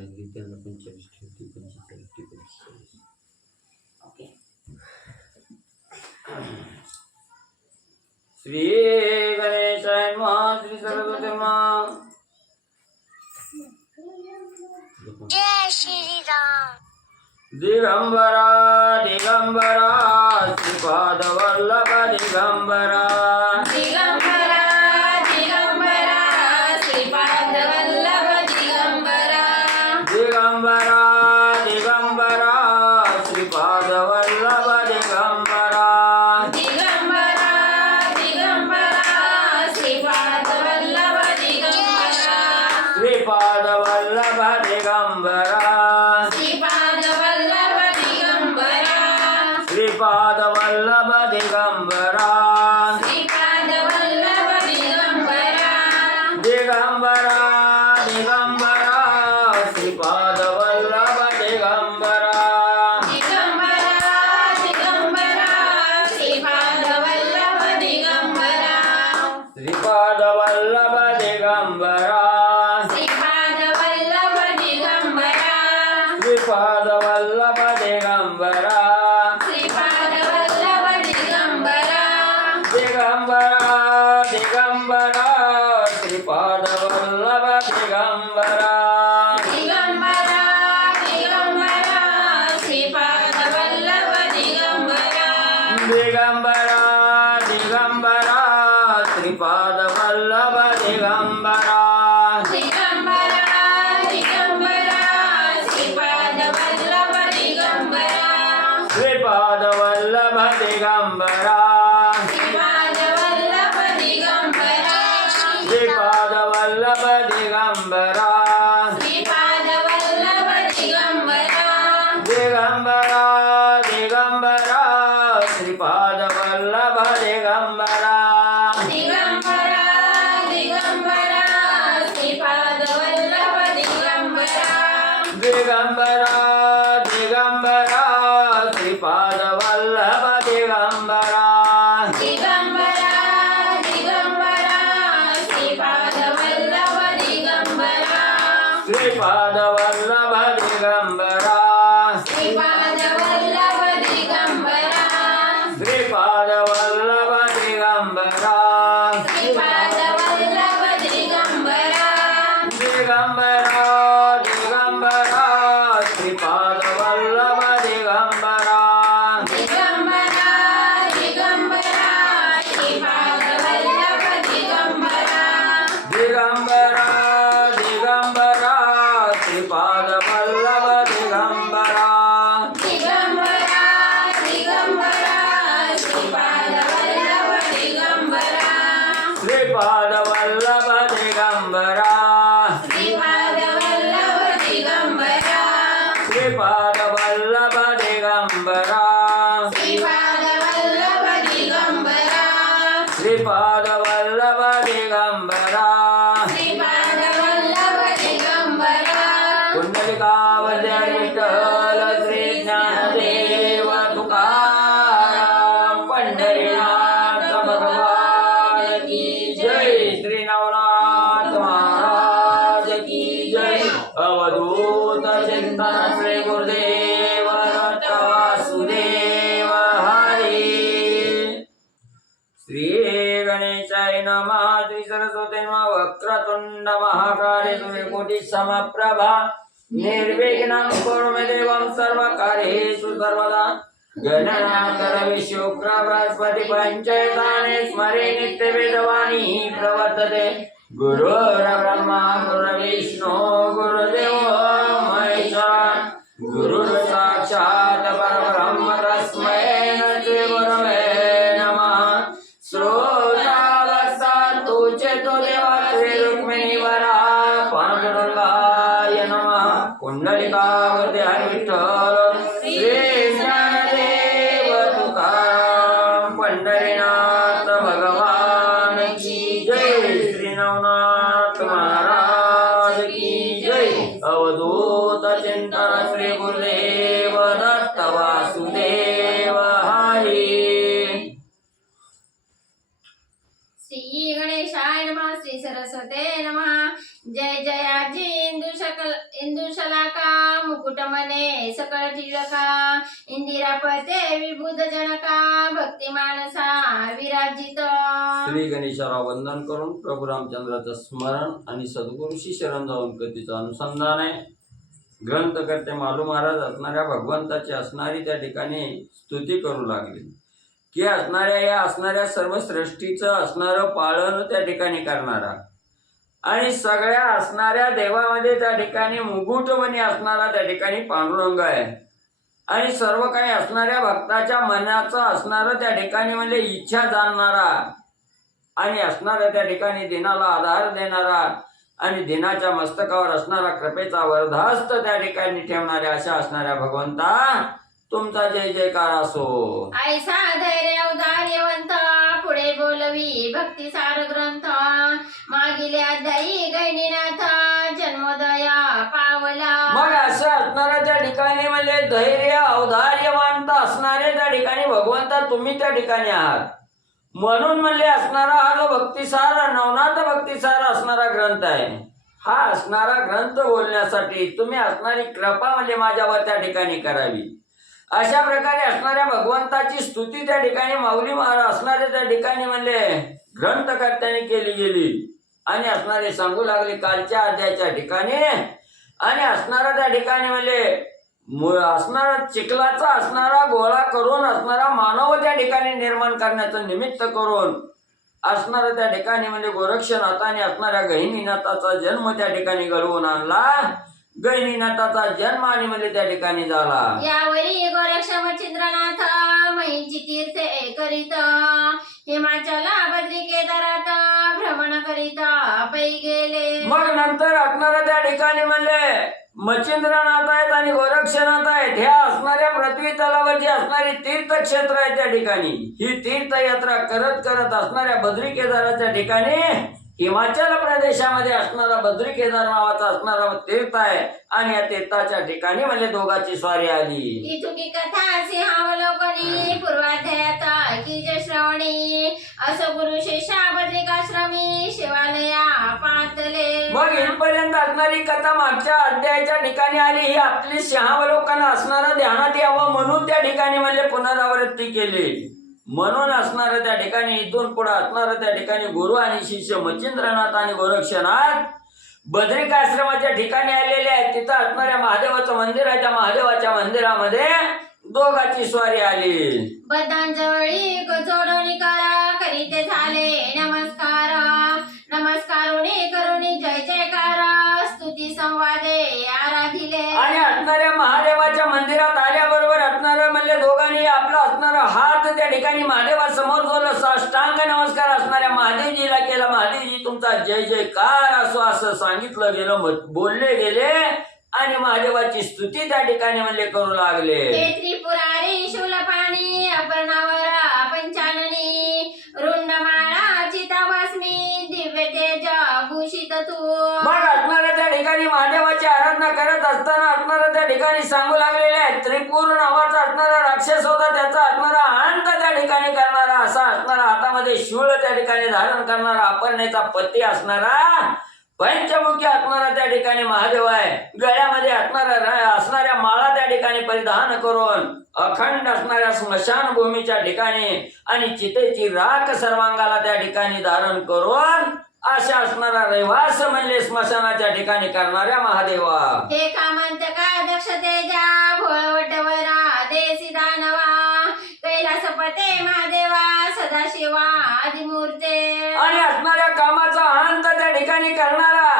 द्वितीयांना 45 ठेवते 45 ओके. श्री गणेशाय नमः. श्री सरस्वती नमः. जय श्री राम. दिगंबरा दिगंबरा श्रीपाद वल्लभ दिगंबरा. दिगंबरा दिगंबरा श्रीपाद वल्लभ दिगंबरा. दिगंबरा दिगंबरा श्रीपाद वल्लभ दिगंबरा. दिगंबरा दिगंबरा श्रीपाद वल्लभ दिगंबरा. श्रीपाद वल्लभ दिगंबरा. श्रीपाद वल्लभ दिगंबरा. श्रीपाद वल्लभ दिगंबरा. श्रीपाद वल्लभ दिगंबरा. दिगंबरा दिगंबरा श्रीपाद वल्लभ दिगंबरा. दिगंबरा दिगंबरा श्रीपाद वल्लभ दिगंबरा. श्रीपाद वल्लभ दिगंबरा. श्रीपाद वल्लभ दिगंबरा. श्रीपाद वल्लभ दिगंबरा. श्रीपाद वल्लभ दिगंबरा. दिगंबरा दिगंबरा श्रीपाद वल्लभ दिगंबरा. दिगंबरा दिगंबरा श्रीपाद वल्लभ दिगंबरा. दिगंबरा दिगंबरा श्रीपाद वल्लभ दिगंबरा. दिगंबरा दिगंबरा श्रीपाद वल्लभ दिगंबरा. श्रीपाद वल्लभ दिगंबरा. श्रीपाद वल्लभ दिगंबरा. श्रीपाद वल्लभ दिगंबरा. श्रीपाद वल्लभ दिगंबरा. दिगंबरा दिगंबरा श्रीपाद वल्लभ दिगंबरा. दिगंबरा दिगंबरा श्रीपाद वल्लभ दिगंबरा. दिगंबरा दिगंबरा श्रीपाद वल्लभ दिगंबरा. दिगंबरा दिगंबरा श्रीपाद वल्लभ दिगंबरा. श्रीपाद वल्लभ दिगंबरा. श्रीपाद वल्लभ दिगंबरा. श्रीपाद वल्लभ दिगंबरा. श्रीपाद वल्लभ दिगंबरा. दिगंबरा दिगंबरा श्रीपाद वल्लभ दिगंबरा. दिगंबरा दिगंबरा श्रीपाद वल्लभ दिगंबरा. दिगंबरा दिगंबरा श्रीपाद वल्लभ दिगंबरा. दिगंबरा दिगंबरा श्रीपाद वल्लभ दिगंबरा. श्रीपाद वल्लभ दिगंबरा. श्रीपाद वल्लभ दिगंबरा. श्रीपाद वल्लभ दिगंबरा. श्रीपाद वल्लभ दिगंबरा. श्रीपाद वल्लभ दिगंबरा. श्रीपाद वल्लभ दिगंबरा. पुंडलिकावद्या विठ्ठल श्री ज्ञानदेव तुकाराम पंढरीनाथ भगवान की जय. श्री नवनाथ महाराज की जय. अवधूत चिंतन श्री गुरुदेव दत्त वासुदेव हरी. श्री गणेशाय नमः. श्री सरस्वती नमः. वक्रतुंड महाकाय सूर्यकोटि समप्रभा निर्विघ्नं कुरु मे देवं सर्वकार्येषु सर्वदा. गणनाकर विशुक्र बृहस्पति पंचैतानि स्मरे नित्यवेदवाणी प्रवर्तते. गुरुर्ब्रह्मा गुरुर्विष्णु गुरुर्देवो महेश्वरः. गुरुः साक्षात् परब्रह्म तस्मै श्री गुरवे नमः. श्रोतावसातु चेतो देवा श्री रुक्मिणी वरा पांडुरंगाय नमः. पुंडलिकावद्या विठ्ठल श्री ज्ञानदेव तुकाराम पंढरीनाथ भगवान की जय. श्री नवनाथ महाराज की जय. अवधूत चिंतन श्री गुरुदेव दत्त वासुदेव हरी. श्री गणेशाय नमः. श्री सरस्वते नमः. जय जयाजी इंदू सलाका मुकुट मने सकळ टिळका इंदिरापते विबुध जनका भक्ती मानसा विराजित. श्री गणेशाला वंदन करून प्रभू रामचंद्राचं स्मरण आणि सद्गुरूशी शरण जाऊन कधीचं अनुसंधान आहे. ग्रंथकर्ते मालू महाराज असणाऱ्या भगवंताची असणारी त्या ठिकाणी स्तुती करू लागली की असणाऱ्या सर्व सृष्टीचं असणारं पालन त्या ठिकाणी करणारा आणि सगळ्या असणाऱ्या देवामध्ये त्या ठिकाणी मुकुटमणी असणारा त्या ठिकाणी पांडुरंग आहे आणि सर्व काही असणाऱ्या भक्ताच्या मनाचं असणारं त्या ठिकाणी म्हणजे इच्छा जाणणारा आणि असणाऱ्या त्या ठिकाणी दिनाला आधार देणारा आणि दिनाच्या मस्तकावर असणारा कृपेचा वरदहस्त त्या ठिकाणी ठेवणाऱ्या अशा असणाऱ्या भगवंता तुमचा जय जयकार असो. ऐसा धैर्य उदार्यवंत पुढे बोलवी भक्ती सार ग्रंथ मागिले अध्यायी गैनीनाथ जन्मोदया पावला. मग असं असणाऱ्या त्या ठिकाणी म्हणजे धैर्य औदार्यवंत असणारे त्या ठिकाणी भगवंता तुम्ही त्या ठिकाणी आहात म्हणून म्हणले असणारा हा जो भक्तिसार नवनाथ भक्तिसार असणारा ग्रंथ आहे. हा असणारा ग्रंथ बोलण्यासाठी तुम्ही असणारी कृपा म्हणजे माझ्यावर त्या ठिकाणी करावी. अशा प्रकारे असणाऱ्या भगवंताची स्तुती त्या ठिकाणी माऊली महाराज असणारे त्या ठिकाणी म्हणले ग्रंथकर्त्याने केली गेली आणि असणारे सांगू लागले कालच्या अध्यायाच्या ठिकाणी आणि असणारा त्या ठिकाणी म्हणले असणारा चिखलाचा असणारा गोळा करून असणारा मानव त्या ठिकाणी निर्माण करण्याचं निमित्त करून असणारा त्या ठिकाणी म्हणजे गोरक्षनाथाने असणाऱ्या गहिनीनाथाचा जन्म त्या ठिकाणी घडवून आणला. गहिनीनाथाचा जन्म आणि म्हणजे त्या ठिकाणी झाला. यावरी गोरक्ष मच्छिंद्रनाथ महिंची तीर्थे करीत हिमाचला बद्री केदारात भ्रमण करीत पै गेले. मग नंतर असणाऱ्या त्या ठिकाणी म्हणले मच्छिंद्रनाथ आहेत आणि गोरक्षनाथ आहेत ह्या असणाऱ्या पृथ्वी तलावरची असणारी तीर्थक्षेत्र आहे त्या ठिकाणी ही तीर्थयात्रा करत करत असणाऱ्या बद्री केदाराच्या ठिकाणी हिमाचल प्रदेशामध्ये असणारा बद्री केदार नावाचा असणारा तीर्थ आहे आणि या तीर्थाच्या ठिकाणी म्हणजे दोघांची स्वारी आली. इथुकी कथा सिंहावलोकनी पूर्वाध्यायात की जय श्रवणी असं गुरु शिष्या बद्रिकाश्रमी शिवालया पातले. मग इथपर्यंत असणारी कथा मागच्या अध्यायाच्या ठिकाणी आली. ही आपली सिंहावलोकन असणारा ध्यानात यावं म्हणून त्या ठिकाणी म्हणजे पुनरावृत्ती केली. म्हणून असणारं त्या ठिकाणी इथून पुढे असणारं त्या ठिकाणी गुरु आणि शिष्य मच्छिंद्रनाथ आणि गोरक्षनाथ बद्रिकाश्रमाच्या ठिकाणी आलेले आहेत. तिथं असणाऱ्या महादेवाचं मंदिर आहे. त्या महादेवाच्या मंदिरामध्ये दोघांची स्वारी आली. बद्धांजवळी जोडणी करा करीते झाले नमस्कार नमस्कारुणी करुणी जय जयकार स्तुती संवादे आराधिले. आणि असणाऱ्या महादेवाच्या मंदिरात आल्याबरोबर असणारं म्हणले दोघांनी आपला असणारा हात त्या ठिकाणी महादेवासमोर जोडला. साष्टांग नमस्कार असणाऱ्या महादेवजीला केला. महादेवजी तुमचा जय जयकार असो असं सांगितलं गेलं बोलले गेले आणि महादेवाची स्तुती त्या ठिकाणी म्हणले करू लागले. हे त्रिपुरारी शूलपाणी अपर्णावर पंचाननी रुंडमाळा चिताभस्मी दिव्य तेज भूषित तू. मग असणाऱ्या त्या ठिकाणी महादेवाची आराधना करत असताना असणाऱ्या त्या ठिकाणी सांगू लागलेले आहे त्रिपुर नावाचा असणारा राक्षस होता. त्याचा असणारा अंत त्या ठिकाणी करणारा असा असणारा हातामध्ये शूळ त्या ठिकाणी धारण करणारा अपर्णेचा पती असणारा पंचमुखी असणारा त्या ठिकाणी महादेव आहे. गळ्यामध्ये असणाऱ्या माळा त्या ठिकाणी परिधान करून अखंड असणाऱ्या स्मशानभूमीच्या ठिकाणी आणि चितेची राख सर्वांगाला त्या ठिकाणी धारण करून अशा असणारा रहिवास म्हणले स्मशानाच्या ठिकाणी करणाऱ्या महादेवा. हे कामंत का दक्ष तेजा भोळवटवरा देसी दानवा कैलासपते महादेवा सदाशिवा आदिमूर्ते. आणि असणाऱ्या कामाचा अंत त्या ठिकाणी करणारा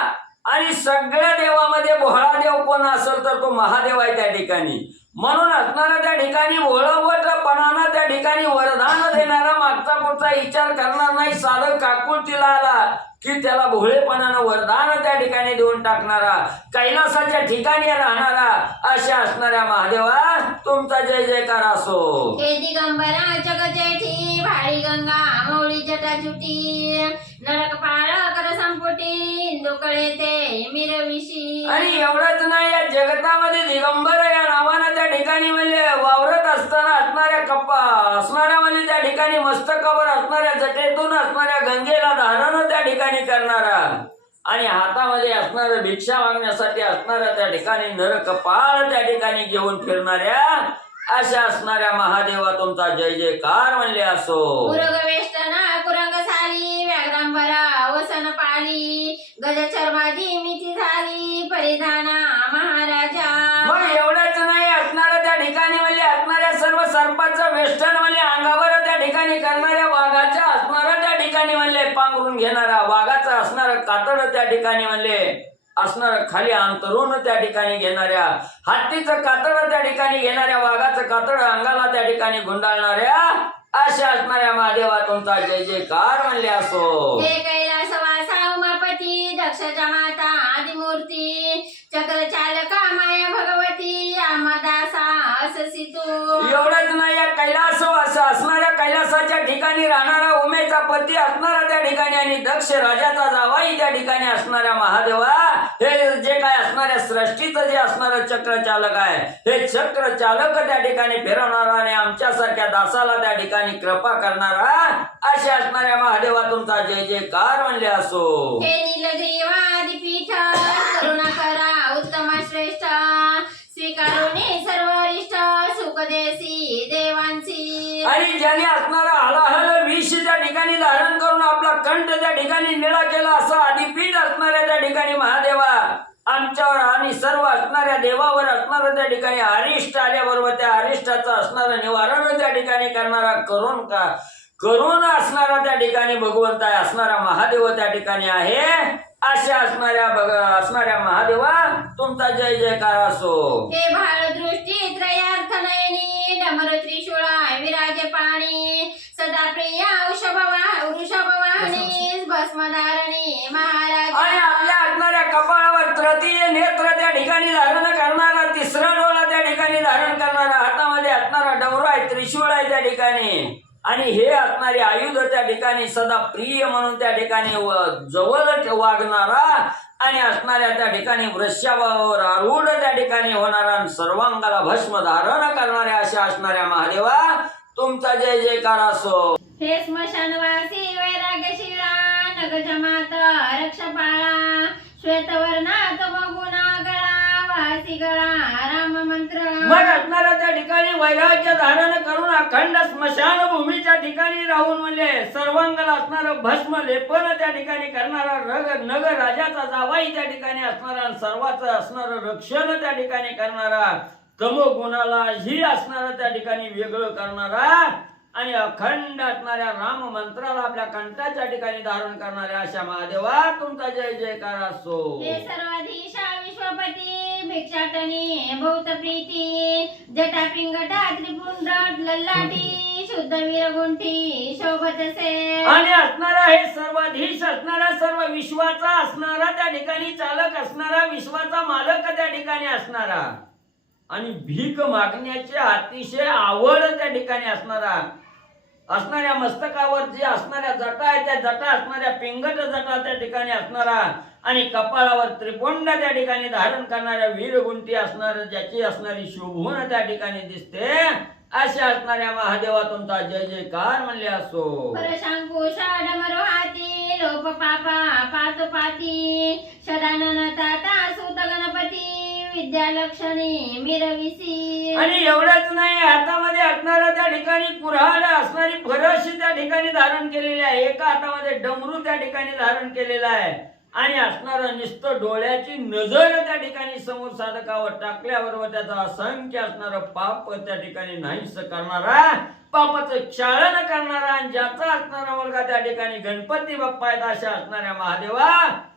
आणि सगळ्या देवामध्ये भोळा देव कोण असेल तर तो महादेव आहे त्या ठिकाणी. म्हणून असणारा त्या ठिकाणी भोळवटपणानं त्या ठिकाणी वरदान देणारा मागचा पुढचा विचार करणार नाही. साधं काकुळतीला आला की त्याला भोळेपणानं वरदान त्या ठिकाणी देऊन टाकणारा कैलासाच्या ठिकाणी राहणारा अशा असणाऱ्या महादेवा तुमचा जय जयकार असो. हे दिगंबरा जगजेठी भाळी गंगा मौळी जटाजुटी नरक पाळ कर संपुटी इंदुकळे ते मिरविशी. आणि एवढंच नाही या जगतामध्ये दिगंबर या नावानं त्या ठिकाणी म्हणजे वावरत असताना असणाऱ्या असणाऱ्या म्हणजे त्या ठिकाणी मस्तकावर असणाऱ्या जटेतून असणाऱ्या गंगेला धारण त्या ठिकाणी करणारा आणि हातामध्ये असणारं भिक्षा मागण्यासाठी असणाऱ्या त्या ठिकाणी नरकपाळ त्या ठिकाणी घेऊन फिरणाऱ्या अशा असणाऱ्या महादेवा तुमचा जय जयकार म्हणले असो. उरग वेष्टना कुरंग झाली व्याघ्रांबरा वसन पाली गजचर्मादी मिती झाली परिधाना महाराजा. मग एवढंच नाही असणारं त्या ठिकाणी म्हणजे असणाऱ्या सर्व सर्पाचं वेष्टन म्हणजे अंगावर त्या ठिकाणी करणाऱ्या वाघाच्या असणारं त्या ठिकाणी म्हणले पांघरून घेणारा वाघाचं असणारं कातड त्या ठिकाणी म्हणले असणारं खाली अंतरून त्या ठिकाणी घेणाऱ्या हत्तीचं कातड त्या ठिकाणी घेणाऱ्या वाघाचं कातड अंगाला त्या ठिकाणी गुंडाळणाऱ्या अशा असणाऱ्या महादेवा तुमचा जय जयकार म्हणले असो. हे कैलास वासा उमापती दक्षच्या माता आदिमूर्ती चक्र चालका माया भगवती आमादासा अससी तू. एवढंच नाही या कैलास असणाऱ्या कैलासाच्या ठिकाणी राहणारा उमेचा पती असणारा त्या ठिकाणी आणि दक्ष राजाचा जावाई त्या ठिकाणी असणाऱ्या महादेवा हे जे काय असणाऱ्या सृष्टीचं जे असणारं चक्र चालक आहे हे चक्र चालक त्या ठिकाणी फिरवणारा आणि आमच्यासारख्या दासाला त्या ठिकाणी कृपा करणारा अशा असणाऱ्या महादेवा तुमचा जय जयकार म्हणले असो. हे नीलग्रीवादिपीठ करुणा करा उत्तम श्रेष्ठ स्वीकारुनी सर्व वरिष्ठ सुखदेसी देवांची. आणि ज्याने असणारा हलाहल विष त्या ठिकाणी धारण करून आपला कंठ त्या ठिकाणी निळा केला असं आदिपीठ असणाऱ्या त्या ठिकाणी महादेवा आमच्यावर आणि सर्व असणाऱ्या देवावर असणारं त्या ठिकाणी अरिष्ट आल्याबरोबर त्या अरिष्टाचं असणारं निवारण त्या ठिकाणी करणारा करून असणारा त्या ठिकाणी भगवंत आहे असणारा महादेव त्या ठिकाणी आहे अशा असणाऱ्या महादेवा तुमचा जय जयकार असो. हे भाळ दृष्टी त्रयार्थ नयनी डमर त्रिशूळा विराजे पाणी सदा प्रिया वृषभवाहनी भस्मधारणी महाराज. आणि आपल्या असणाऱ्या कपाळावर तृतीय नेत्र त्या ठिकाणी धारण करणारा तिसरा डोळा त्या ठिकाणी धारण करणारा हातामध्ये असणारा डवरा आहे त्रिशूळ आहे त्या ठिकाणी आणि हे असणारे आयुध त्या ठिकाणी सदा प्रिय म्हणून त्या ठिकाणी जवळ वागणारा आणि असणाऱ्या त्या ठिकाणी वृषभावर आरूढ त्या ठिकाणी होणारा सर्वांगाला भस्म धारण करणाऱ्या अशा असणाऱ्या महादेवा तुमचा जय जयकार असो. हे स्मशानवासी वैराग्यशीला नगजमाता रक्षपाळा श्वेतवर्णा तमगुणा गळा वासी गळा राम मंत्र. मग असणाऱ्या त्या ठिकाणी वैराग्य धारण करून अखंड स्मशान भूमीच्या ठिकाणी राहून म्हणजे सर्वांगाला असणारं भस्म लेपन त्या ठिकाणी करणारा नग राजाचा जावाई त्या ठिकाणी असणारा सर्वांचं असणारं रक्षण त्या ठिकाणी करणारा तमोगुणाला ही असणारा त्या ठिकाणी वेगळं करणारा आणि अखंड असणाऱ्या राम मंत्राला आपल्या कंठाच्या ठिकाणी धारण करणाऱ्या अशा महादेवा तुमचा जय जयकार असो. हे सर्वाधीशा विश्वपती भिक्षाटनी भौत प्रीती जटा पिंगटा त्रिपुंड लल्लाटी शुद्ध वीरगुंठी शोभतसे. आणि असणारा हे सर्वाधीश असणारा सर्व विश्वाचा असणारा त्या ठिकाणी चालक असणारा विश्वाचा मालक त्या ठिकाणी असणारा आणि भीक मागण्याची अतिशय आवड त्या ठिकाणी असणाऱ्या मस्तकावर जे असणाऱ्या जटा आहेत त्या जटा असणाऱ्या पिंगट जटा त्या ठिकाणी असणारा आणि कपाळावर त्रिपुंड त्या ठिकाणी धारण करणाऱ्या वीरगुंटी असणार ज्याची असणारी शोभून त्या ठिकाणी दिसते अशा असणाऱ्या महादेवा तुमचा जय जयकार म्हणले असो. परशंकुशा डमरू हाती लोप पापा पात पाती शदानन ताता सुत गणपती विद्यालक्षणी मिरविसी. आणि एवढंच नाही हातामध्ये असणारा त्या ठिकाणी कुऱ्हाड असणारी फरशी त्या ठिकाणी धारण केलेली आहे एका हातामध्ये डमरू त्या ठिकाणी धारण केलेला आहे आणि असणारं नुसतं डोळ्याची नजर त्या ठिकाणी समोर साधकावर टाकल्याबरोबर त्याचा असंख्य असणारं पाप त्या ठिकाणी नाहीस करणारा पापाचं क्षालन करणारा आणि ज्याचा असणारा मुलगा त्या ठिकाणी गणपती बाप्पा आहेत अशा असणाऱ्या महादेवा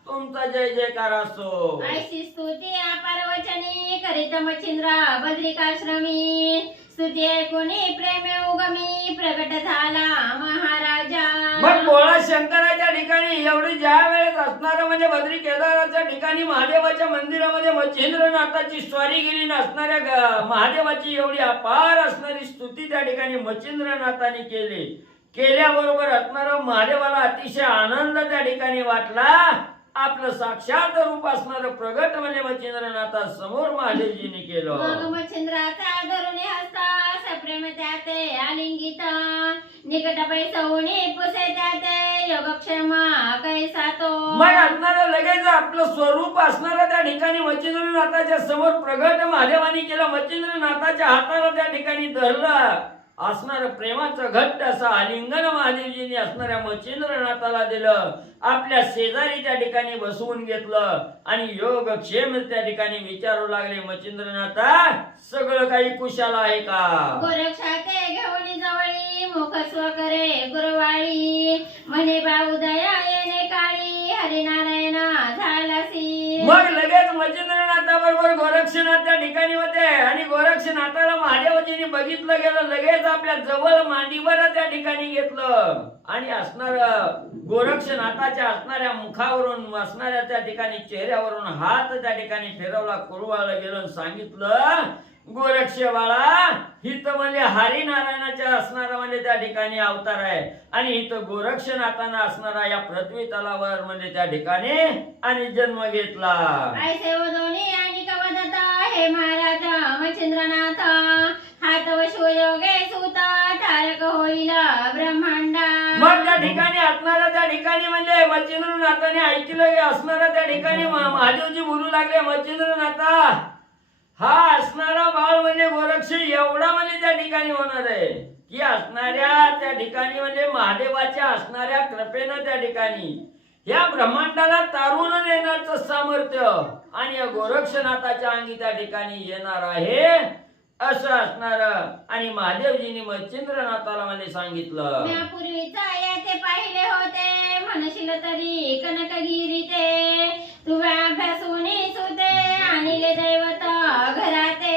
तुमचा जय जयकार असो. ऐशी स्तुती अपार वचनी करीत मच्छिंद्र बद्रिकाश्रमी स्तुती ऐकुनी प्रेमे उगमी प्रगट झाला महाराजा. मग बोळा शंकराच्या ठिकाणी एवढी ज्या वेळेस असणारं म्हणजे बद्री केदाराच्या ठिकाणी महादेवाच्या मंदिरामध्ये मच्छिंद्रनाथाची स्वारी गेली नसणाऱ्या महादेवाची एवढी अपार असणारी स्तुती त्या ठिकाणी मच्छिंद्रनाथाने केल्याबरोबर असणारं महादेवाला अतिशय आनंद त्या ठिकाणी वाटला. आपलं साक्षात रूप असणारं प्रगट म्हणजे मच्छिंद्रनाथा समोर महादेवजीने केलं. मग मच्छिंद्राचा धरुणी हस्ता सप्रेम त्याते आलिंगित निकट पैसवणी पुसे त्याते योगक्षेम कैसा तो. मग असणारं लगेच आपलं स्वरूप असणारं त्या ठिकाणी मच्छिंद्रनाथाच्या समोर प्रगट महादेवानी केलं. मच्छिंद्रनाथाच्या हाताला त्या ठिकाणी धरलं. असणारं प्रेमाचं घट्ट असं आलिंगन महादेवजींनी असणाऱ्या मच्छिंद्रनाथाला दिलं. आपल्या शेजारी त्या ठिकाणी बसवून घेतलं आणि योगक्षेम त्या ठिकाणी विचारू लागले. मच्छिंद्रनाथा, सगळं काही कुशाल आहे का? गोरक्षाते घेऊन जवळी मुख स्व करे गुरुवाळी म्हणे बाउदया येणे काळी हरिनारायण झालासी. मग लगेच मच्छिंद्रनाथा बरोबर गोरक्षनाथ त्या ठिकाणी होते आणि गोरक्षनाथाला महादेवजींनी बघितलं गेलं. लगेच आपल्या जवळ मांडीवर त्या ठिकाणी घेतलं आणि असणार गोरक्षनाथाच्या असणाऱ्या मुखावरून असणाऱ्या त्या ठिकाणी चेहऱ्यावरून हात त्या ठिकाणी फिरवला. कुरवाळलं गेलं आणि सांगितलं, गोरक्ष बाळा, हित म्हणजे हरिनारायणाच्या असणारा म्हणजे त्या ठिकाणी अवतार आहे आणि इथं गोरक्षनाथानं असणारा या पृथ्वी तलावर म्हणजे त्या ठिकाणी आणि जन्म घेतला. ऐसे वदोनी आणि कवदता हे महाराज मच्छिंद्रनाथ हात व शिवयोगे सुता तारक होईल ब्रह्मांडा. मग त्या ठिकाणी असणारा त्या ठिकाणी म्हणजे मच्छिंद्रनाथाने ऐकलं की असणारा त्या ठिकाणी महादेवजी बोलू लागले, मच्छिंद्रनाथा, हा असणारा बाळ म्हणजे गोरक्ष एवढा म्हणजे त्या ठिकाणी होणार आहे की असणाऱ्या त्या ठिकाणी म्हणजे महादेवाच्या असणाऱ्या कृपेनं त्या ठिकाणी या ब्रह्मांडाला तारून नेण्याचं सामर्थ्य आणि या गोरक्षनाथाच्या अंगी त्या ठिकाणी येणार आहे असं असणार. आणि महादेवजींनी मच्छिंद्रनाथाला म्हणजे सांगितलं, म्या पूर्वीचा येथे पाहिले होते म्हणशील तरी कनकगिरी ते तुव्या अभ्यासूनी सुते आणले दैवत घराते.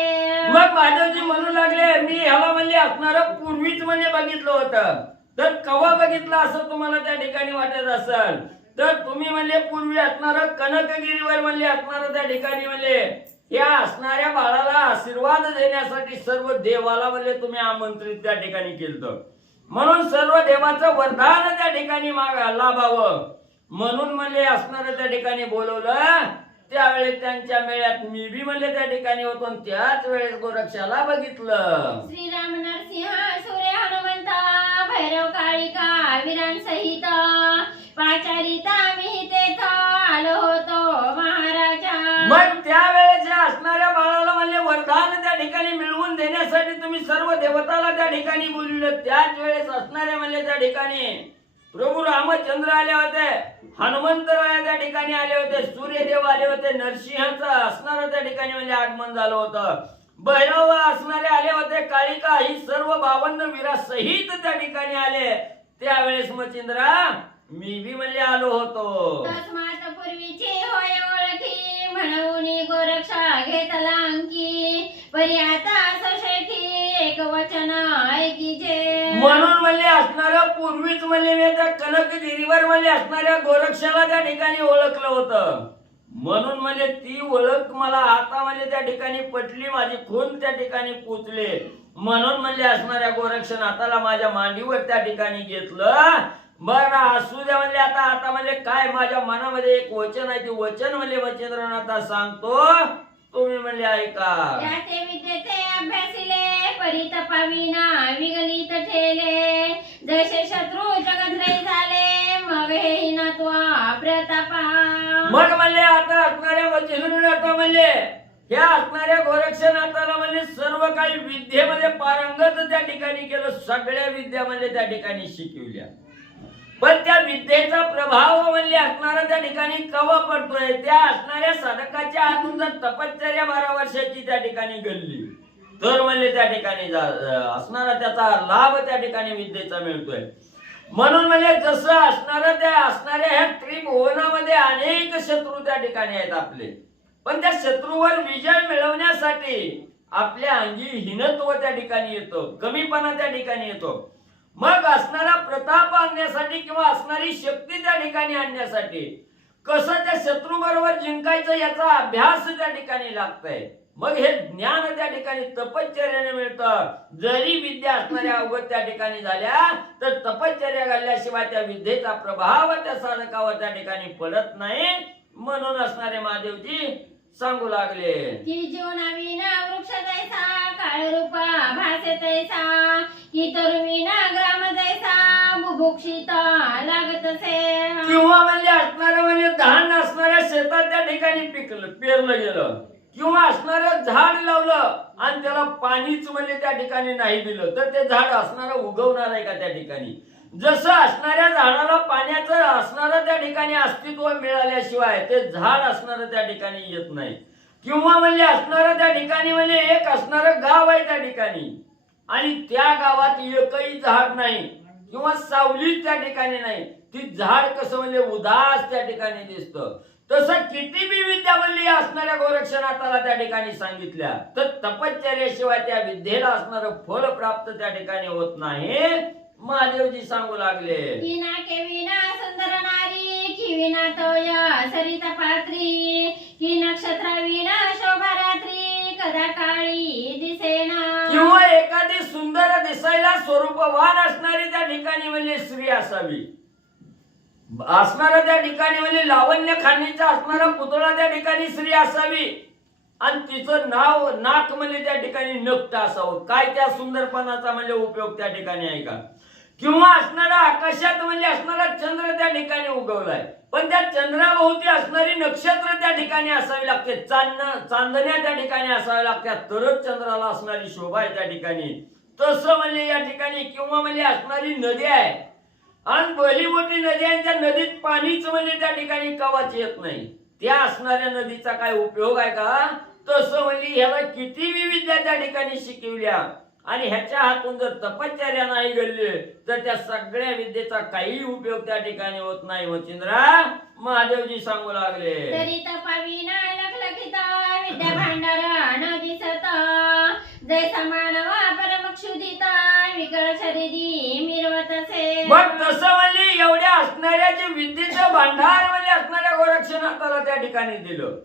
मग महादेवजी म्हणू लागले, मी ह्याला म्हणजे असणार पूर्वीच म्हणजे बघितलं होतं. तर कवा बघितलं असं तुम्हाला त्या ठिकाणी वाटत असेल तर तुम्ही म्हणजे पूर्वी असणार कनकगिरीवर म्हणजे असणार त्या ठिकाणी म्हणजे या असणाऱ्या बाळाला आशीर्वाद देण्यासाठी सर्व देवाला म्हणजे तुम्ही आमंत्रित त्या ठिकाणी केलं. म्हणून सर्व देवाचं वरदान त्या ठिकाणी लाभावं म्हणून म्हणजे असणार त्या ठिकाणी बोलवलं. त्यावेळेस त्यांच्या मेळ्यात मी बी म्हणले त्या ठिकाणी होतो आणि त्याच वेळेस गोरक्षाला बघितलं. श्रीराम नरसिंह सूर्य हनुमंता भैरव काळिका वीरांसहित पाचारिता मी तेथ आलो होतो महाराजा. मग त्यावेळेस असणाऱ्या बाळाला म्हणजे वरदान त्या ठिकाणी मिळवून देण्यासाठी तुम्ही सर्व देवताला त्या ठिकाणी बोलविलं. त्याच वेळेस असणाऱ्या म्हणजे त्या ठिकाणी प्रभू रामचंद्र आले होते, हनुमंतराय त्या ठिकाणी आले होते, सूर्यदेव आले होते, नरसिंहाचं असणारं त्या ठिकाणी म्हणजे आगमन झालं होतं, भैरव असणारे आले होते, काळिका ही सर्व 52 वीरा सहित त्या ठिकाणी आले. त्यावेळेस मच्छिंद्रा मी बी म्हणजे आलो होतो. तस्मात पूर्वीची होय ओळखी म्हणून गोरक्षा घेतला अंकी परी आता सशेठी एक वचन ऐकीचे. म्हणून म्हणजे असणारं पूर्वीच म्हणजे मी त्या कनकगिरीवर म्हणजे असणाऱ्या गोरक्षाला त्या ठिकाणी ओळखलं होतं. म्हणून म्हणजे ती ओळख मला आता म्हणजे त्या ठिकाणी पटली, माझी खून त्या ठिकाणी पोचले. म्हणून म्हणजे असणाऱ्या गोरक्षनाथाला माझ्या मांडीवर त्या ठिकाणी घेतलं. बरं असू द्या म्हणजे आता म्हणजे काय माझ्या मनामध्ये एक वचन आहे, ते वचन म्हणजे मच्छिंद्रनाथा सांगतो, तुम्ही म्हणजे ऐका. त्याचे विद्येचे अभ्यासिले परी तपाविना विगलित ठेले जसे शत्रू जगद्रय झाले मग हे हिनत्वा प्रतापा. मग म्हणजे आता असणाऱ्या मच्छिंद्रनाथा म्हणजे ह्या असणाऱ्या गोरक्षनाथाला म्हणजे सर्व काही विद्येमध्ये पारंगत त्या ठिकाणी केलं. सगळ्या विद्या म्हणजे त्या ठिकाणी शिकवल्या. पण त्या विद्येचा प्रभाव म्हणजे असणारा त्या ठिकाणी कवा पडतोय, त्या असणाऱ्या साधकाच्या हातून जर तपश्चर्या 12 वर्षाची त्या ठिकाणी घडली तर म्हणजे त्या ठिकाणी असणारा त्याचा लाभ त्या ठिकाणी विद्येचा मिळतोय. म्हणून म्हणजे जसं असणाऱ्या ह्या त्रिभुवनामध्ये अनेक शत्रू त्या ठिकाणी आहेत आपले, पण त्या शत्रूवर विजय मिळवण्यासाठी आपल्या अंगी हीनत्व त्या ठिकाणी येतो, कमीपणा त्या ठिकाणी येतो. मग असणारा प्रताप आणण्यासाठी किंवा असणारी शक्ती त्या ठिकाणी आणण्यासाठी कसं त्या शत्रू बरोबर जिंकायचं याचा अभ्यास त्या ठिकाणी लागतंय. मग हे ज्ञान त्या ठिकाणी तपश्चर्याने मिळतं. जरी विद्या असणाऱ्या अवगत त्या ठिकाणी झाल्या तर तपश्चर्या घालल्याशिवाय त्या विद्येचा प्रभाव त्या साधकावर त्या ठिकाणी पडत नाही. म्हणून असणारे महादेवजी सांगू लागले की जीवनाविना वृक्ष जैसा काळ रूपा भासे तैसा की तरुविना ग्राम जैसा तसे किंवा म्हणजे असणारं म्हणजे धान असणाऱ्या शेतात त्या ठिकाणी पेरलं गेलं, किंवा असणारं झाड लावलं आणि त्याला पाणीच म्हणजे त्या ठिकाणी नाही दिलं तर ते झाड असणारं उगवणार आहे का त्या ठिकाणी? जसं असणाऱ्या झाडाला पाण्याचं असणारं त्या ठिकाणी अस्तित्व मिळाल्याशिवाय ते झाड असणारं त्या ठिकाणी येत नाही. किंवा म्हणजे असणारं त्या ठिकाणी म्हणजे एक असणारं गाव आहे त्या ठिकाणी आणि त्या गावात एकही झाड नाही किंवा सावलीच त्या ठिकाणी नाही, ती झाड कसं म्हणजे उदास त्या ठिकाणी दिसतं. तसं किती बी विद्या म्हणली असणाऱ्या गोरक्षनाथाला त्या ठिकाणी सांगितल्या तर तपश्चर्याशिवाय त्या विद्येला असणारं फळ प्राप्त त्या ठिकाणी होत नाही. महादेवजी सांगू लागले, किना केविना सुंदर नारी किविना तोय सरिता पात्री की नक्षत्र विना शोभा रात्री कदा काळी दिसेना. किंवा एखादी सुंदर दिसायला स्वरूपवान असणारी त्या ठिकाणी म्हणजे स्त्री असावी, असणारा त्या ठिकाणी म्हणजे लावण्य खाणीचा असणारा पुतळा त्या ठिकाणी स्त्री असावी आणि तिचं नाक म्हणजे त्या ठिकाणी नक्त असावं. काय त्या सुंदरपणाचा म्हणजे उपयोग त्या ठिकाणी आहे का? किंवा असणारा आकाशात म्हणजे असणारा चंद्र त्या ठिकाणी उगवलाय पण त्या चंद्राभोवती असणारी नक्षत्र त्या ठिकाणी असावी लागते, चांदण्या त्या ठिकाणी असाव्या लागतात तरच चंद्राला असणारी शोभा आहे त्या ठिकाणी. तसं म्हणजे या ठिकाणी किंवा म्हणजे असणारी नदी आहे आणि भली मोठी नदी आहे, त्या नदीत पाणीच म्हणजे त्या ठिकाणी कवाच येत नाही, त्या असणाऱ्या नदीचा काय उपयोग आहे का? तसं म्हणजे ह्याला किती विविध त्या ठिकाणी शिकवल्या आणि ह्याच्या हातून जर तपश्चर्या नाही घडली तर त्या सगळ्या विद्येचा काही उपयोग त्या ठिकाणी होत नाही. मच्छिंद्रा महादेवजी सांगू लागले, तरी तपाविना लखलखित विद्या भांडार न दिसत जैसा मानवा परमक्षुधित विकळ शरीरी मिरवतसे. मग तसं म्हणजे एवढ्या असणाऱ्या जे विद्येचं भांडार म्हणजे असणाऱ्या गोरक्षनाथाला त्या ठिकाणी दिलं,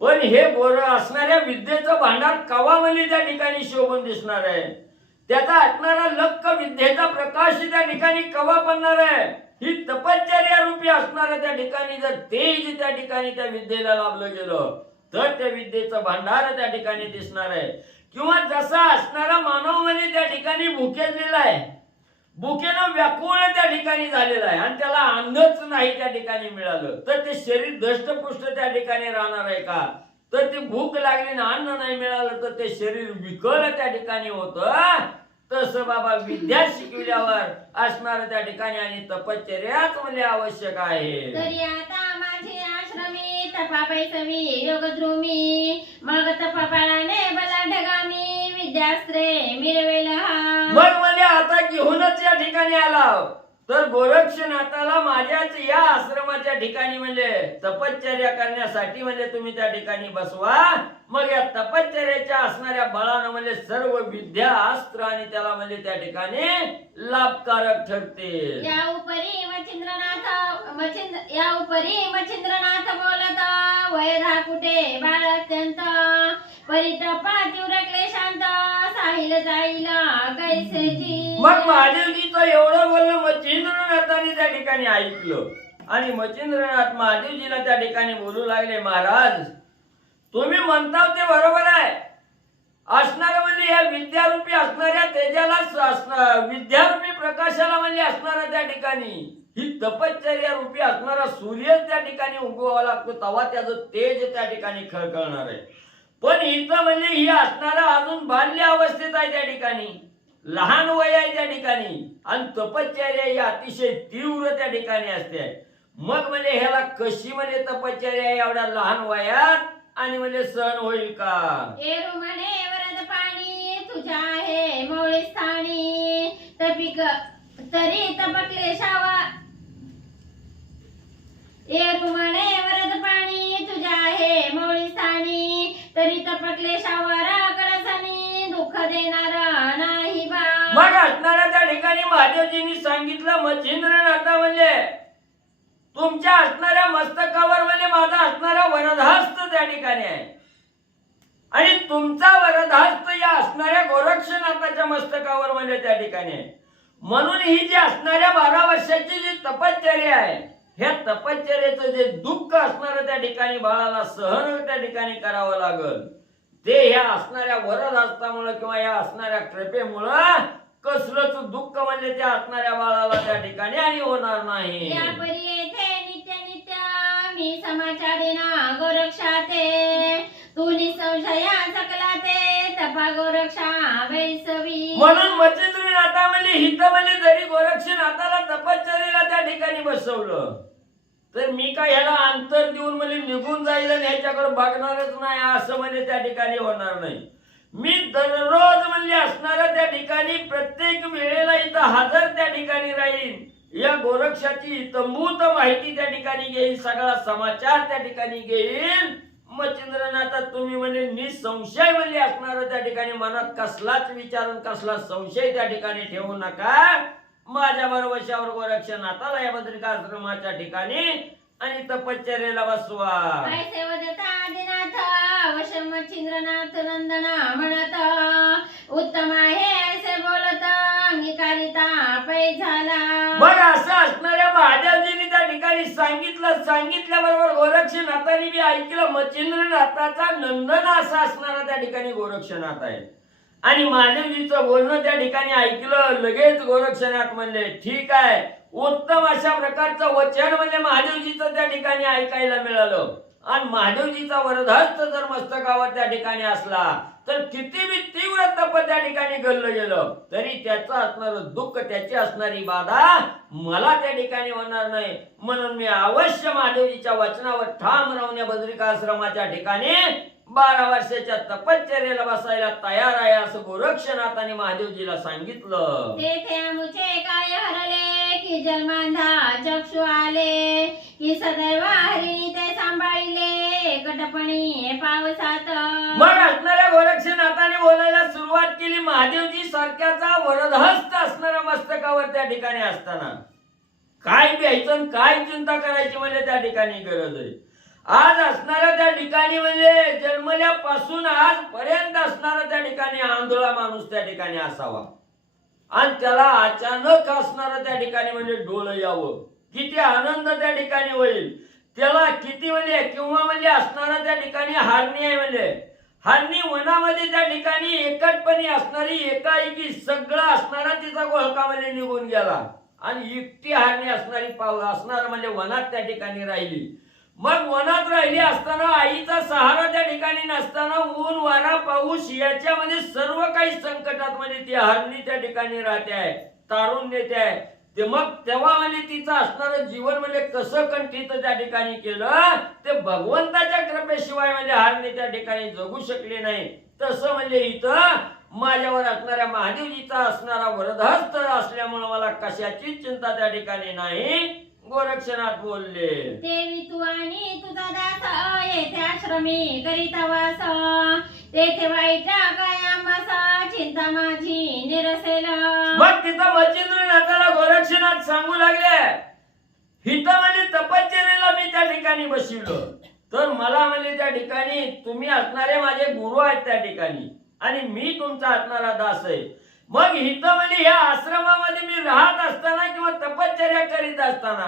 पण हे गोर असणाऱ्या विद्येचं भांडार कवा म्हणजे त्या ठिकाणी शोभून दिसणार आहे? त्याचा असणारा लक्क विद्येचा प्रकाश त्या ठिकाणी कवा पडणार आहे? ही तपश्चर्या रूपी असणाऱ्या त्या ठिकाणी जर तेज त्या ठिकाणी त्या विद्येला लाभलं गेलं तर त्या विद्येचं भांडार त्या ठिकाणी दिसणार आहे. किंवा जसा असणारा मानव म्हणजे त्या ठिकाणी भुकेलेला आहे, भुकेनं व्याकुळ त्या ठिकाणी झालेला आहे आणि त्याला अन्नच नाही त्या ठिकाणी मिळालं तर ते शरीर दष्टपुष्ट त्या ठिकाणी राहणार आहे का? तर ती भूक लागली ना अन्न नाही मिळालं तर ते शरीर विकळ त्या ठिकाणी होतं. तसं बाबा विद्या शिकविल्यावर असणार त्या ठिकाणी आणि तपश्चर्याच म्हणजे आवश्यक आहे. तरी आता माझे आश्रमी तपापैसवी योगद्रुमी मग तपापाळाने बलाढगामी विद्यास्त्रे मिरवेल हा. मग म्हणजे आता घेऊनच या ठिकाणी आला तर गोरक्षनाथाला माझ्याच या आश्रमाच्या ठिकाणी म्हणजे तपश्चर्या करण्यासाठी म्हणजे तुम्ही त्या ठिकाणी बसवा. मग या तपश्चर्याच्या असणाऱ्या बळानं म्हणजे सर्व विद्या अस्त्र आणि त्याला म्हणजे त्या ठिकाणी लाभकारक ठरते. या उपरी मच्छिंद्रनाथ बोलत वयधा कुठे बाळ अत्यंत परितपा तीव्र क्लेशांत साहिल जाईल कैसेची. मग महादेवजीचं एवढं बोलणं मच्छिंद्रनाथाने त्या ठिकाणी ऐकलं आणि मच्छिंद्रनाथ महादेवजीला त्या ठिकाणी बोलू लागले, महाराज तुम्ही म्हणता ते बरोबर आहे, असणारं म्हणजे या विद्यारूपी असणाऱ्या तेजाला विद्यारूपी प्रकाशाला म्हणजे असणाऱ्या त्या ठिकाणी ही तपश्चर्या रूपी असणारा सूर्य त्या ठिकाणी उगवावा लागतो तेव्हा त्याचं तेज त्या ठिकाणी खळखळणार आहे. पण इथं म्हणजे ही असणारा अजून बाल्य अवस्थेत आहे त्या ठिकाणी, लहान वय आहे त्या ठिकाणी आणि तपश्चर्या ही अतिशय तीव्र त्या ठिकाणी असते. मग म्हणजे ह्याला कशी म्हणजे तपश्चर्या एवढ्या लहान वयात आणि म्हणजे सहन होईल का? एरू म्हणे वरद पाणी तुझ्या आहे मौळी स्थानी तपिक तरी तपक्लेशावा. एरू म्हणे वरद पाणी तुझ्या आहे मौळी स्थानी तरी तपक्लेशावर कळसनी दुःख देणार नाही बा. मग असणाऱ्या त्या ठिकाणी महादेवजींनी सांगितलं, मच्छिंद्रनाथा म्हणजे तुमच्या असणाऱ्या मस्तकावर म्हणजे माझा असणारा वरदहस्त त्या ठिकाणी आहे आणि तुमचा वरदहस्त या असणाऱ्या गोरक्षनाथाच्या मस्तकावर म्हणजे त्या ठिकाणी आहे. म्हणून ही जी असणाऱ्या 12 वर्षाची जी तपश्चर्या आहे ह्या तपश्चर्याचं जे दुःख असणारं त्या ठिकाणी बाळाला सहन त्या ठिकाणी करावं लागल ते ह्या असणाऱ्या वरदहस्तामुळे किंवा या असणाऱ्या कृपेमुळं कसलंच दुःख म्हणजे त्या असणाऱ्या बाळाला त्या ठिकाणी आणि होणार नाही. या परी येथे नित्य नित्य मी समाचारिणा गोरक्षाते तू निसंशया सकला ते तपा गोरक्षा वैसवी. म्हणून मच्छिंद्रनाथा म्हणजे हित म्हणजे जरी गोरक्षनाथाला तपश्चर्येला त्या ठिकाणी बसवलं तर मी काय ह्याला अंतर देऊन म्हणजे निघून जाईल आणि ह्याच्याकडे बघणारच नाही असं म्हणजे त्या ठिकाणी होणार नाही. मी दररोज म्हणजे असणाऱ्या त्या ठिकाणी प्रत्येक वेळेला इथं हजर त्या ठिकाणी राहील. या गोरक्षाची इतंभूत माहिती त्या ठिकाणी घेईल, सगळा समाचार त्या ठिकाणी घेईल. मच्छिंद्रनाथा तुम्ही म्हणजे निसंशय म्हणजे असणार त्या ठिकाणी मनात कसलाच विचार कसला संशय त्या ठिकाणी ठेवू नका. माझ्या बरोबरशावर गोरक्षनाथाला या बद्रिकाश्रमाच्या ठिकाणी आणि तपश्चर्येला बसवा. ऐसे वदता आदिनाथ अवश्य मच्छिंद्रनाथ नंदना म्हणत उत्तम आहे ऐसे बोलत अंगीकारिता पै झाला. मग असं असणाऱ्या महादेवजींनी त्या ठिकाणी सांगितल्याबरोबर गोरक्षनाथांनी बी ऐकलं. मच्छिंद्रनाथाचा नंदन असा असणारा त्या ठिकाणी गोरक्षनाथ आहे आणि महादेवजीचं बोलणं त्या ठिकाणी ऐकलं. लगेच गोरक्षनाथ म्हणले ठीक आहे, उत्तम अशा प्रकारचं वचन म्हणजे महादेवजीचं त्या ठिकाणी ऐकायला मिळालं. आणि महादेवजीचा वरदहस्त जर मस्तकावर त्या ठिकाणी असला तर किती बी तीव्र तप त्या ठिकाणी गल्लं गेलं तरी त्याचं असणारं दुःख, त्याची असणारी बाधा मला त्या ठिकाणी होणार नाही. म्हणून मी अवश्य महादेवजीच्या वचनावर ठाम राहून या बद्रिकाश्रमाच्या ठिकाणी 12 वर्षाच्या तपश्चर्येला बसायला तयार आहे असं गोरक्षनाथाने महादेवजीला सांगितलं. तेथे आमुचे काय हरले की जन्मांधा चक्षु आले की सदैव हरिणी ते सांभाळिले एकटपणी पावसात. मग असणाऱ्या गोरक्षनाथाने बोलायला सुरुवात केली. महादेवजी सारख्याचा वरदहस्त असणाऱ्या मस्तकावर त्या ठिकाणी असताना काय प्यायचं काय चिंता करायची म्हणजे त्या ठिकाणी गरज आहे. आज असणाऱ्या त्या ठिकाणी म्हणजे जन्मल्यापासून आजपर्यंत असणारा त्या ठिकाणी आंधळा माणूस त्या ठिकाणी असावा आणि त्याला अचानक असणारा त्या ठिकाणी म्हणजे डोळं यावं, किती आनंद त्या ठिकाणी होईल. त्याला किती म्हणजे किंवा म्हणजे असणारा त्या ठिकाणी हारणी आहे म्हणजे हारणी वनामध्ये त्या ठिकाणी एकटपणी असणारी एकाएकी सगळं असणारा तिचा घोळका म्हणजे निघून गेला आणि एकटी हारणी असणारी असणार म्हणजे वनात त्या ठिकाणी राहिली. मग वनात राहिली असताना आईचा सहारा त्या ठिकाणी नसताना ऊन वारा पाऊस याच्यामध्ये सर्व काही संकटात म्हणजे ती हरणी त्या ठिकाणी राहते आहे, तारून नेते आहे. ते मग तेव्हा म्हणजे तिचं असणारं जीवन म्हणजे कसं कंठित त्या ठिकाणी केलं ते भगवंताच्या कृपेशिवाय म्हणजे हरणी त्या ठिकाणी जगू शकले नाही. तसं म्हणजे इथं माझ्यावर असणाऱ्या महादेवजीचा असणारा वरदहस्त असल्यामुळे मला कशाची चिंता त्या ठिकाणी नाही. गोरक्षनाथ बोलले देवी तू आणि तुझा दास येथे आश्रमी करीता वास तेथे वाईट काय आम्हास चिंता माझी निरसेल. मग तिथं मच्छिंद्रनाथाला गोरक्षनाथ सांगू लागले हिथं म्हणजे तपश्चर्येला मी त्या ठिकाणी बसविलो तर मला म्हणजे त्या ठिकाणी तुम्ही असणारे माझे गुरु आहेत त्या ठिकाणी आणि मी तुमचा असणारा दास आहे. मग इथं म्हणजे या आश्रमामध्ये मी राहत असताना किंवा तपश्चर्या करीत असताना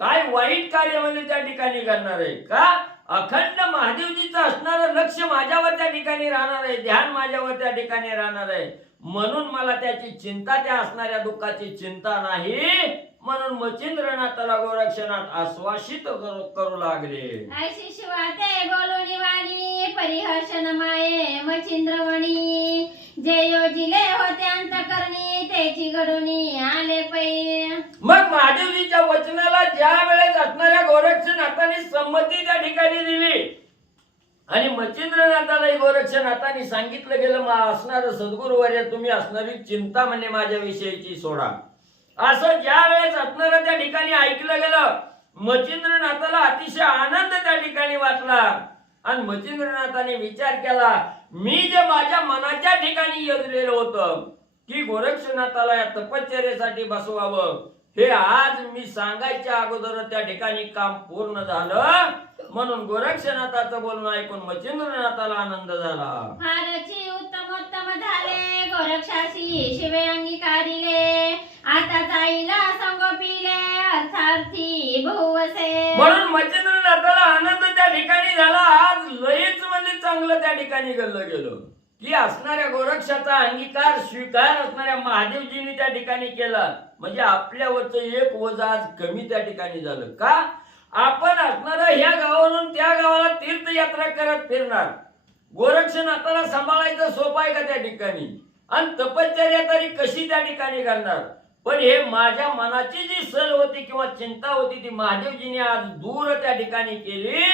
काय वाईट कार्य म्हणजे त्या ठिकाणी करणार आहे का? अखंड महादेवजीचं असणारं लक्ष माझ्यावर त्या ठिकाणी राहणार आहे, ध्यान माझ्यावर त्या ठिकाणी राहणार आहे. म्हणून मला त्याची चिंता, त्या असणाऱ्या दुःखाची चिंता नाही. म्हणून मच्छिंद्रनाथाला गोरक्षनाथ आश्वासित करू लागले. ऐशी शिवाते बोलूनी वाणी परिहर्षण माये मच्छिंद्रवणी जे योजिले होते अंतकरणी त्याची घडूनी आले पै. मग महादेवजीच्या वचनाला ज्या वेळेस असणाऱ्या गोरक्षनाथाने संमती त्या ठिकाणी दिली आणि मच्छिंद्रनाथालाही गोरक्षनाथाने सांगितलं गेलं असणारं सद्गुरुवर्य तुम्ही असणारी चिंता म्हणजे माझ्या विषयीची सोडा. असं ज्या वेळेस असणारं त्या ठिकाणी ऐकलं गेलं मच्छिंद्रनाथाला अतिशय आनंद त्या ठिकाणी वाटला आणि मच्छिंद्रनाथाने विचार केला मी जे माझ्या मनाच्या ठिकाणी योजलेलं होतं की गोरक्षनाथाला या तपश्चर्येसाठी बसवावं हे आज मी सांगायच्या अगोदर त्या ठिकाणी काम पूर्ण झालं. म्हणून गोरक्षनाथाचं बोलणं ऐकून मच्छिंद्रनाथाला आनंद झाला. फारची उत्तमोत्तम झाले गोरक्षाशी शिवे अंगीकारिले आता जाईला संगोपिले अर्थार्थी बहुवसे. म्हणून मच्छिंद्रनाथाला आनंद त्या ठिकाणी झाला. आज लयच म्हणजे चांगलं त्या ठिकाणी घडलं गेलं. की असणाऱ्या गोरक्षाचा अंगीकार स्वीकार असणाऱ्या महादेवजींनी त्या ठिकाणी केला. म्हणजे आपल्यावरचं एक वजा आज कमी त्या ठिकाणी झालं. का? आपण असणारा ह्या गावावरून त्या गावाला तीर्थयात्रा करत फिरणार. गोरक्षनाथाला सांभाळायचं सोपं आहे का त्या ठिकाणी? आणि तपश्चर्या तरी कशी त्या ठिकाणी करणार? पण हे माझ्या मनाची जी सल होती किंवा चिंता होती ती महादेवजीने आज दूर त्या ठिकाणी केली.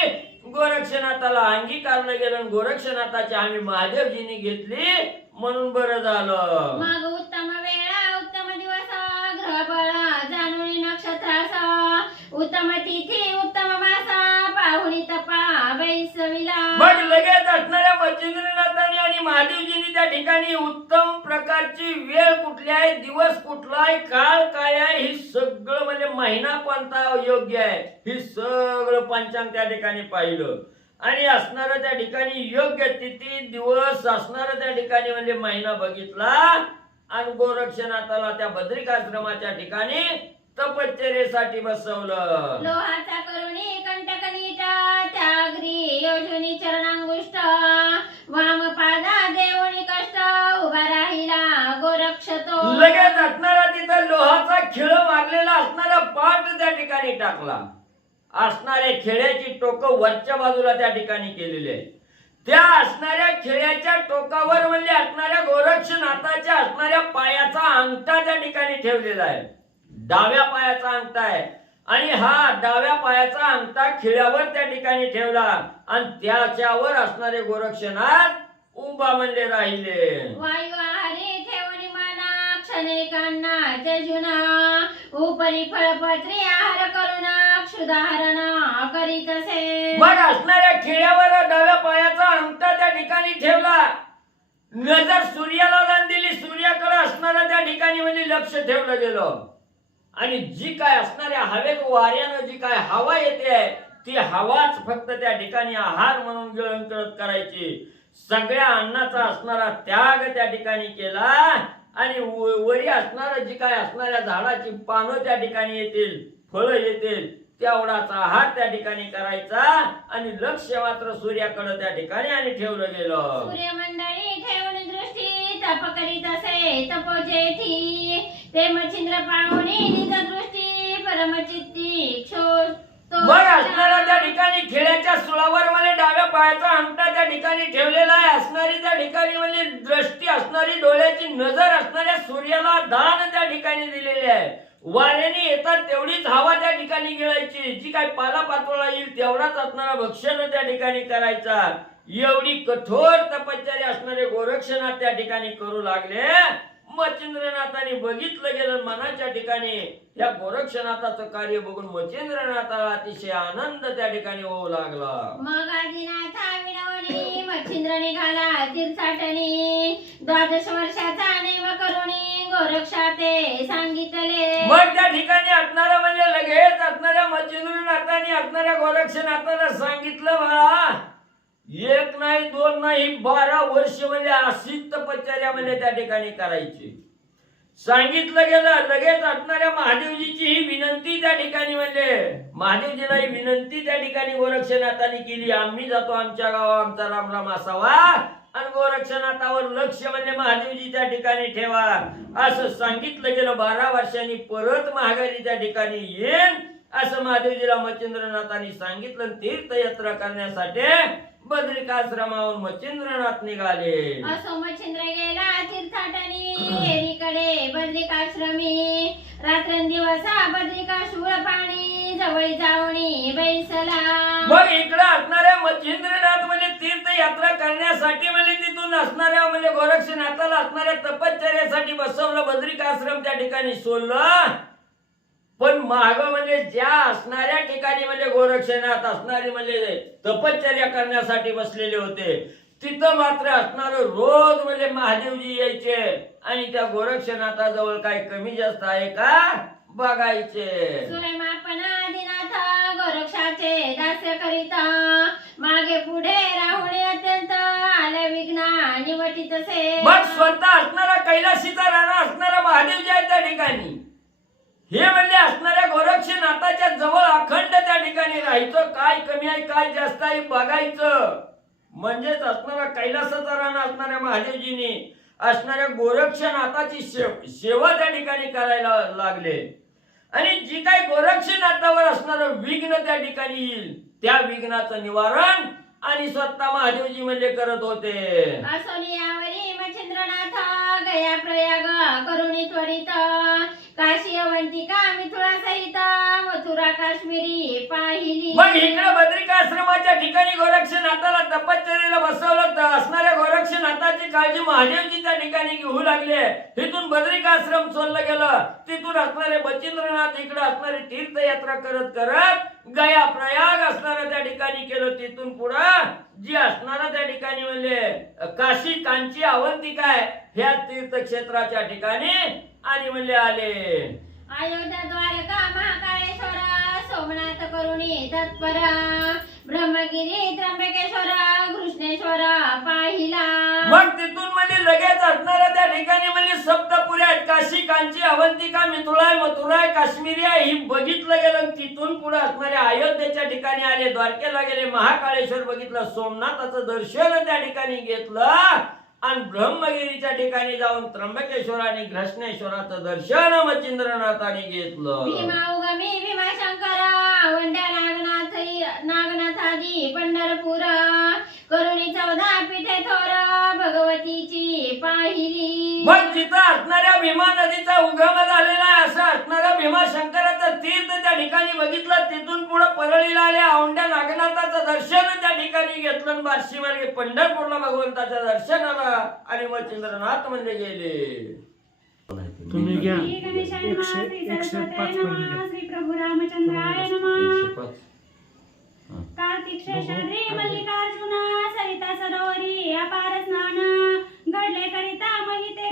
गोरक्षनाथाला अंगीकारलं गेलं. गोरक्षनाथाची आम्ही महादेवजीने घेतली म्हणून बरं झालं. मग उत्तम वेळा उत्तम दिवस ग्रहफळ जाणून नक्षत्रास उत्तम तिथी उत्तम मासा पाहुणी तपा बैसविला. मग लगेच असणाऱ्या मच्छिंद्रनाथांनी आणि महादेवजींनी त्या ठिकाणी उत्तम प्रकारची वेळ कुठली आहे, दिवस कुठला आहे, काळ काय आहे, ही सगळं म्हणजे महिना कोणता योग्य आहे, ही सगळं पंचांग त्या ठिकाणी पाहिलं. आणि असणारं त्या ठिकाणी योग्य तिथी दिवस असणारं त्या ठिकाणी म्हणजे महिना बघितला. आणि गोरक्षनाथाला त्या बद्रिकाश्रमाच्या ठिकाणी तपश्चर्येसाठी बसवलं. लोहाचा करुणी कंटक नीट त्याग्री योजनी चरणांगुष्ट वाम पादा देवणी कष्ट उभा राहिला गोरक्षतो. लगेच असणारा तिथं लोहाचा खिळ मारलेला असणारा पाट त्या ठिकाणी टाकला. असणारे खेळ्याची टोकं वरच्या बाजूला त्या ठिकाणी केलेली आहे. त्या असणाऱ्या खेळ्याच्या टोकावर म्हणजे असणाऱ्या गोरक्षनाथाच्या असणाऱ्या पायाचा अंगठा त्या ठिकाणी ठेवलेला आहे. डाव्या पायाचा अंगठा आहे. आणि हा डाव्या पायाचा अंगठा खिळ्यावर त्या ठिकाणी ठेवला. आणि त्याच्यावर असणारे गोरक्षनाथ उभा म्हणले राहिले. वायू आहारी ठेवणी माना क्षणिकांना जजुना उपरी फळपत्री आहार करुणा क्षुधारण करीत असे. मग असणाऱ्या खिळ्यावर डाव्या पायाचा अंगठा त्या ठिकाणी ठेवला. नजर सूर्याला लावून दिली. सूर्याकडे असणारा त्या ठिकाणी म्हणजे लक्ष ठेवलं गेलं. आणि जी काय असणाऱ्या हवेत वाऱ्यानं जी काय हवा येते ती हवाच फक्त त्या ठिकाणी आहार म्हणून गिळंकृत करायची. सगळ्या अन्नाचा असणारा त्याग त्या ठिकाणी केला. आणि वरी असणारं जी काय असणाऱ्या झाडाची पानं त्या ठिकाणी येतील, फळं येतील, तेवढाच आहार त्या ठिकाणी करायचा. आणि लक्ष मात्र सूर्याकडे त्या ठिकाणी आणि ठेवलं गेलं. सूर्यमंडळी ठेवून दृष्टी तप करीत असे तपोजेठी ते मच्छिंद्र पाहुणे निज दृष्टी परमचित्ती मग असणारा त्या ठिकाणी खेळ्याच्या सुळावर म्हणजे डाव्या पायाचा अंगठा त्या ठिकाणी ठेवलेला आहे. असणारी त्या ठिकाणी म्हणजे दृष्टी असणारी डोळ्याची नजर असणाऱ्या सूर्याला दान त्या ठिकाणी दिलेली आहे. वाऱ्याने येतात तेवढीच हवा त्या ठिकाणी गिळायची. जी काही पालापाचोळा येईल तेवढाच असणारा भक्षण त्या ठिकाणी करायचा. एवढी कठोर तपश्चर्या असणारे गोरक्षनाथ त्या ठिकाणी करू लागले. मच्छिंद्रनाथाने बघितलं गेलं मनाच्या ठिकाणी या गोरक्षनाथाचं कार्य बघून मच्छिंद्रनाथाला अतिशय आनंद त्या ठिकाणी होऊ लागला. मग आदिनाथा विनवणी मच्छिंद्र निघाला तीर्थाटणी 12 वर्षाचा नेम करुणी गोरक्षा ते सांगितले. मग त्या ठिकाणी असणारा म्हणजे लगेच असणाऱ्या मच्छिंद्रनाथाने असणाऱ्या गोरक्षनाथाला सांगितलं बाळा, एक नाही दोन नाही 12 वर्ष म्हणजे अशीच तपश्चर्या म्हणजे त्या ठिकाणी करायची. सांगितलं गेलं. लगेच असणाऱ्या महादेवजीची ही विनंती त्या ठिकाणी म्हणजे महादेवजीला ही विनंती त्या ठिकाणी गोरक्षनाथाने केली. आम्ही जातो आमच्या गावा, आमचा राम राम असावा आणि गोरक्षनाथावर लक्ष म्हणजे महादेवजी त्या ठिकाणी ठेवा असं सांगितलं गेलं. 12 वर्षांनी परत महागारी त्या ठिकाणी येईन असं महादेवजीला मच्छिंद्रनाथांनी सांगितलं. तीर्थयात्रा करण्यासाठी बद्रिकाश्रमाहून मच्छिंद्रनाथ निघाले. असो मच्छिंद्र गेला तीर्थाटणी एकीकडे बद्रिकाश्रमी रात्रंदिवसा बद्रिका शूळ पाणी जवळी जावणी बैसला. मग इकडे असणाऱ्या मच्छिंद्रनाथ म्हणजे तीर्थयात्रा करण्यासाठी म्हणजे तिथून असणाऱ्या म्हणजे गोरक्षनाथाला असणाऱ्या तपश्चर्यासाठी बसवलं. बद्रिकाश्रम त्या ठिकाणी सोडलं. पण माग म्हणजे ज्या असणाऱ्या ठिकाणी म्हणजे गोरक्षनाथ असणारे म्हणजे तपश्चर्या करण्यासाठी बसलेले होते तिथं मात्र असणार रोज म्हणजे महादेवजी यायचे आणि त्या गोरक्षनाथाजवळ काही कमी जास्त आहे का बघायचे. सूर्यमापन आदिनाथ गोरक्षाचे दास्य करिता मागे पुढे राहुणे अत्यंत आले विघ्ना निवटित से. मग स्वतः असणारा कैलासीचा राणा असणारा महादेवजी आहे त्या ठिकाणी. हे म्हणजे असणाऱ्या गोरक्षनाथाच्या जवळ अखंड त्या ठिकाणी राहायचं. काय कमी आहे काय जास्त आहे बघायचं. म्हणजेच असणारा कैलासाचा रान असणाऱ्या महादेवजीने असणाऱ्या गोरक्षनाथाची सेवा त्या ठिकाणी करायला लागले आणि जी काही गोरक्षनाथावर असणारं विघ्न त्या ठिकाणी येईल त्या विघ्नाचं निवारण आणि स्वतः महादेवजी म्हणजे करत होते. असोनियावरी मच्छिंद्रनाथ गया प्रयाग करुणी त्वरित काशी अवंतिका मिथुळा सहित मथुरा काश्मीरी पाहिली. मग इकडे बद्रिकाश्रमाच्या ठिकाणी गोरक्षनाथाला तपश्चर्येला बसवलं तर असणाऱ्या गोरक्षनाथाची काळजी महादेवजी त्या ठिकाणी घेऊ लागले. तिथून बद्रिकाश्रम सोडलं गेलं. तिथून असणारे मच्छिंद्रनाथ इकडे असणारी तीर्थयात्रा करत करत गया प्रयाग असणाऱ्या त्या ठिकाणी केलं. तिथून पुढं जी असणारा त्या ठिकाणी म्हणजे काशी कांची अवंतिका आहे ह्या तीर्थक्षेत्राच्या ठिकाणी आणि म्हणले आले. अयोध्या द्वारका महाकाळेश्वर सोमनाथ करुणी तत्पर ब्रह्मगिरी त्र्यंबकेश्वर कृष्णेश्वर पाहिला. मग तिथून म्हणजे लगेच असणाऱ्या त्या ठिकाणी म्हणजे सप्तपुरी आहेत. काशी कांची अवंतिका मिथुळा मथुरा काश्मीरी आहे ही बघितलं गेलं. तिथून पुढे असणाऱ्या अयोध्येच्या ठिकाणी आले. द्वारकेला गेले. महाकाळेश्वर बघितलं. सोमनाथाचं दर्शन त्या ठिकाणी घेतलं आणि ब्रह्मगिरीच्या ठिकाणी जाऊन त्र्यंबकेश्वर आणि घृष्णेश्वराचं दर्शन मच्छिंद्रनाथाने घेतलं. भीमाउगमी भीमाशंकर वंड्या नागनाथादी पंढरपूर करुणी 14 पीठे थोर भगवतीची पाहिली. मग जिथं असणाऱ्या भीमा नदीचा उगम झालेला आहे असं असणाऱ्या भीमाशंकराचं तीर्थ त्या ठिकाणी बघितलं. तिथून पुढे परळीला आले. औंढ्या नागनाथाचं दर्शन त्या ठिकाणी घेतलं. बार्शी मार्गे पंढरपूरला भगवंताच्या दर्शनाला आणि मच्छिंद्रनाथ म्हणजे गेले. तुम्ही घ्या श्री गणेशाय नमः, श्री 105 सरस्वत्याय पर्यंत नमः, घ्या. श्री प्रभू रामचंद्राय नमः. कार्तिक शेषाद्री मल्लिकार्जुन सरिता सरोवरी अपार स्नान घडले करिता महिते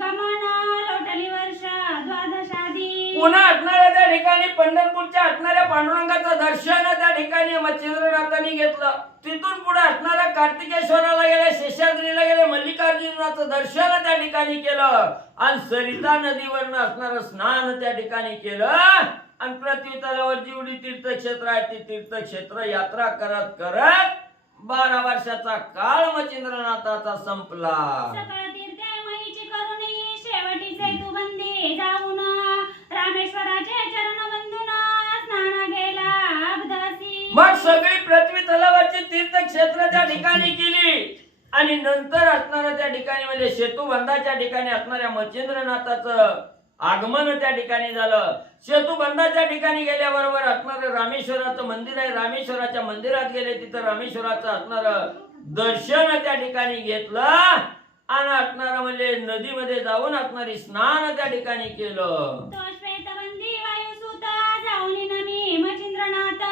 गमन लोटली वर्ष द्वादशादी. पुन्हा असणाऱ्या त्या ठिकाणी पंढरपूरच्या असणाऱ्या पांडुरंगाचं दर्शन त्या ठिकाणी मच्छिंद्रनाथांनी घेतलं. तिथून पुढे असणाऱ्या कार्तिकेश्वराला गेले. शेषाद्रीला गेले. मल्लिकार्जुनाचं दर्शन त्या ठिकाणी केलं आणि सरिता नदीवरनं असणारं स्नान त्या ठिकाणी केलं आणि पृथ्वी तलावर जेवढी तीर्थक्षेत्र आहे ती तीर्थक्षेत्र यात्रा करत करत 12 वर्षाचा काळ मच्छिंद्रनाथाचा संपला. सकळ तीर्थे महीची करुणी शेवटीचे तू बंदी जाऊन रामेश्वराचे चरण बंधून स्नान गेला अबदासी. मग सगळी पृथ्वी तलावाची तीर्थक्षेत्र त्या ठिकाणी केली आणि नंतर असणाऱ्या त्या ठिकाणी म्हणजे सेतुबंधाच्या ठिकाणी असणाऱ्या मच्छिंद्रनाथाचं आगमन त्या ठिकाणी झालं. सेतुबंधाच्या ठिकाणी गेल्याबरोबर असणारं रामेश्वराचं मंदिर आहे. रामेश्वराच्या मंदिरात गेले. तिथं रामेश्वराचं असणारं दर्शन त्या ठिकाणी घेतलं आणि असणारं म्हणजे नदीमध्ये जाऊन असणारी स्नान त्या ठिकाणी केलं. तो श्वेतबंदी वायुसूत जाऊन नमी मच्छिंद्रनाथ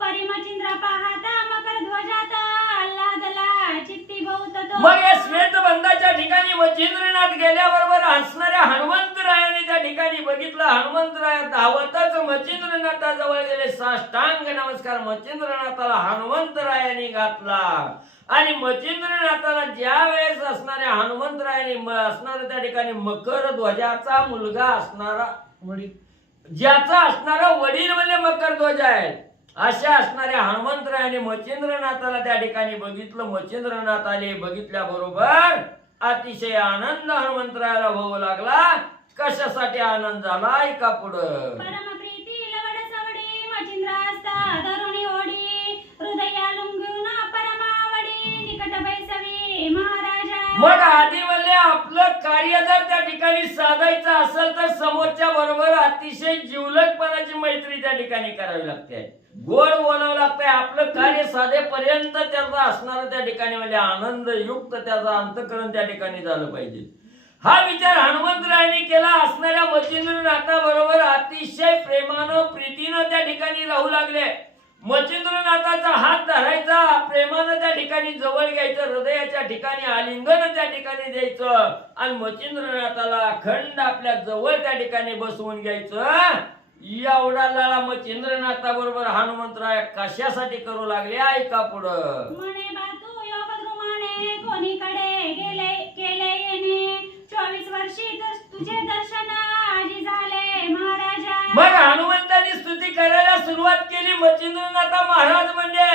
परी मच्छिंद्र पाहता मकर ध्वजात आल्हादला चित्ती बहुत तो. मग या श्वेतबंधाच्या ठिकाणी मच्छिंद्रनाथ गेल्याबरोबर असणाऱ्या हनुमंतरायाने त्या ठिकाणी बघितलं. हनुमंतराय धावतच मच्छिंद्रनाथाजवळ गेले. साष्टांग नमस्कार मच्छिंद्रनाथाला हनुमंतरायाने घातला आणि मच्छिंद्रनाथाला ज्या वेळेस असणाऱ्या हनुमंतरायाने असणाऱ्या त्या ठिकाणी मकर ध्वजाचा मुलगा असणारा ज्याचा असणारा वडील म्हणजे मकर ध्वज आहे अशा असणाऱ्या हनुमंतरायाने मच्छिंद्रनाथाला त्या ठिकाणी बघितलं. मच्छिंद्रनाथाने बघितल्याबरोबर अतिशय आनंद हनुमंतरायाला होऊ लागला. कशासाठी आनंद झाला ऐका पुढं. परम प्रीती लवड सवडी मच्छिंद्र असता धरुणी ओढी हृदया लुंगून परमावडी निकट बैसवी महाराजा. मग आधी म्हणले आपलं कार्य जर त्या ठिकाणी साधायचं असेल तर समोरच्या बरोबर अतिशय जिवलगपणाची मैत्री त्या ठिकाणी करावी लागते. गोड बोलावं लागतंय. आपलं कार्य साधेपर्यंत त्याचा असणार त्या ठिकाणी म्हणजे आनंद युक्त त्याचा अंतःकरण त्या ठिकाणी झालं पाहिजे. हा विचार हनुमंतरायांनी केला. असणाऱ्या मच्छिंद्रनाथाबरोबर अतिशय प्रेमानं प्रीतीनं त्या ठिकाणी राहू लागले. मच्छिंद्रनाथाचा हात धरायचा, प्रेमानं त्या ठिकाणी जवळ घ्यायचं, हृदयाच्या ठिकाणी आलिंगन त्या ठिकाणी द्यायचं आणि मच्छिंद्रनाथाला अखंड आपल्या जवळ त्या ठिकाणी बसवून घ्यायचं. एवढा लढा मच्छिंद्रनाथाबरोबर हनुमंतराय कशासाठी करू लागले ऐका पुढं. म्हणे बातू योगद्रुमाने कोणीकडे गेले केले येणे 24 वर्षी तुझे दर्शन आजी झाले महाराजा. मग हनुमंतांनी स्तुती करायला सुरुवात केली. मच्छिंद्रनाथ महाराज म्हणजे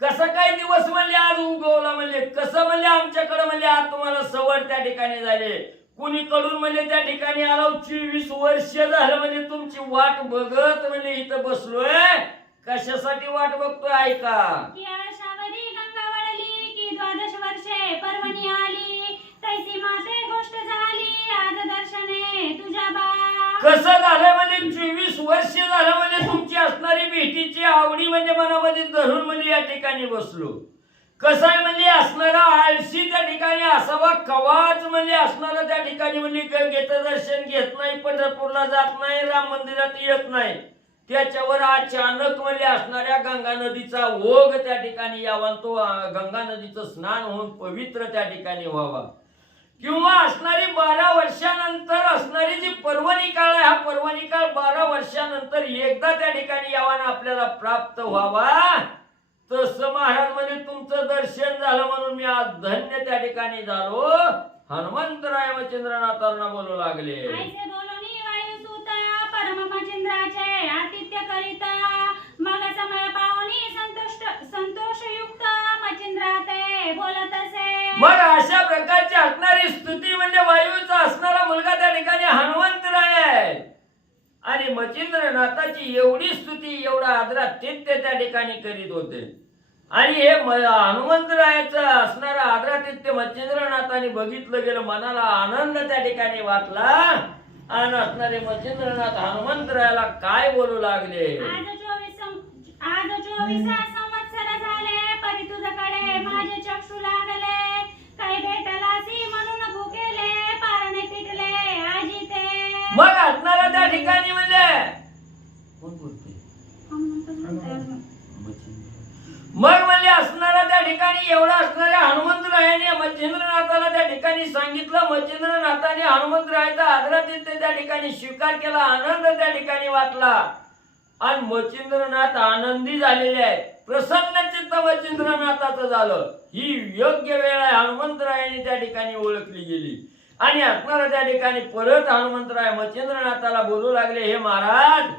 कसं काय दिवस म्हणले आज उगवला म्हणले, कसं म्हणले आमच्याकडे म्हणले आज तुम्हाला सवड त्या ठिकाणी झाले, कुणीकडून म्हणजे त्या ठिकाणी आलो 24 वर्ष झालं म्हणजे तुमची वाट बघत म्हणजे इथं बसलोय. कशासाठी वाट बघतोय ऐका. की आळशावरी गंगा वळली, की 12 वर्षे पर्वणी आली, तैसी माते गोष्ट झाली, आज दर्शने तुझ्या बा. कसं झालं म्हणजे 24 वर्ष झालं म्हणजे तुमची असणारी भेटीची आवडी म्हणजे मनामध्ये धरून म्हणजे या ठिकाणी बसलो. कसं आहे म्हणजे असणारा आळशी त्या ठिकाणी असावा कवाच म्हणजे असणारा त्या ठिकाणी म्हणजे गंगेचं दर्शन घेत नाही, पंढरपूरला जात नाही, राम मंदिरात येत नाही. त्याच्यावर अचानक म्हणजे असणाऱ्या गंगा नदीचा ओघ त्या ठिकाणी यावा, तो गंगा नदीचं स्नान होऊन पवित्र त्या ठिकाणी व्हावा. किंवा असणारी 12 वर्षानंतर असणारी जी पर्वणी काळ आहे, हा पर्वणी काळ 12 वर्षानंतर एकदा त्या ठिकाणी यावाना आपल्याला प्राप्त व्हावा. तसं महाराज म्हणजे तुमचं दर्शन झालं म्हणून मी आज धन्य त्या ठिकाणी झालो. हनुमंतराय मच्छिंद्रनाथांना बोलू लागले. ऐसे बोलूनी वायुसूता परम मच्छिंद्राचे आतिथ्य करिता, मग समय पाहुनी संतोषयुक्त मच्छिंद्रा ते बोलत असे. मग अशा प्रकारची असणारी स्तुती म्हणजे वायूचा असणारा मुलगा त्या ठिकाणी हनुमंतराय आहे. आणि मच्छिंद्रनाथाची एवढी स्तुती एवढा आदरातिथ्य त्या ठिकाणी करीत होते. आणि हे हनुमंतरायाचं असणारा आदरातिथ्य मच्छिंद्रनाथाने बघितलं गेलं, मनाला आनंद त्या ठिकाणी वाटला. आणि असणारे मच्छिंद्रनाथ हनुमंतरायाला काय बोलू लागले. आज 24 संवत्सर झाले, परी तुझकडे माझे चक्षु लागले, काही भेटलासी म्हणून भुकेले, पारणे पिटले आजी ते. मग असणारा त्या ठिकाणी म्हणजे कोण बोलते, मग म्हणजे असणारा त्या ठिकाणी एवढा असणाऱ्या हनुमंतरायाने मच्छिंद्रनाथाला त्या ठिकाणी सांगितलं. मच्छिंद्रनाथाने हनुमंतरायाचा आदरातिथ्य त्या ठिकाणी स्वीकार केला, आनंद त्या ठिकाणी वाटला. आणि मच्छिंद्रनाथ आनंदी झालेले आहे, प्रसन्न चित्त मच्छिंद्रनाथाचं झालं. ही योग्य वेळ आहे हनुमंतरायाने त्या ठिकाणी ओळखली गेली. आणि असणारा त्या ठिकाणी परत हनुमंतराय मच्छिंद्रनाथाला बोलू लागले, हे महाराज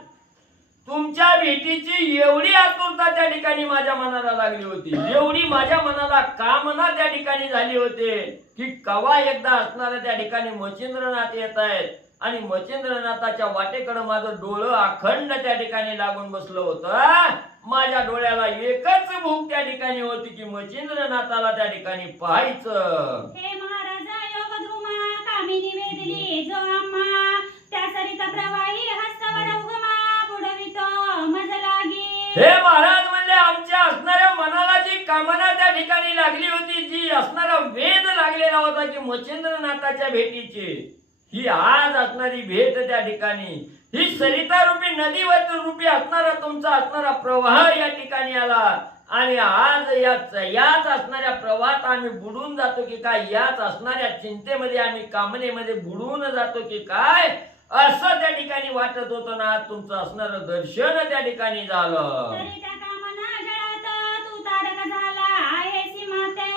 तुमच्या भेटीची एवढी आतुरता त्या ठिकाणी माझ्या मनाला लागली होती, एवढी माझ्या मनाला कामना त्या ठिकाणी झाली होते की कवा एकदा असणाऱ्या त्या ठिकाणी मच्छिंद्रनाथ येत आहेत. आणि मच्छिंद्रनाथाच्या वाटेकडे माझं डोळं अखंड त्या ठिकाणी लागून बसलं होतं. माझ्या डोळ्याला एकच भूक त्या ठिकाणी होती की मच्छिंद्रनाथाला त्या ठिकाणी पाहायचं. हे महाराजा योगद्रुमा कामिनी वेदिली जो आम्हा, त्या सरिता प्रवाही हस्तवर उगमा बुडवितो मज लागी. हे महाराज म्हणजे आमच्या असणाऱ्या मनाला जी कामना त्या ठिकाणी लागली होती, जी असणारा वेद लागलेला होता की मच्छिंद्रनाथाच्या भेटीची, ही आज असणारी भेट त्या ठिकाणी, ही सरिता रूपी नदी रूपी असणारा तुमचा असणारा प्रवाह या ठिकाणी आला. आणि आज याच असणाऱ्या प्रवाहात आम्ही बुडून जातो की काय, याच असणाऱ्या चिंतेमध्ये आम्ही कामनेमध्ये बुडून जातो की काय, असं त्या ठिकाणी वाटत होतं ना. आज तुमचं असणारं दर्शन त्या ठिकाणी झालं. तरी त्या कामना जळात तू तारक झाला आहेसी माते,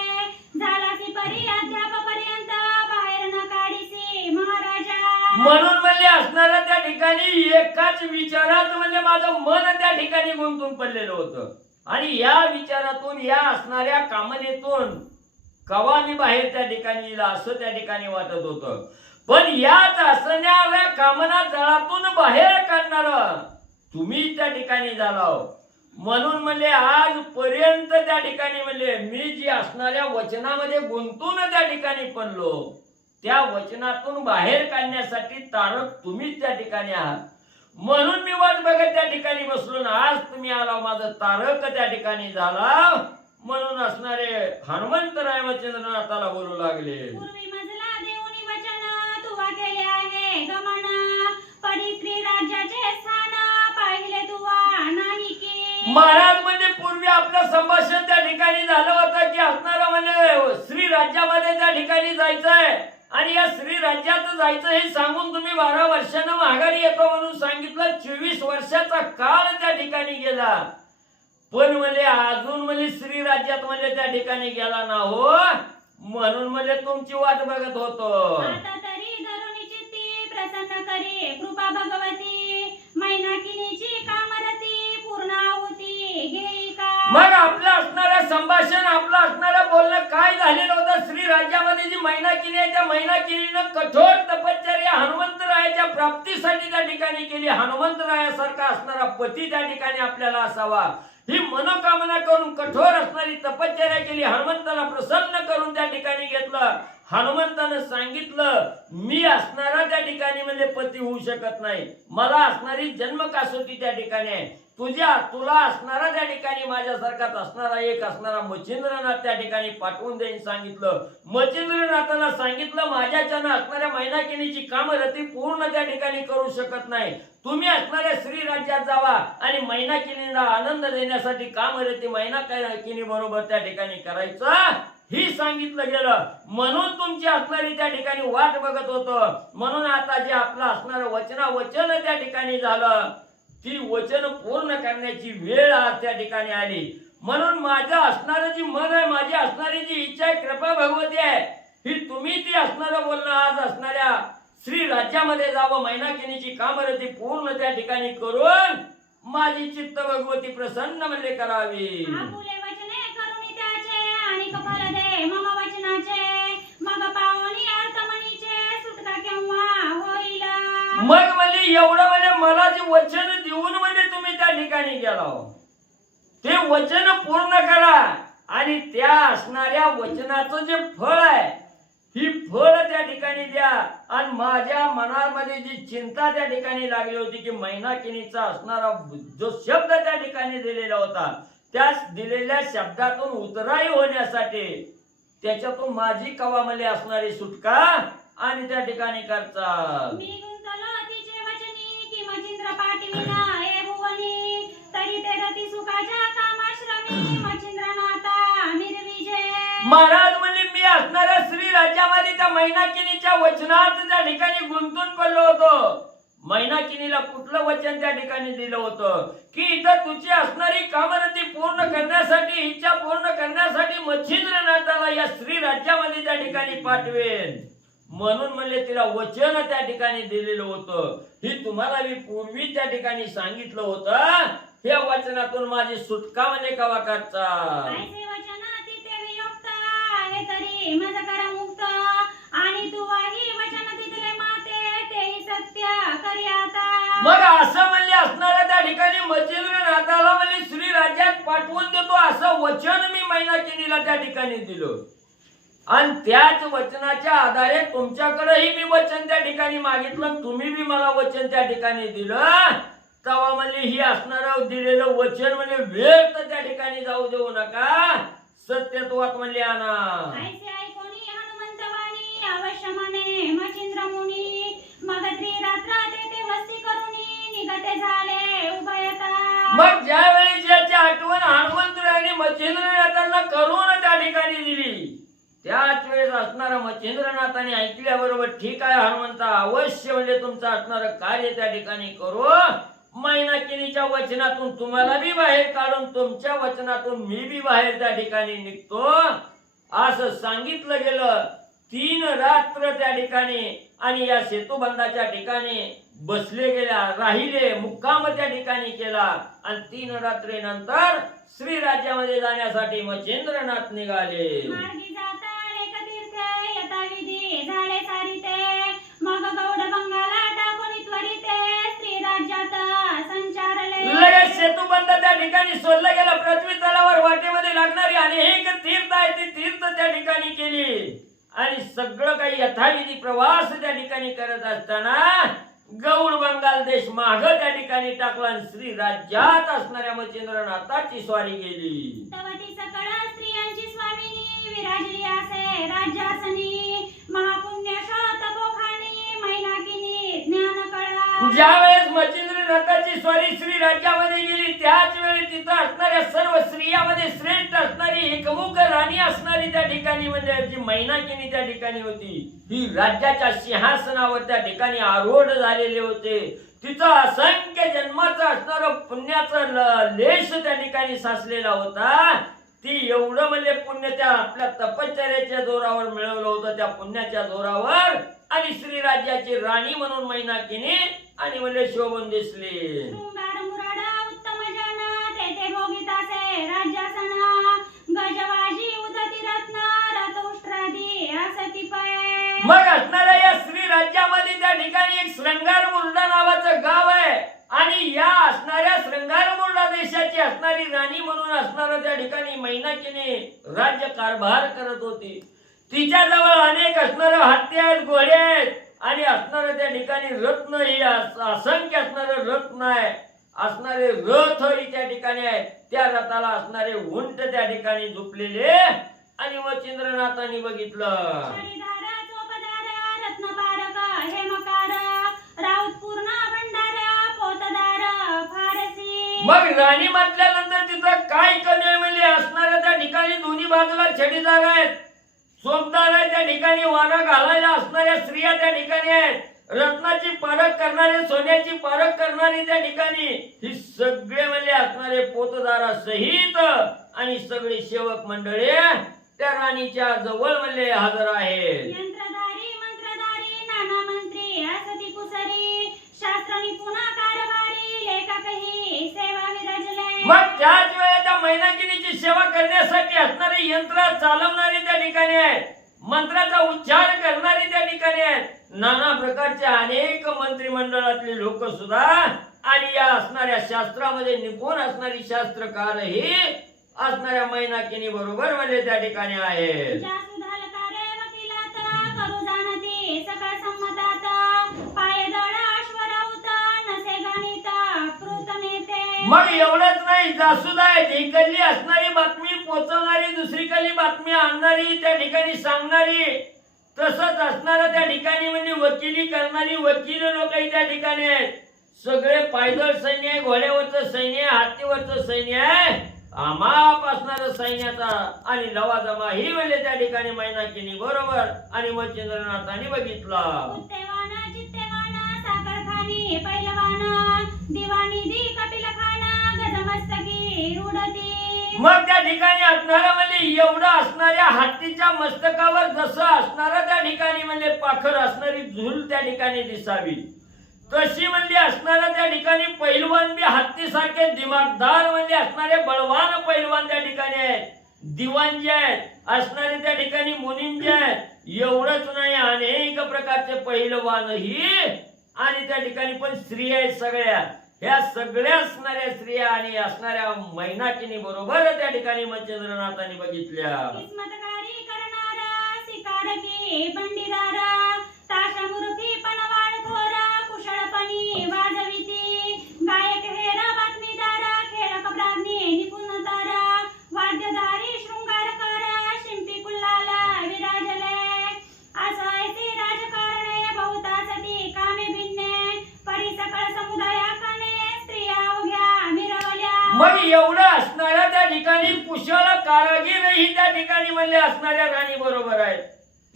झालासी परी अद्यापपर्यंत बाहेर न काढीसी महाराजा. म्हणून म्हणजे असणाऱ्या त्या ठिकाणी एकाच विचारात म्हणजे माझं मन त्या ठिकाणी गुंतून पडलेलं होतं. आणि या विचारातून, या असणाऱ्या कामनेतून कवा मी बाहेर त्या ठिकाणी येईल असं त्या ठिकाणी वाटत होतं. पण याच असणाऱ्या कामना जळातून बाहेर काढणार तुम्ही त्या ठिकाणी झाला. म्हणून म्हणजे आजपर्यंत त्या ठिकाणी म्हणजे मी जी असणाऱ्या वचनामध्ये गुंतून त्या ठिकाणी पडलो, त्या वचनातून बाहेर काढण्यासाठी तारक तुम्हीच त्या ठिकाणी आहात. म्हणून मी वाट बघत त्या ठिकाणी बसलो ना. आज तुम्ही आला, माझं तारक त्या ठिकाणी झाला. म्हणून असणारे हनुमंतराय मच्छिंद्रनाथाला बोलू लागले, पूर्वी मजला देऊनी वचन तुवा केले आहे गमन, पडी स्त्री राज्याचे स्थान पाहिले तुवा नाही की. महाराज म्हणजे पूर्वी आपलं संभाषण त्या ठिकाणी झालं होतं की असणारा म्हणजे श्री राज्यामध्ये त्या ठिकाणी जायचंय. आणि या श्री राज्यात जायचं हे सांगून तुम्ही 12 वर्षांना माघारी येतो म्हणून सांगितलं. 24 वर्षाचा काळ त्या ठिकाणी गेला. पण म्हणजे अजून म्हणजे श्री राज्यात म्हणजे त्या ठिकाणी गेला ना हो. म्हणून म्हणजे तुमची वाट बघत होतो. आता तरी धरुणी चित्ती प्रसन्न करी कृपा भगवती, मैनाकिनीची कामरती पूर्ण होती घेई का. मग आपलं असणारं संभाषण, आपलं असणारं बोलणं काय झालेलं होतं? श्री राज्यामध्ये जी मैनाकिनी आहे, त्या मैनाकिनीनं कठोर तपश्चर्या हनुमंतरायाच्या प्राप्तीसाठी त्या ठिकाणी केली. हनुमंतरायासारखा असणारा पती त्या ठिकाणी आपल्याला असावा, ही मनोकामना करून कठोर असणारी तपश्चर्या केली. हनुमंताला प्रसन्न करून त्या ठिकाणी घेतलं. हनुमंतानं सांगितलं, मी असणारा त्या ठिकाणी म्हणजे पती होऊ शकत नाही, मला असणारी जन्म कसोटी त्या ठिकाणी आहे. तुला असणारा त्या ठिकाणी माझ्यासारखाच असणारा एक असणारा मच्छिंद्रनाथ त्या ठिकाणी पाठवून देईन सांगितलं. मच्छिंद्रनाथाला सांगितलं, माझ्याच्यानं असणाऱ्या मैनाकिनीची कामरती पूर्ण त्या ठिकाणी करू शकत नाही, तुम्ही असणाऱ्या श्री राज्यात जावा आणि मैनाकिनीला आनंद देण्यासाठी कामरती मैनाकिनी बरोबर त्या ठिकाणी करायचं ही सांगितलं गेलं. म्हणून तुमची असणारी त्या ठिकाणी वाट बघत होतं. म्हणून आता जे आपलं असणारं वचन त्या ठिकाणी झालं, ती वचन पूर्ण करण्याची वेळ आज त्या ठिकाणी आली. म्हणून माझं असणारं जी मन आहे, माझी असणारी जी इच्छा आहे, कृपा भगवती आहे, ही तुम्ही ती असणारं बोलणं आज असणाऱ्या श्री राज्यामध्ये जावं, मैनाकिनीची कामरती पूर्ण त्या ठिकाणी करून माझी चित्त भगवती प्रसन्न म्हणजे करावी. आपुले वचने करुणी त्याचे आणि कपाल दे मम वचनाचे, मग पावनी अर्थमणीचे सुटका केव्हा होईल. मग म्हणजे एवढं म्हणजे मला जे वचन देऊन म्हणजे तुम्ही त्या ठिकाणी गेला, ते वचन पूर्ण करा आणि त्या असणाऱ्या वचनाचं जे फळ आहे, ही फळ त्या ठिकाणी द्या. आणि माझ्या मनामध्ये जी चिंता त्या ठिकाणी लागली होती की मैनाकिनीचा असणारा जो शब्द त्या ठिकाणी दिलेला होता, त्या दिलेल्या शब्दातून उतराई होण्यासाठी त्याच्यातून माझी कवामध्ये असणारी सुटका आणि त्या ठिकाणी करता. मी गुंतलो तिचे वचनी की मचिंद्र पाठविना हे भुवनी, तरी ते रती सुखाच्या कामाश्रमी मचिंद्रनाथा निर्विजय. महाराज म्हणजे मी असणाऱ्या श्री राज्यामध्ये त्या मैनाकिनीच्या वचनात त्या ठिकाणी गुंतून पडलो होतो. मैनाकिनीला कुठलं वचन त्या ठिकाणी दिलं होतं की इथं तुझी असणारी कामरती पूर्ण करण्यासाठी, इच्छा पूर्ण करण्यासाठी मच्छिंद्रनाथाला या श्री राज्यामध्ये त्या ठिकाणी पाठवेन. म्हणून म्हणजे तिला वचन त्या ठिकाणी दिलेलं होतं. ही तुम्हाला मी पूर्वी त्या ठिकाणी सांगितलं होतं. या वचनातून माझी सुटका म्हणजे कवा करता. ऐसे वचन तिथे वियुक्त आहे तरी माझा करा मुक्त, आणि तू वाही वचन तिथले माते तेही सत्य करी आता. मग असं म्हणले असणाऱ्या त्या ठिकाणी मच्छिंद्रनाथाला म्हणजे श्री राज्यात पाठवून देतो असं वचन मी मैनाकिनीला त्या ठिकाणी दिलं. आणि त्याच वचनाच्या आधारे तुमच्याकडेही मी वचन त्या ठिकाणी मागितलं, तुम्ही बी मला वचन त्या ठिकाणी दिलं. तेव्हा म्हणजे ही असणारं दिलेलं वचन म्हणजे वेळ तर त्या ठिकाणी जाऊ देऊ नका, सत्यत्वात म्हणले आणा. ऐसे ऐकोनी हनुमंतवाणी अवश्य म्हणे मचिंद्र मुनी, मग त्रिरात्र तेथे वस्ती करुनी निघते झाले उभयता. मग ज्यावेळी ज्याची आठवण हनुमंतरायाने मच्छिंद्रनाथांना करून त्या ठिकाणी दिली, त्याच वेळेस असणारा मच्छिंद्रनाथाने ऐकल्याबरोबर ठीक आहे हनुमंता, अवश्य म्हणजे तुमचं असणारं कार्य त्या ठिकाणी करू. मैनाकिनीच्या वचनातून तुम्हाला बी बाहेर काढून तुमच्या वचनातून मी बी बाहेर त्या ठिकाणी निघतो असं सांगितलं गेलं. 3 रात्र त्या ठिकाणी आणि या सेतुबंधाच्या ठिकाणी बसले गेल्या, राहिले, मुक्काम त्या ठिकाणी केला. आणि 3 रात्रीनंतर श्री राज्यामध्ये जाण्यासाठी मच्छिंद्रनाथ निघाले. मार्गी जाता अनेक तीर्थे यथाविधी झाले सारिते, मग गौड बंगाला टाकून त्वरिते स्त्री राज्यात संचारले. लगेच सेतुबंध त्या ठिकाणी सोडलं गेलं. पृथ्वी तलावर वाटेमध्ये लागणारी अनेक तीर्थ आहे, ती तीर्थ त्या ठिकाणी केली आणि सगळं काही यथाविधी प्रवास त्या ठिकाणी करत असताना गौड बंगाल देश माग त्या ठिकाणी टाकला आणि श्री राज्यात असणाऱ्या मच्छिंद्रनाथाची स्वारी गेली. तवती सकळ स्त्रियांची स्वामिनी विराजली असे राज्यासनी, महापुण्य तपोखानी मैनाकिनी ज्ञान कळा. ज्या वेळेस मच्छिंद्रनाथाची स्वारी श्री राज्यामध्ये गेली, त्याच वेळी तिथं असणाऱ्या सर्व स्त्रियामध्ये श्रेष्ठ असणारी एकमुख राणी असणारी त्या ठिकाणी म्हणजे जी मैनाकिनी त्या ठिकाणी होती, ही राज्याच्या सिंहासनावर त्या ठिकाणी आरूढ झालेले होते. तिचं असंख्य जन्माचं असणारं पुण्याचं लेश त्या ठिकाणी साचलेला होता. ती एवढं म्हणजे पुण्य त्या आपल्या तपश्चर्याच्या जोरावर मिळवलं होतं, त्या पुण्याच्या जोरावर. आणि श्री राज्याची राणी म्हणून मैनाकिनी आणि म्हणजे शोभून दिसली. शृंगार मुराडा उत्तम जन तेथे भोगितासे राज्य मग असणाऱ्या या श्री राज्यामध्ये त्या ठिकाणी एक श्रृंगार मुर्डा नावाचं गाव आहे आणि या असणाऱ्या श्रृंगार मुर्डा देशाची असणारी राणी म्हणून असणाऱ्या त्या ठिकाणी मैनाकीने राज्य कारभार करत होती. तिच्याजवळ अनेक असणारे हत्ती आहेत, घोडे आहेत आणि असणारे त्या ठिकाणी रत्न ही असंख्य असणारे रत्न आहे, असणारे रथ ही त्या ठिकाणी आहे. त्या रथाला असणारे उंट त्या ठिकाणी झोपलेले आणि मच्छिंद्रनाथांनी बघितलं. मग राणी म्हटल्यानंतर तिथं काय कमी आहे म्हणजे असणाऱ्या त्या ठिकाणी दोन्ही बाजूला छडीदार आहेत, चोपदार आहे, त्या ठिकाणी वारा घालायला असणाऱ्या स्त्रिया त्या ठिकाणी आहेत, रत्नाची पारख करणारे, सोन्याची पारख करणारी त्या ठिकाणी ही सगळे म्हणजे असणारे पोतदारा सहित आणि सगळे सेवक मंडळी त्या राणीच्या जवळ म्हणजे हजर आहेत. यंत्रधारी मंत्रधारी नाना मंत्री असती कुसरी शास्त्र निपुण कारभारी लेखकही सेवा विराजले. मग त्याच वेळेला त्या मैनाकिनीची सेवा करण्यासाठी असणारे यंत्र चालवणारी त्या ठिकाणी आहेत, मंत्राचा उच्चार करणारी त्या ठिकाणी आहेत, नाना प्रकारचे अनेक मंत्रिमंडळातले लोक सुद्धा आणि या असणाऱ्या शास्त्रामध्ये निपुण असणारी शास्त्रकारही असणाऱ्या मैनाकिनी बरोबर म्हणजे त्या ठिकाणी आहेत. मग एवढंच नाही, जासुदा आहे इकडली असणारी बातमी पोचवणारी, दुसरीकडली बातमी आणणारी, त्या ठिकाणी सांगणारी, तसंच असणारा त्या ठिकाणी म्हणजे वकिली करणारी वकील लोकही त्या ठिकाणी आहेत. सगळे पायदळ सैन्य आहे, घोड्यावरचं सैन्य आहे, हत्तीवरचं सैन्य आहे, आमाप असणारं सैन्याचा आणि लवाजमा ही म्हणजे त्या ठिकाणी मैनाकिनी बरोबर आणि मच्छिंद्रनाथांनी बघितला. मग त्या ठिकाणी असणारा म्हणजे एवढं असणाऱ्या हत्तीच्या मस्तकावर जसं असणारा त्या ठिकाणी म्हणजे पाखर असणारी झूल त्या ठिकाणी दिसावी, तशी म्हणजे असणारा त्या ठिकाणी पैलवान बी हत्तीसारखे दिमागदार म्हणजे असणारे बळवान पैलवान त्या ठिकाणी आहेत, दिवाण जे आहेत असणारे त्या ठिकाणी मुनीम जे आहेत. एवढंच नाही, अनेक प्रकारचे पैलवानही आणि त्या ठिकाणी पण स्त्रिया आहेत सगळ्या, ह्या सगळ्या असणाऱ्या स्त्रिया आणि असणाऱ्या मैनाकिनी बरोबर त्या ठिकाणी मच्छिंद्रनाथांनी बघितल्या. मग एवढं असणाऱ्या त्या ठिकाणी कुशल कारागीरही त्या ठिकाणी म्हणले असणाऱ्या राणी बरोबर आहेत.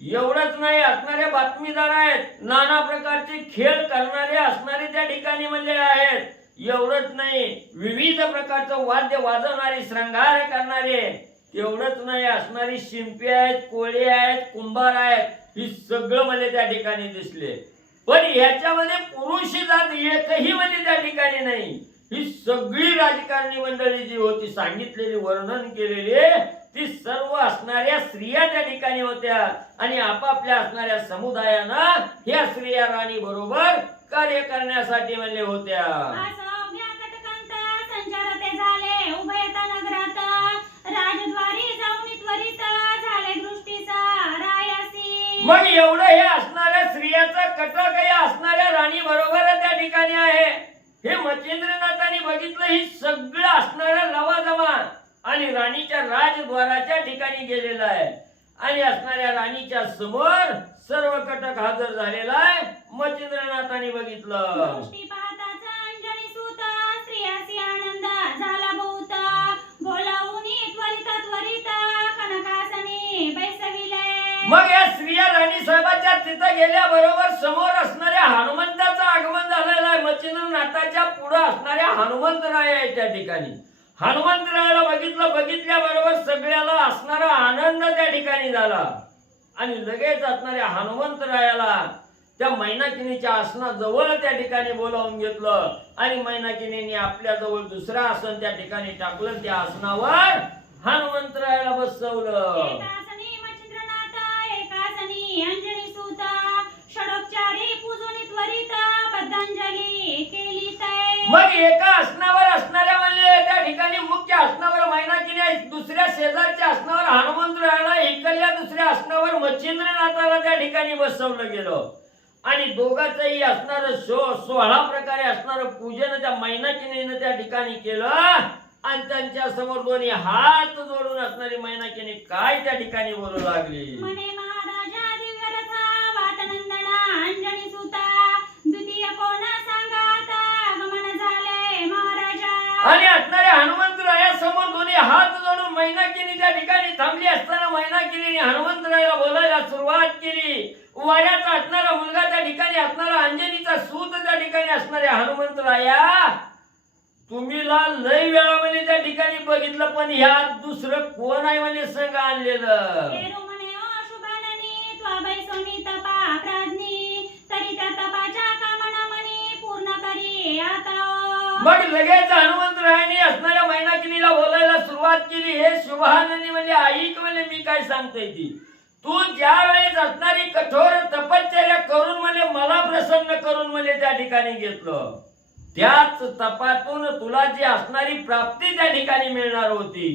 एवढंच नाही, असणारे बातमीदार आहेत, नाना प्रकारचे खेळ करणारे असणारे त्या ठिकाणी म्हणले आहेत. एवढंच नाही, विविध प्रकारचं वाद्य वाजवणारे, श्रृंगार करणारे. एवढंच नाही, असणारी शिंपी आहेत, कोळी आहेत, कुंभार आहेत, ही सगळं म्हणजे त्या ठिकाणी दिसले. पण ह्याच्यामध्ये पुरुष जात एकही म्हणजे त्या ठिकाणी नाही. ही सगळी राजकारणी मंडळी जी होती सांगितलेली, वर्णन केलेले, ती सर्व असणाऱ्या स्त्रिया त्या ठिकाणी होत्या आणि आपापल्या असणाऱ्या समुदायानं ह्या स्त्रिया राणी बरोबर कार्य करण्यासाठी म्हणले होत्या. मग एवढं हे असणाऱ्या स्त्रियाचा कटक या असणाऱ्या राणी बरोबर त्या ठिकाणी आहे. हे मच्छिंद्रनाथांनी बघितलं, ही सगळं असणाऱ्या लवाजमा आणि राणीच्या राजद्वाराच्या ठिकाणी गेलेला आहे आणि असणाऱ्या राणीच्या समोर सर्व कटक हजर झालेला आहे. मच्छिंद्रनाथांनी बघितलं. मग या स्त्रिया राणी साहेबाच्या तिथं गेल्याबरोबर समोर असणाऱ्या हनुमंताचं आगमन झालेलं आहे. मच्छिंद्रनाथाच्या पुढे असणाऱ्या हनुमंतराय आहे त्या ठिकाणी. हनुमंतरायाला बघितलं, बघितल्याबरोबर सगळ्याला असणारा आनंद त्या ठिकाणी झाला आणि लगेच असणाऱ्या हनुमंतरायाला त्या मैनाकिनीच्या आसनाजवळ त्या ठिकाणी बोलावून घेतलं आणि मैनाकिनीने आपल्या जवळ दुसरं आसन त्या ठिकाणी टाकलं. त्या आसनावर हनुमंतरायाला बसवलं. अंजनी सूत मग एका आसनावर असणाऱ्या म्हणजे त्या ठिकाणी मुख्य आसनावर मैनाकीने आहे, दुसऱ्या शेजारच्या आसनावर हनुमंतरायाला, इकडल्या दुसऱ्या आसनावर मच्छिंद्रनाथाला त्या ठिकाणी बसवलं गेलं आणि दोघांचंही असणारं 16 प्रकारे असणारं पूजन त्या मैनाकीने त्या ठिकाणी केलं आणि त्यांच्या समोर दोन्ही हात जोडून असणारी मैनाकीने काय त्या ठिकाणी बोलू लागली. म्हणे महाराजा दिव्य रथा वाटनंदना अंजनी सुता द्वितीय कोण सांगाता गमन झाले महाराजा. आणि असणाऱ्या हनुमंतराया समोर दोन्ही हात जोडून मैनाकीने त्या ठिकाणी थांबली असताना मैनाकीने हनुमंतरायाला बोलायला सुरुवात केली. वाऱ्याचा असणारा मुलगा त्या ठिकाणी असणारा अंजनीचा सूत त्या ठिकाणी असणाऱ्या हनुमंतराया, तुम्ही लय वेळा म्हणजे त्या ठिकाणी बघितलं पण ह्यात दुसरं कोण आहे म्हणजे संग आणलेलं. हेरू म्हणे ओ शुभाननी त्वाबाई स्वामी तपा प्राज्ञी तरी त्या तपाच्या कामना म्हणी पूर्ण करी आता. मग लगेच हनुमंतरायाने असणाऱ्या मैनाकिनीला बोलायला सुरुवात केली. हे शुभाननी म्हणजे ऐक म्हणजे मी काय सांगतोय ती, तू ज्या वेळेस असणारी कठोर तपश्चर्या करून म्हणजे मला प्रसन्न करून म्हणजे त्या ठिकाणी घेतलं, त्याच तपातून तुला जी असणारी प्राप्ती त्या ठिकाणी मिळणार होती,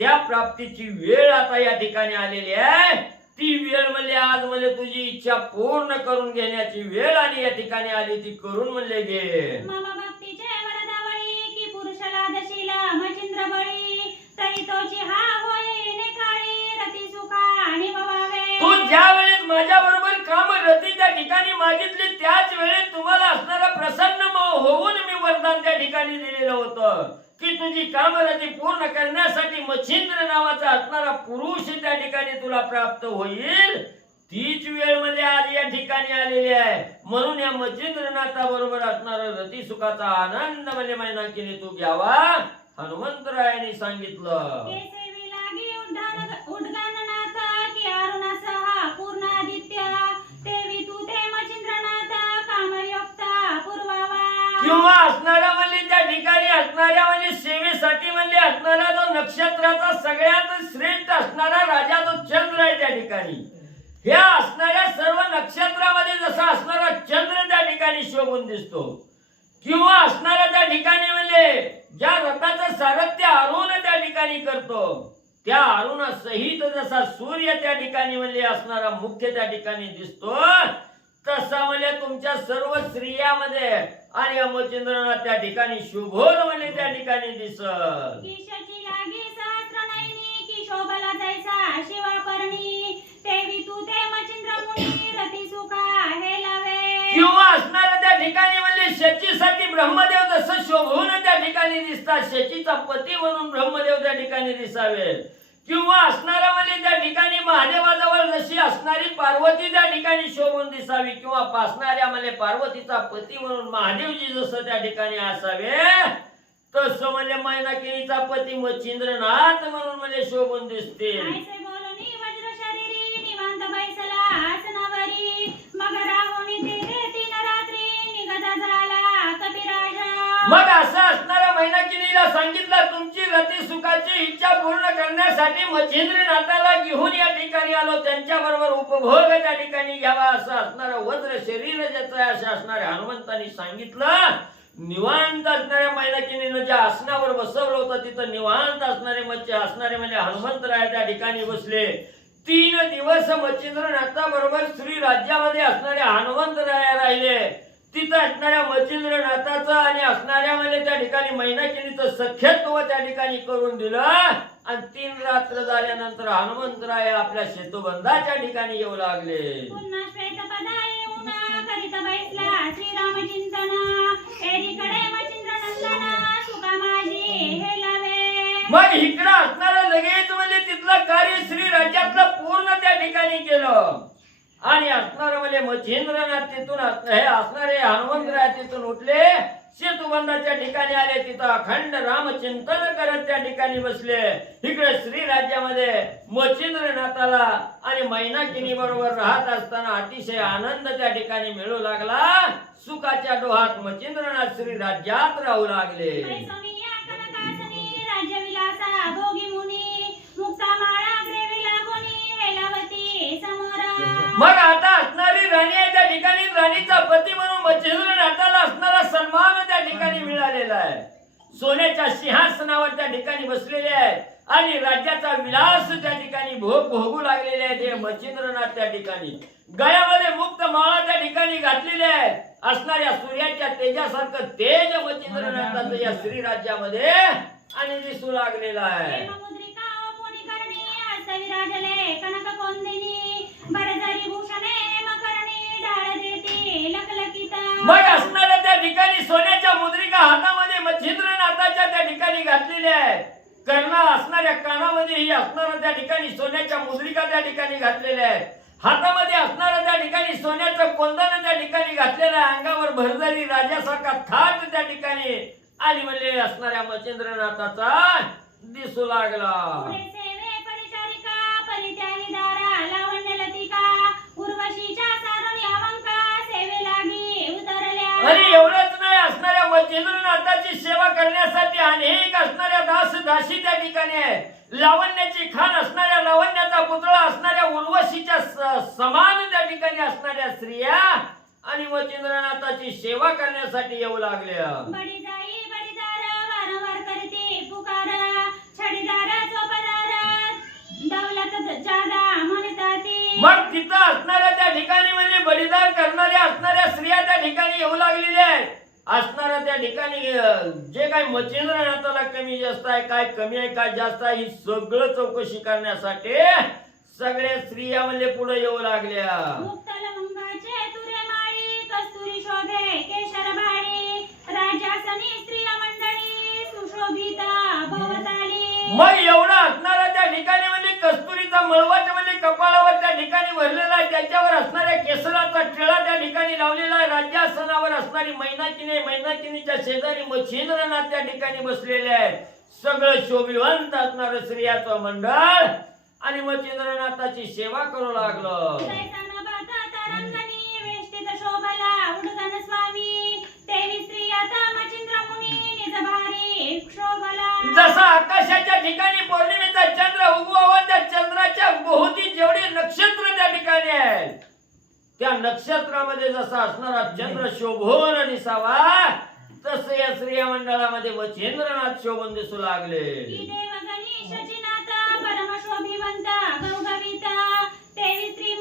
त्या प्राप्तीची वेळ आता या ठिकाणी आलेली आहे. ती वेळ म्हणजे आज म्हणजे तुझी इच्छा पूर्ण करून घेण्याची वेळ आणि या ठिकाणी आली, ती करून म्हणले घे. मम भक्तीचे वरदावळी की पुरुषाला दशीला मचिंद्र बळी तरी तोची हा होई निखाळी रती सुखा आणि भवावे. तू ज्या वेळेस माझ्या बरोबर काम रती त्या ठिकाणी मागितली, त्याच वेळेस तुम्हाला असणारा प्रसन्न होऊन मी वरदान त्या ठिकाणी दिलेलं होतं की तुझी कामरती पूर्ण करण्यासाठी मच्छिंद्र नावाचा असणारा पुरुष त्या ठिकाणी तुला प्राप्त होईल. तीच वेळ मध्ये आज या ठिकाणी आलेली आहे. म्हणून या मच्छिंद्रनाथा बरोबर असणारा रती सुखाचा आनंद म्हणजे मैनाकीने तू घ्यावा हनुमंतरायाने सांगितलं. केसेवी लागी उड्डाणनाथ की अरुणासह पूर्ण आदित्य तेवी तू ते मचिंद्रनाथ कामयोक्ता पूर्वावा. किंवा असणाऱ्या म्हणजे त्या ठिकाणी असणाऱ्या म्हणजे सेवेसाठी म्हणजे असणारा जो नक्षत्राचा सगळ्यात श्रेष्ठ असणारा राजा जो चंद्र आहे त्या ठिकाणी, ह्या असणाऱ्या सर्व नक्षत्रामध्ये जसा असणारा चंद्र त्या ठिकाणी शोभून दिसतो, किंवा असणाऱ्या त्या ठिकाणी म्हणजे ज्या रथाचं सारथ्य अरुण त्या ठिकाणी करतो, त्या अरुणासहित जसा सूर्य त्या ठिकाणी म्हणजे असणारा मुख्य त्या ठिकाणी दिसतो, तसा म्हणजे तुमच्या सर्व स्त्रियामध्ये आणि मच्छिंद्रनाथ त्या ठिकाणी शुभोन म्हणजे त्या ठिकाणी दिसत. किशाची लागी सहस्र नयनी की शोभला जायचा शिवापर्णी तेवी तू ते मचिंद्र मुनी रती सुखा हे लावे. किंवा असणाऱ्या त्या ठिकाणी म्हणजे शचीसाठी ब्रह्मदेव जसं शोभून त्या ठिकाणी दिसतात, शचीचा पती म्हणून ब्रह्मदेव त्या ठिकाणी दिसावे, किंवा असणारा म्हणजे त्या ठिकाणी महादेवाजवळ जशी असणारी पार्वती त्या ठिकाणी शोभून दिसावी, किंवा पासणाऱ्या म्हणजे पार्वतीचा पती म्हणून महादेवजी जसं त्या ठिकाणी असावे, तसं म्हणजे मैनाकिनीचा पती मच्छिंद्रनाथ म्हणून म्हणजे शोभून दिसते. ऐसे बोलणी वज्र शरीरी निवांत बैसला आसनावरी मग राहुनी ते 3 रात्री निघता झाला कपिराजा. मग असं असणाऱ्या मैनाकिनीला सांगितलं, तुमची रती सुखाची इच्छा पूर्ण करण्यासाठी मच्छिंद्रनाथाला घेऊन या ठिकाणी आलो, त्यांच्या बरोबर उपभोग त्या ठिकाणी घ्यावा असं असणारं वज्र शरीर ज्याचं आहे असं असणाऱ्या हनुमंतांनी सांगितलं. निवांत असणाऱ्या मैनाकिनीनं ज्या आसनावर बसवलं होतं तिथं निवांत असणारे म्हणजे हनुमंतराय त्या ठिकाणी बसले. 3 दिवस मच्छिंद्रनाथा बरोबर श्री राज्यामध्ये असणाऱ्या हनुमंतराया राहिले. तिथं असणाऱ्या मच्छिंद्रनाथाचं आणि असणाऱ्या म्हणजे त्या ठिकाणी मैनाकिनीचं सख्यत्व त्या ठिकाणी करून दिलं आणि 3 रात्र झाल्यानंतर हनुमंतराय आपल्या सेतुबंधाच्या ठिकाणी येऊ लागले. पुन्हा श्वेतपदा येऊन करीत बैसला श्रीरामचिंतना एकीकडे मच्छिंद्रनंदना सुखा माझी हे लावे. मग इकडं असणारं लगेच म्हणजे तिथलं कार्य श्री राज्यातलं पूर्ण त्या ठिकाणी केलं आणि असणारं म्हणजे मच्छिंद्रनाथ तिथून हे असणारे हनुमंतराय तिथून उठले, सेतुबंधाच्या ठिकाणी आले, तिथं अखंड रामचिंतन करत त्या ठिकाणी बसले. इकडे श्री राज्यामध्ये मच्छिंद्रनाथाला आणि मैनाकिनी बरोबर राहत असताना अतिशय आनंद त्या ठिकाणी मिळू लागला. सुखाच्या डोहात मच्छिंद्रनाथ श्री राज्यात राहू लागले. स्वामी या कनकासनी राज्यविलासा भोगी मुनी मुक्ता माळा ग्रेवी लागोनी हेलावती समोरा. मग आता असणारी राणी आहे त्या ठिकाणी राणीचा पती म्हणून मच्छिंद्रनाथाला असणारा सन्मान त्या ठिकाणी मिळालेला आहे. सोन्याच्या सिंहासनावर त्या ठिकाणी बसलेले आहेत आणि राज्याचा विलास त्या ठिकाणी भोगू लागलेले आहेत. हे मच्छिंद्रनाथ त्या ठिकाणी गळ्यामध्ये मुक्त माळा त्या ठिकाणी घातलेले आहेत. असणाऱ्या सूर्याच्या तेजासारखं तेज मच्छिंद्रनाथाचं या श्री राज्यामध्ये आणि दिसू लागलेलं आहे. हेममुद्रिका कोणी करणी हस्त विराजले कनक कोंदिनी बरजरी भूषणे मकरणी डाळ देते लखलखिता. मग असणाऱ्या त्या ठिकाणी सोन्याच्या मुद्रिका हातामध्ये मच्छिंद्रनाथाच्या त्या ठिकाणी घातलेल्या आहेत. कर्णा असणाऱ्या कानामध्ये ही असणाऱ्या त्या ठिकाणी सोन्याच्या मुद्रिका त्या ठिकाणी घातलेल्या आहेत. हातामध्ये असणाऱ्या त्या ठिकाणी सोन्याचं कोंदण त्या ठिकाणी घातलेलं आहे. अंगावर भरजरी राजासारखा थाट त्या ठिकाणी आणि म्हणजे असणाऱ्या मच्छिंद्रनाथाचा दिसू लागला. पुढे सेवे परिचारिका परित्यागी दारा लावण्य लतिका उर्वशीच्या सारुणी अवंका सेवे लागी उतरल्या. आणि एवढंच नाही, असणाऱ्या मच्छिंद्रनाथाची सेवा करण्यासाठी अनेक असणाऱ्या दास दासी त्या ठिकाणी आहेत. लावण्याची खान असणाऱ्या लावण्याचा पुतळा असणाऱ्या उर्वशीच्या समान त्या ठिकाणी असणाऱ्या स्त्रिया आणि मच्छिंद्रनाथाची सेवा करण्यासाठी येऊ लागल्या. बडी जाई बडीदार वारंवार करते पुकार छडीदार चोपदार दौलत जादा म्हणताती. मग तिथं असणाऱ्या त्या ठिकाणी म्हणजे बलिदान करणाऱ्या असणाऱ्या स्त्रिया त्या ठिकाणी येऊ लागलेल्या आहेत. असणाऱ्या त्या ठिकाणी जे काही मच्छिंद्रनाथाला कमी जास्त आहे, काय कमी आहे, काय जास्त आहे, ही सगळं चौकशी करण्यासाठी सगळ्या स्त्रिया म्हणजे पुढे येऊ लागल्या. मुक्त लवंगाचे तुरे माळी कस्तुरी शोभे केशर भाडी राजासनी स्त्रिया मंडळी सुशोभिता भवताली. मग एवढा असणारा त्या ठिकाणी म्हणजे कस्तुरीचा मळवट म्हणजे कपाळावर त्या ठिकाणी भरलेला आहे. त्याच्यावर असणाऱ्या केसराचा टिळा त्या ठिकाणी लावलेला आहे. राज्यासनावर असणारी मैनाकिनी, मैनाकिनीच्या शेजारी मच्छिंद्रनाथ त्या ठिकाणी बसलेले आहेत. सगळं शोभिवंत असणारं स्त्रियाचं मंडळ आणि मच्छिंद्रनाथाची सेवा करू लागलं. दैताना बाता तरंगणी वेष्टित शोभला उडगण स्वामी तेवी स्त्रियात मच्छिंद्र मुनी निज भारी शोभला. जसा आकाशाच्या ठिकाणी पौर्णिमेचा चंद्र उगवावा, त्या चंद्राच्या भोवती जेवढे नक्षत्र त्या ठिकाणी आहेत, त्या नक्षत्रामध्ये जसा असणारा चंद्र शोभून दिसावा, तसे या स्त्रिया मंडळामध्ये मच्छिंद्रनाथ शोभून दिसू लागले. की देव गणेशाची नाता परम शोभिवंत गौगविता तेवी स्त्री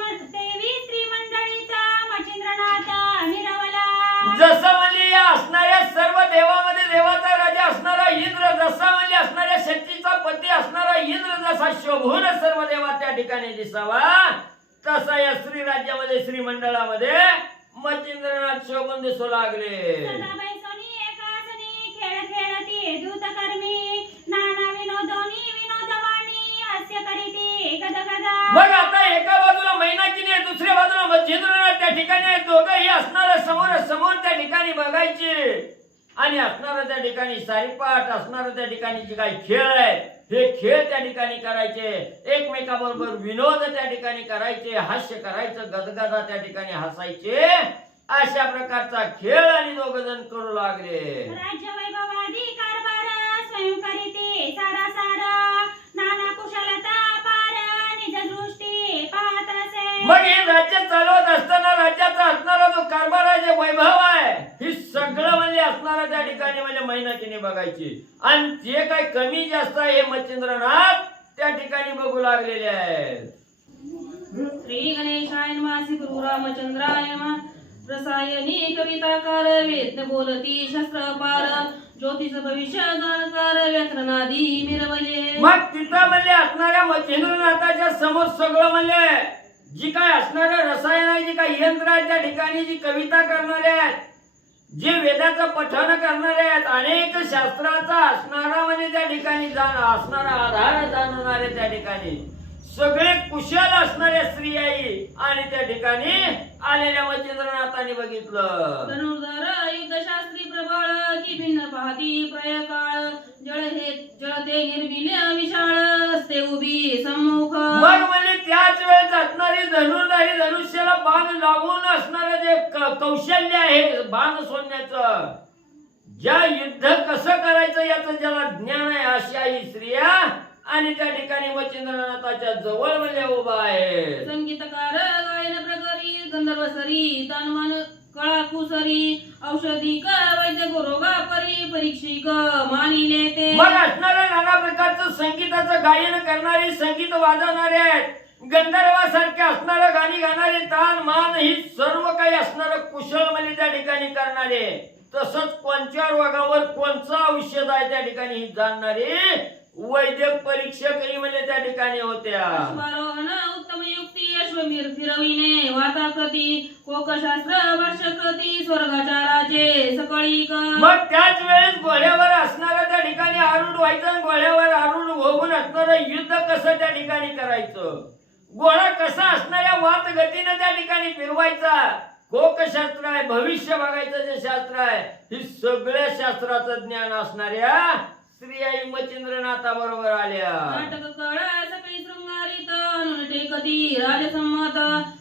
मंडळीचा मच्छिंद्रनाथ मिरवला. जसं म्हणजे या असणाऱ्या सर्व देवामध्ये देवाचा राजा असणारा इंद्र, जसा म्हणजे असणाऱ्या शक्तीचा पती असणारा इंद्र जसा शोभून सर्व देवा त्या ठिकाणी दिसावा, तसा या श्री राज्यामध्ये श्री मंडळामध्ये मच्छिंद्रनाथ शोभून दिसू लागले. सदाबाई सोनी एकासनी खेळ खेळती दूतकर्मी नाना विनोदोनी विनोदवाणी हास्य करीती गदगदा. मग आता एका बाजूला मैनाकिनी आहे, दुसऱ्या बाजूला मच्छिंद्रनाथ त्या ठिकाणी आहे. दोघंही असणारा समोर समोर त्या ठिकाणी बघायचे आणि असणारा त्या ठिकाणी सारीपाट असणारा त्या ठिकाणी जे काही खेळ आहे, हे खेळ त्या ठिकाणी करायचे. एकमेकाबरोबर विनोद त्या ठिकाणी करायचे, हास्य करायचं, गदगदा त्या ठिकाणी हसायचे. अशा प्रकारचा खेळ आणि दोघ जण करू लागले. राज्य वैभवादी कारभार स्वयं करीती सारा सारा नाना कुशलता पार निज दृष्टी पाहत असे. मग हे राज्य चालवत असताना राज्याचा असणारा जो कारभार आहे, जे वैभव आहे, ही सगळं म्हणजे असणारा त्या ठिकाणी म्हणजे मैनाकिनी बघायची आणि जे काही कमी जास्त आहे हे मच्छिंद्रनाथ त्या ठिकाणी बघू लागलेले आहेत. श्री गणेशाय नमः श्री गुरु रामचंद्राय नमः. रसायनी कविताकार वेद बोलती शस्त्रपार ज्योतिष भविष्य जाणकार व्याकरणादी मिरवले. मग तिथं म्हणजे असणाऱ्या मच्छिंद्रनाथाच्या समोर सगळं म्हणजे जी काय असणारं रसायन आहे, जी काही यंत्र आहे, त्या ठिकाणी जी कविता करणारे आहेत, जे वेदाचं पठण करणारे आहेत, अनेक शास्त्राचा असणारा म्हणजे त्या ठिकाणी असणारा आधार जाणणारे त्या ठिकाणी सगळे कुशल असणाऱ्या स्त्री आई आणि त्या ठिकाणी आलेल्या मच्छिंद्रनाथांनी बघितलं. धनुर्धर युद्धशास्त्री प्रबळ की भिन्न पाहती प्रयकाळ जळते निर्मिल विशाळ असते उभी सम्मुख. मग म्हणजे त्याच वेळेस असणारी धनुर्धारी धनुष्याला बाण लावून असणारं जे कौशल्य आहे बाण सोडण्याचं, ज्या युद्ध कसं करायचं याचं ज्याला ज्ञान आहे, अशा ही स्त्रिया आणि त्या ठिकाणी मच्छिंद्रनाथाच्या जवळ म्हणजे उभा आहे. संगीतकार गायन प्रकरी गंधर्व सर्वसरी तन मन कळा कुसरी औषधी का वैद्य रोगा परी परीक्षिक मानिले ते. मग असणाऱ्या नाना प्रकारचं संगीताचं गायन करणारे, संगीत वाजवणारे आहेत, गंधर्वासारखे असणारं गाणी गाणारे, तान मान ही सर्व काही असणारं कुशल म्हणजे त्या ठिकाणी करणारे, तसंच कोणत्या रोगावर कोणचं औषध आहे त्या ठिकाणी ही जाणणारे वैद्यक परीक्षकही म्हणजे त्या ठिकाणी होत्या. अश्वारोहण उत्तम युक्ती अश्वमीर फिरविणे वाताकृती कोकशास्त्र भाष्यकृती स्वर्गाचाराचे सकळीक. मग त्याच वेळेस घोड्यावर असणारा त्या ठिकाणी आरूढ व्हायचं आणि घोड्यावर आरूढ होऊन असणारं युद्ध कसं त्या ठिकाणी करायचं, घोडा कसा असणाऱ्या वात गतीने त्या ठिकाणी फिरवायचा, कोकशास्त्र आहे, भविष्य बघायचं जे शास्त्र आहे, ही सगळ्या शास्त्राचं ज्ञान असणाऱ्या स्त्रिया मच्छिंद्रनाथा बरोबर आल्या. नाटक कळा सकाळी शृंगारित अनुनटे कधी राजसंमत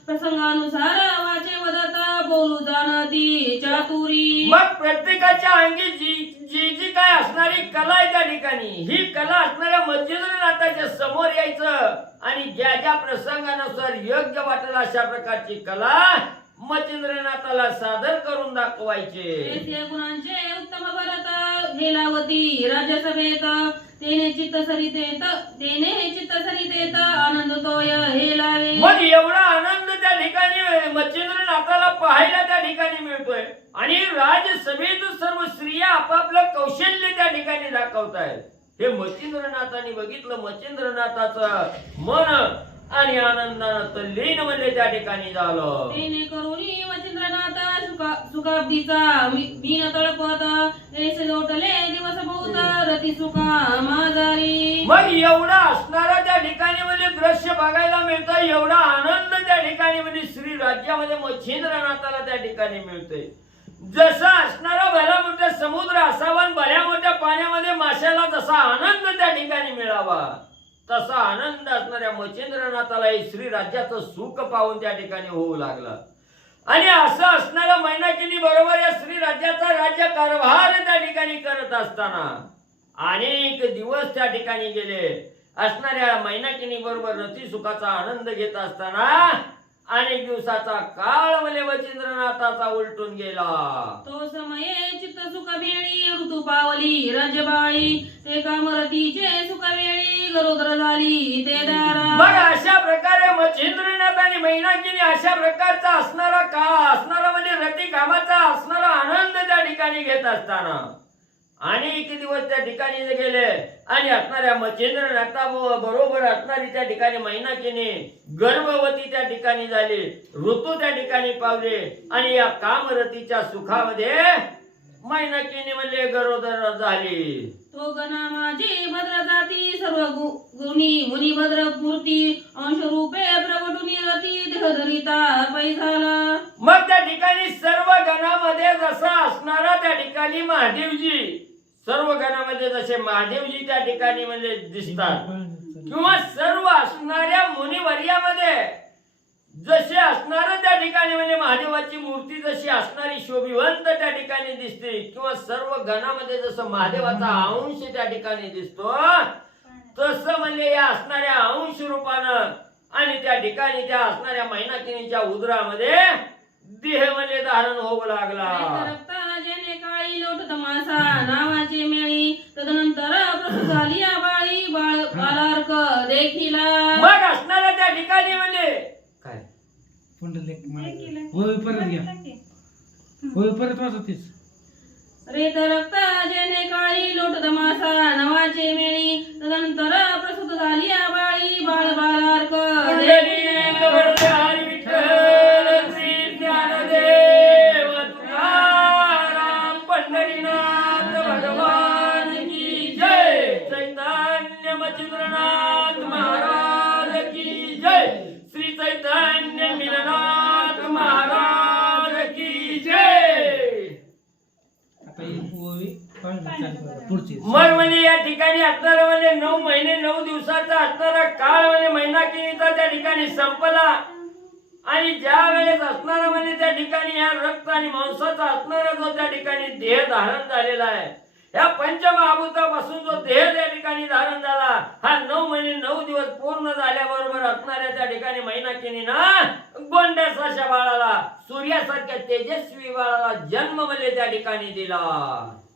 प्रसंगानुसार वाचे वदत बोलू जाणती चातुरी. मग प्रत्येकाच्या अंगी जी जी काय असणारी कला आहे त्या ठिकाणी, ही कला असणाऱ्या मच्छिंद्रनाथाच्या समोर यायचं आणि ज्या ज्या प्रसंगानुसार योग्य वाटेल अशा प्रकारची कला मच्छिंद्रनाथाला सादर करून दाखवायचे. तेथे गुणांचे उत्तम भरत हेलावती राज्यसभेत तेने चित्त सरितेत आनंद तोय हेलावे. मग एवढा आनंद त्या ठिकाणी मच्छिंद्रनाथाला पाहायला त्या ठिकाणी मिळतोय आणि राजसभेत सर्व स्त्रिया आपापलं कौशल्य त्या ठिकाणी दाखवतायत. हे मच्छिंद्रनाथाने बघितलं, मच्छिंद्रनाथाचं मन आणि आनंदानं तल्लीन म्हणजे त्या ठिकाणी झालं. तेने करुणी मच्छिंद्रनाथ सुखाब्दीचा मीन तळपत ऐसे लोटले दिवस बहुत रती सुखा माझारी. मग एवढा असणारा त्या ठिकाणी म्हणजे दृश्य बघायला मिळतं, एवढा आनंद त्या ठिकाणी म्हणजे श्री राज्यामध्ये मच्छिंद्रनाथाला त्या ठिकाणी मिळतोय. जसा असणारा भला मोठा समुद्र असावा, भल्या मोठ्या पाण्यामध्ये माशाला जसा आनंद त्या ठिकाणी मिळावा, तसा आनंद असणाऱ्या मच्छिंद्रनाथाला श्री राज्याचं सुख पाहून त्या ठिकाणी होऊ लागला. आणि असं असणारा मैनाकिनी बरोबर या श्री राज्याचा राज्य कारभार त्या ठिकाणी करत असताना अनेक दिवस त्या ठिकाणी गेले. असणाऱ्या मैनाकिनी बरोबर रती सुखाचा आनंद घेत असताना अनेक दिवसाचा काळ म्हणजे मच्छिंद्रनाथाचा उलटून गेला. तो समये चित्त सुख वेळी ऋतू पावली राजबाळी ते कामरतीचे सुख वेळी गरोदर झाली ते दारा. मग अशा प्रकारे मच्छिंद्रनाथ आणि मैनाकिनी अशा प्रकारचा असणारा म्हणजे रती कामाचा असणारा आनंद त्या ठिकाणी घेत असताना अनेक दिवस त्या ठिकाणी गेले आणि असणाऱ्या मच्छिंद्रनाथा बरोबर असणारी त्या ठिकाणी मैनाकिनी गर्भवती त्या ठिकाणी झाली, ऋतू त्या ठिकाणी पावले आणि या कामरतीच्या सुखामध्ये मैनाकिनी म्हणले गरोदर झाली. तो गणा माझी भद्र जाती सर्व गुणी मुनी भद्र मूर्ती अंश रूपे प्रगटुनी रती देहधरिता पैसाला. मग त्या ठिकाणी सर्व गणामध्ये जसा असणारा त्या ठिकाणी महादेवजी, सर्व गणामध्ये जसे महादेवजी त्या ठिकाणी म्हणजे दिसतात किंवा सर्व असणाऱ्या मुनिवर्यामध्ये जसे असणार त्या ठिकाणी म्हणजे महादेवाची मूर्ती जशी असणारी शोभिवंत त्या ठिकाणी दिसते किंवा सर्व गणामध्ये जसं महादेवाचा अंश त्या ठिकाणी दिसतो, तसं म्हणजे या असणाऱ्या अंश रूपानं आणि त्या ठिकाणी त्या असणाऱ्या मैनाकिनीच्या उदरामध्ये देह म्हणजे धारण होऊ लागला. जेने काळी लोट तमासा नावाचे मेळी तदनंतर प्रसूत झाली बाळी बालार्क देखिला. मग असणाऱ्या त्या ठिकाणी म्हणजे काय होय परत घ्या, होय परत वाचतेस. रेत रक्त जेने काळी लोट तमासा नावाचे मेळी तदनंतर प्रसूत झाली बाळी बालार्क हरी विठ्ठल श्री ज्ञानदेव तुकाराम पंढरीनाथ भगवान की जय. चैतन्य मच्छिंद्रनाथ महाराज की जय. श्री चैतन्य मीननाथ महाराज की जय. पुढची मग म्हणजे या ठिकाणी असणारा म्हणजे 9 महिने 9 दिवसाचा असणारा काळ म्हणजे मैनाकिनीचा त्या ठिकाणी संपला आणि ज्या वेळेस असणारा म्हणजे त्या ठिकाणी या रक्त आणि मांसाचा असणारा जो त्या ठिकाणी देह धारण झालेला आहे, या पंचमहाभूतापासून जो देह त्या ठिकाणी ठिकाणी धारण झाला. हा 9 महिने 9 दिवस पूर्ण झाल्याबरोबर असणाऱ्या त्या ठिकाणी मैनाकीने ना गोंड्यासारख्या बाळाला, सूर्यासारख्या तेजस्वी बाळाला जन्म म्हणजे त्या ठिकाणी दिला.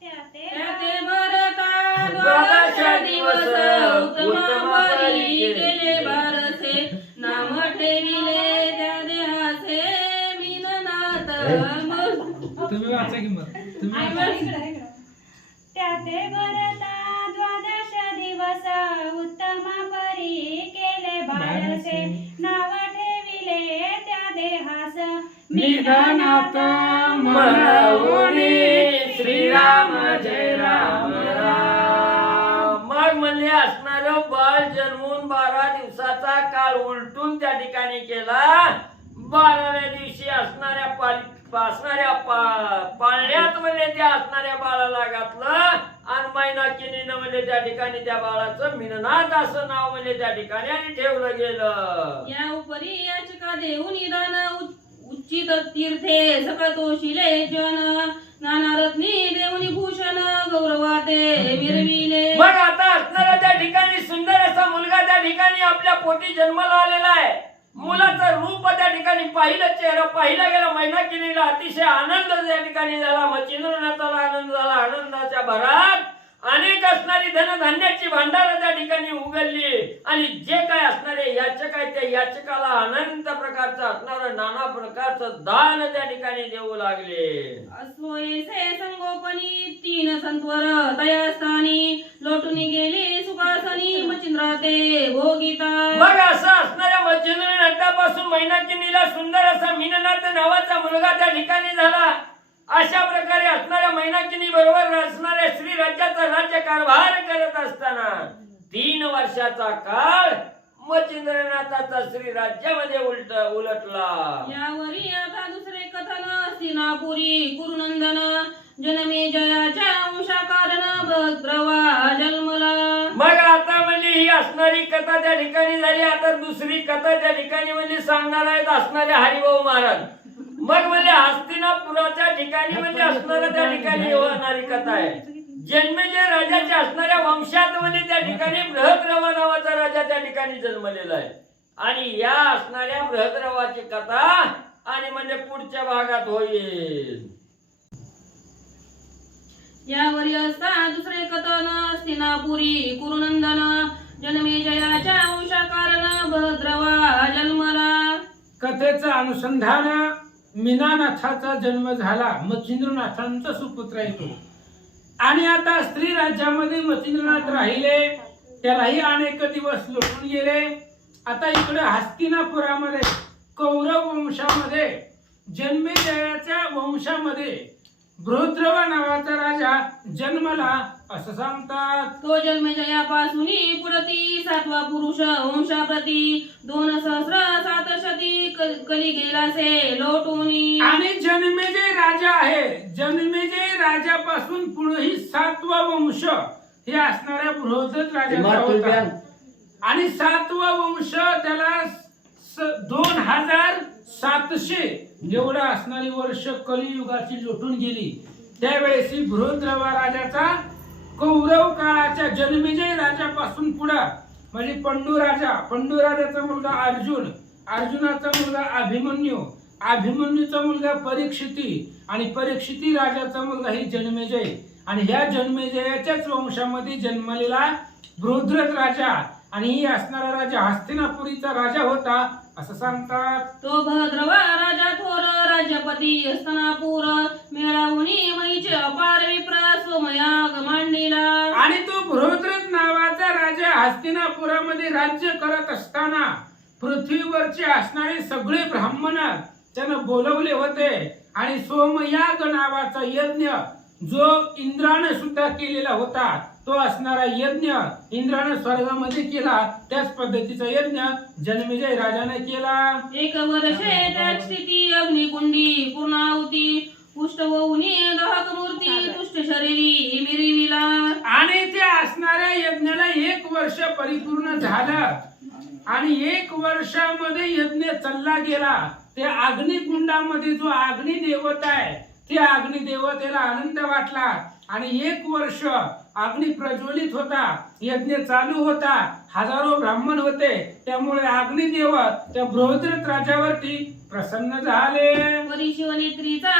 त्याते भरता द्वादश दिवस उत्तम परी केले बारसे, नाम ठेविले त्या देहाचे मीननाथ. तुम्ही वाचा की मग तुम्ही वाचा. त्याते भरता द्वादश दिवस उत्तम परी केले बारसे, नाव ठेविले त्या देहास निधनात म्हणूनी श्रीराम जय राम राम. मग म्हणले असणारं बाळ जन्मून 12 दिवसाचा काळ उलटून त्या ठिकाणी केला. 12व्या दिवशी असणाऱ्या पाळण्यात म्हणजे त्या असणाऱ्या बाळाला घातलं आणि मैनाकिनी म्हणजे त्या ठिकाणी त्या बाळाचं मीननाथ असं नाव म्हणजे त्या ठिकाणी आणि ठेवलं गेलं. या उपरी याचिका देऊन निदान उच्चित तीर्थे सकतोशिले जन, नाना रत्नी देऊनी भूषण गौरवाते मिरविले. मग आता असणारा त्या ठिकाणी सुंदर असा मुलगा त्या ठिकाणी आपल्या पोटी जन्माला आलेला आहे. मुलाचं रूप त्या ठिकाणी पाहिलं, चेहरा पाहिला गेला. मैनाकिनीला अतिशय आनंद त्या ठिकाणी झाला. मच्छिंद्रनाथाला आनंद झाला. आनंदाच्या भरात अनेक असणारी धनधान्याची भांडार त्या ठिकाणी उघडली आणि जे काय असणारे याचक आहे त्या याचकाला अनंत प्रकारचं असणारं नाना प्रकारचं दान त्या ठिकाणी देऊ लागले. अस्वयसे संगोपनी 3 संतवर तयास्थानी, लोटून गेली सुखासनी मचिंद्राते भोगिता. मग असं असणाऱ्या मच्छिंद्रनाथापासून मैनाकिनीला सुंदर असा मीननाथ नावाचा मुलगा त्या ठिकाणी झाला. अशा प्रकारे असणाऱ्या मैनाकिनी बरोबर असणाऱ्या श्री राज्याचा राज्यकारभार करत असताना 3 वर्षाचा काळ मच्छिंद्रनाथाचा श्री राज्यामध्ये उलटला. यावरी आता दुसरे कथन हस्तिनापुरी कुरुनंदन, जनमे जयाच्या अंशाकारण भद्रवा जन्मला. मग आता म्हणजे ही असणारी कथा त्या ठिकाणी झाली. आता दुसरी कथा त्या ठिकाणी म्हणजे सांगणार आहेत असणारे हरिभाऊ महाराज. मग म्हणजे हस्तिनापुराच्या ठिकाणी म्हणजे असणाऱ्या त्या ठिकाणी होणारी कथा आहे. जन्मेजय राजाच्या असणाऱ्या वंशात म्हणजे त्या ठिकाणी बृहद्रवा नावाचा राजा त्या ठिकाणी जन्मलेला आहे. आणि या असणाऱ्या बृहद्रवाची कथा आणि म्हणजे पुढच्या भागात होईल. यावरी असता दुसरे कथन हस्तिनापुरी कुरुनंदन, जनमे जयाच्या अंशाकारण भद्रवा जन्मला. कथेचं अनुसंधान मीनानाथाचा जन्म झाला. मच्छिंद्रनाथांचा सुपुत्र आहे तो. आणि आता स्त्री राज्यामध्ये मच्छिंद्रनाथ राहिले. त्यालाही अनेक दिवस लोटून गेले. आता इकडे हस्तिनापुरामध्ये कौरव वंशामध्ये जन्मेजयाच्या वंशामध्ये बृहद्रवा नावाचा राजा जन्मला असं सांगतात. तो जन्मेजयापासून पुरती 7वा पुरुष वंशाप्रती 2 सहस्र 7 शती कली गेलासे लोटूनी. आणि जन्मेजय राजा आहे. जन्मेजय राजापासून पुढेही 7वा वंश हे असणाऱ्या बृहद्रथ राजाचा होता. आणि 7वा वंश त्याला 2700 एवढं असणारी वर्ष कलियुगाची लोटून गेली. त्यावेळेस बृहद्रवा राजाचा कौरव काळाच्या जन्मेजय राजापासून पुढे म्हणजे पंडूराजाचा मुलगा अर्जुन, अर्जुनाचा मुलगा अभिमन्यू, अभिमन्यूचा मुलगा परीक्षिती आणि परीक्षिती राजाचा मुलगा ही जन्मेजय. आणि ह्या जन्मेजयाच्याच वंशामध्ये जन्मलेला बृहद्रथ राजा आणि ही असणारा राजा हस्तिनापुरीचा राजा होता असं सांगतात. तो भद्रवा राजा थोर राज्यपती हस्तिनापूर मिळवूनी महीचे अपार विप्र सोमयाग मांडीला. आणि तो बृहद्रथ नावाचा राजा हस्तिनापुरामध्ये राज्य करत असताना पृथ्वीवरचे असणारे सगळे ब्राह्मण त्यानं बोलवले होते. आणि सोमयाग नावाचा यज्ञ जो इंद्राने सुद्धा केलेला होता तो असणारा यज्ञ इंद्राने स्वर्गामध्ये केला. त्याच पद्धतीचा यज्ञ जन्मेजय राजाने केला. 1 वर्षे त्या स्थिती अग्निकुंडी पूर्णाहुती पुष्ट होऊनी दहक मूर्ती तुष्ट शरीरी मिरविला. आणि त्या असणाऱ्या यज्ञाला 1 वर्ष परिपूर्ण झालं. आणि 1 वर्षामध्ये यज्ञ चालला गेला. त्या अग्निकुंडामध्ये जो अग्नी देवता आहे त्या अग्निदेवतेला आनंद वाटला आणि 1 वर्ष अग्नी प्रज्वलित होता, यज्ञ चालू होता, हजारो ब्राह्मण होते. त्यामुळे अग्निदेव त्या बृहद्रथ राजावरती प्रसन्न झाले. परिशिवनेत्रीचा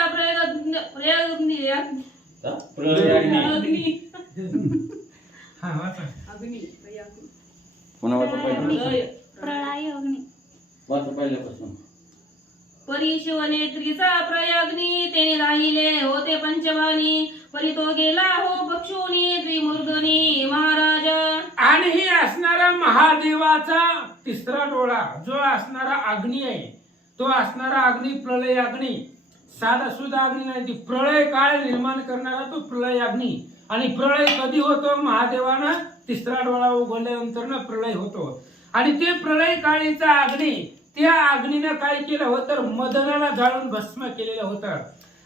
हा वाचा. पुन्हा वाचा पहिल्यापासून. प्रळय अग्नी. वाचा पहिल्यापासून. परिशिवनेत्रीचा प्रयाग्नी ते राहिले होते पंचवानी, परी तो गेला हो पक्षोनी त्रिमूर्धनी महाराज. आणि हे असणारा महादेवाचा तिसरा डोळा जो असणारा अग्नी आहे, तो असणारा अग्नी प्रलय अग्नी, साधा सुद्धा अग्नी नाही, ती प्रळय काळ निर्माण करणारा तो प्रलय अग्नी. आणि प्रळय कधी होतो? महादेवानं तिसरा डोळा उघडल्यानंतर प्रलय होतो. आणि ते प्रलय काळीचा अग्नी, त्या अग्नीनं काय केलं होतं? मदनाला जाळून भस्म केलेलं होतं.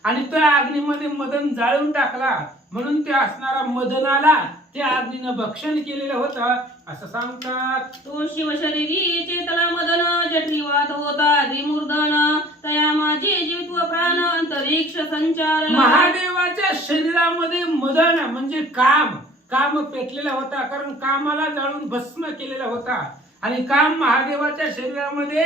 आणि त्या अग्नीमध्ये मदन जाळून टाकला, म्हणून ते असणारा मदनाला त्या अग्नीनं भक्षण केलेलं होतं असं सांगतात. तो शिवशरीरी चेतला मदन जठरी वात होता त्रिमूर्धन, तया माझे जीवित्व प्राण अंतरिक्ष संचार. महादेवाच्या शरीरामध्ये मदन म्हणजे काम पेटलेला होता, कारण कामाला जाळून भस्म केलेला होता. आणि काम महादेवाच्या शरीरामध्ये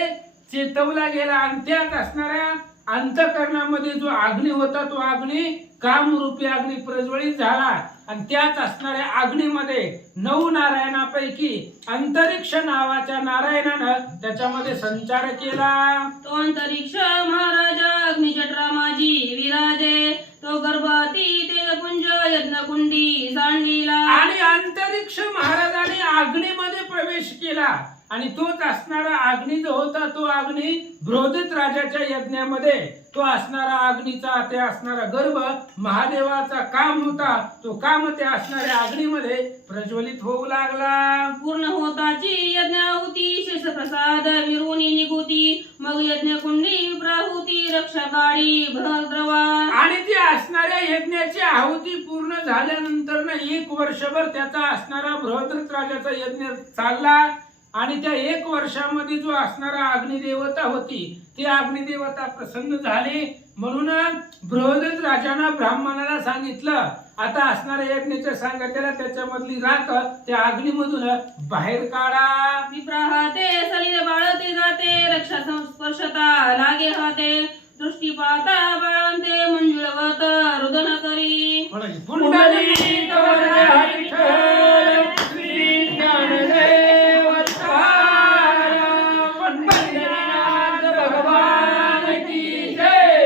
चेतवला गेला. आणि त्यात असणाऱ्या अंतःकरणामध्ये जो अग्नी होता, तो अग्नी कामरूपी अग्नी प्रज्वलित झाला. आणि त्याच असणाऱ्या अग्नीमध्ये 9 नारायणापैकी अंतरिक्ष नावाच्या नारायणानं त्याच्यामध्ये संचार केला. तो अंतरिक्ष महाराजा अग्निजठरा माझी विराजे, तो गर्भाती तेजपुंज यज्ञकुंडी सांडीला. आणि अंतरिक्ष महाराजाने अग्नीमध्ये प्रवेश केला. आणि तोच असणारा अग्नी जो होता, तो अग्नी बृहद्रथ राजाच्या यज्ञामध्ये तो असणारा अग्नीचा ते असणारा गर्भ महादेवाचा काम होता, तो काम त्या असणाऱ्या अग्नीमध्ये प्रज्वलित होऊ लागला. पूर्ण होताची यज्ञाहुती शेष प्रसाद मिरवणी निघुती, मग यज्ञकुंडी प्राहुती रक्षा काळी भद्रवा. आणि ते असणाऱ्या यज्ञाची आहुती पूर्ण झाल्यानंतर 1 वर्षभर त्याचा असणारा बृहद्रथ राजाचा यज्ञ चालला. आणि त्या 1 वर्षामध्ये जो असणारा अग्निदेवता होती, ती अग्निदेवता प्रसन्न झाली. म्हणून बृहद्रथ राजानं ब्राह्मणाला सांगितलं, आता असणाऱ्या यज्ञाच्या सांगत्याला त्याच्यामधली राख त्या अग्नीमधून बाहेर काढा. विप्राहाते सलिल बाळते जाते, रक्षा स्पर्शता लागे हाते, दृष्टी पाहता बाळांते मंजुळवत रुदन करी. पुंडलिक वरदे विठ्ठल श्री ज्ञानदेव पंढरीनाथ भगवान की जय.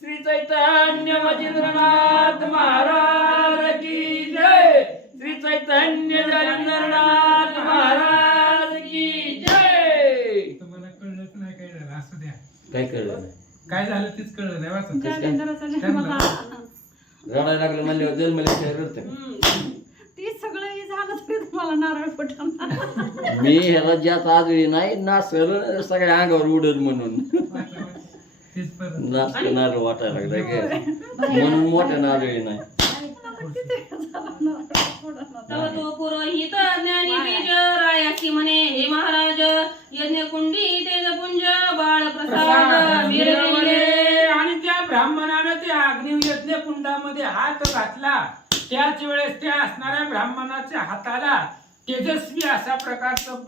श्री चैतन्य मचिंद्रनाथ महाराज की जय. श्री चैतन्य जयेंद्रनाथ महाराज की जय. तुम्हाला कळलंच नाही काय झालं? असू द्या. काय कळलं? काय झालं तेच कळलं नाही. वाचा. रडायला लागलं म्हणल्यावर जन्मले रडतं. ती सगळं हे झालं तरी तुम्हाला नारळ फुटवणार. मी ह्याला ज्यात आजळी नाही नाचल सगळ्या अंगावर उडल म्हणून तेच परत. नाचणार वाटायला लागलं काय म्हणून मोठ्या नारळी नाही. तव तो पुरोहित ज्ञानी बीज रायासी म्हणे, हे महाराज यज्ञकुंडी तेजपुंज बाळ प्रसाद मिरविले. आणि त्या ब्राह्मणानं त्या अग्नि यज्ञ कुंडामध्ये हात घातला, त्याच वेळेस त्या असणाऱ्या ब्राह्मणाच्या हाताला तेजस्वी अशा प्रकारचं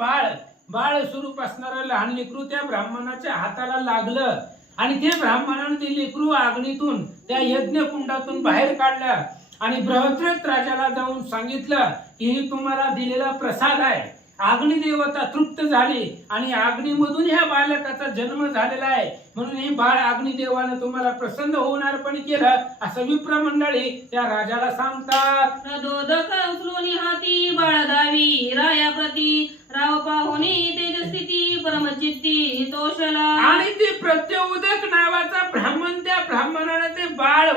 बाळ स्वरूप असणारं लहान लेकरू त्या ब्राह्मणाच्या हाताला लागलं. आणि ते ब्राह्मणानं ते लेकरू अग्नीतून त्या यज्ञ कुंडातून बाहेर काढलं. आणि बृहद्रथ राजाला जाऊन सांगितलं की ही तुम्हाला दिलेला प्रसाद आहे. अग्निदेवता तृप्त झाली आणि अग्नीमधून ह्या बालकाचा जन्म झालेला आहे, म्हणून हे बाळ अग्निदेवानं तुम्हाला प्रसन्न होऊन अर्पण केलं असं विप्र मंडळी त्या राजाला सांगतात. प्रदोदक उचलून हाती बाळ दावी राया प्रती, राव पाहुनी तेजस्थिती परमचित्ती तोषला. आणि ते प्रत्योदक नावाचा ब्राह्मण, त्या ब्राह्मणाने ते बाळ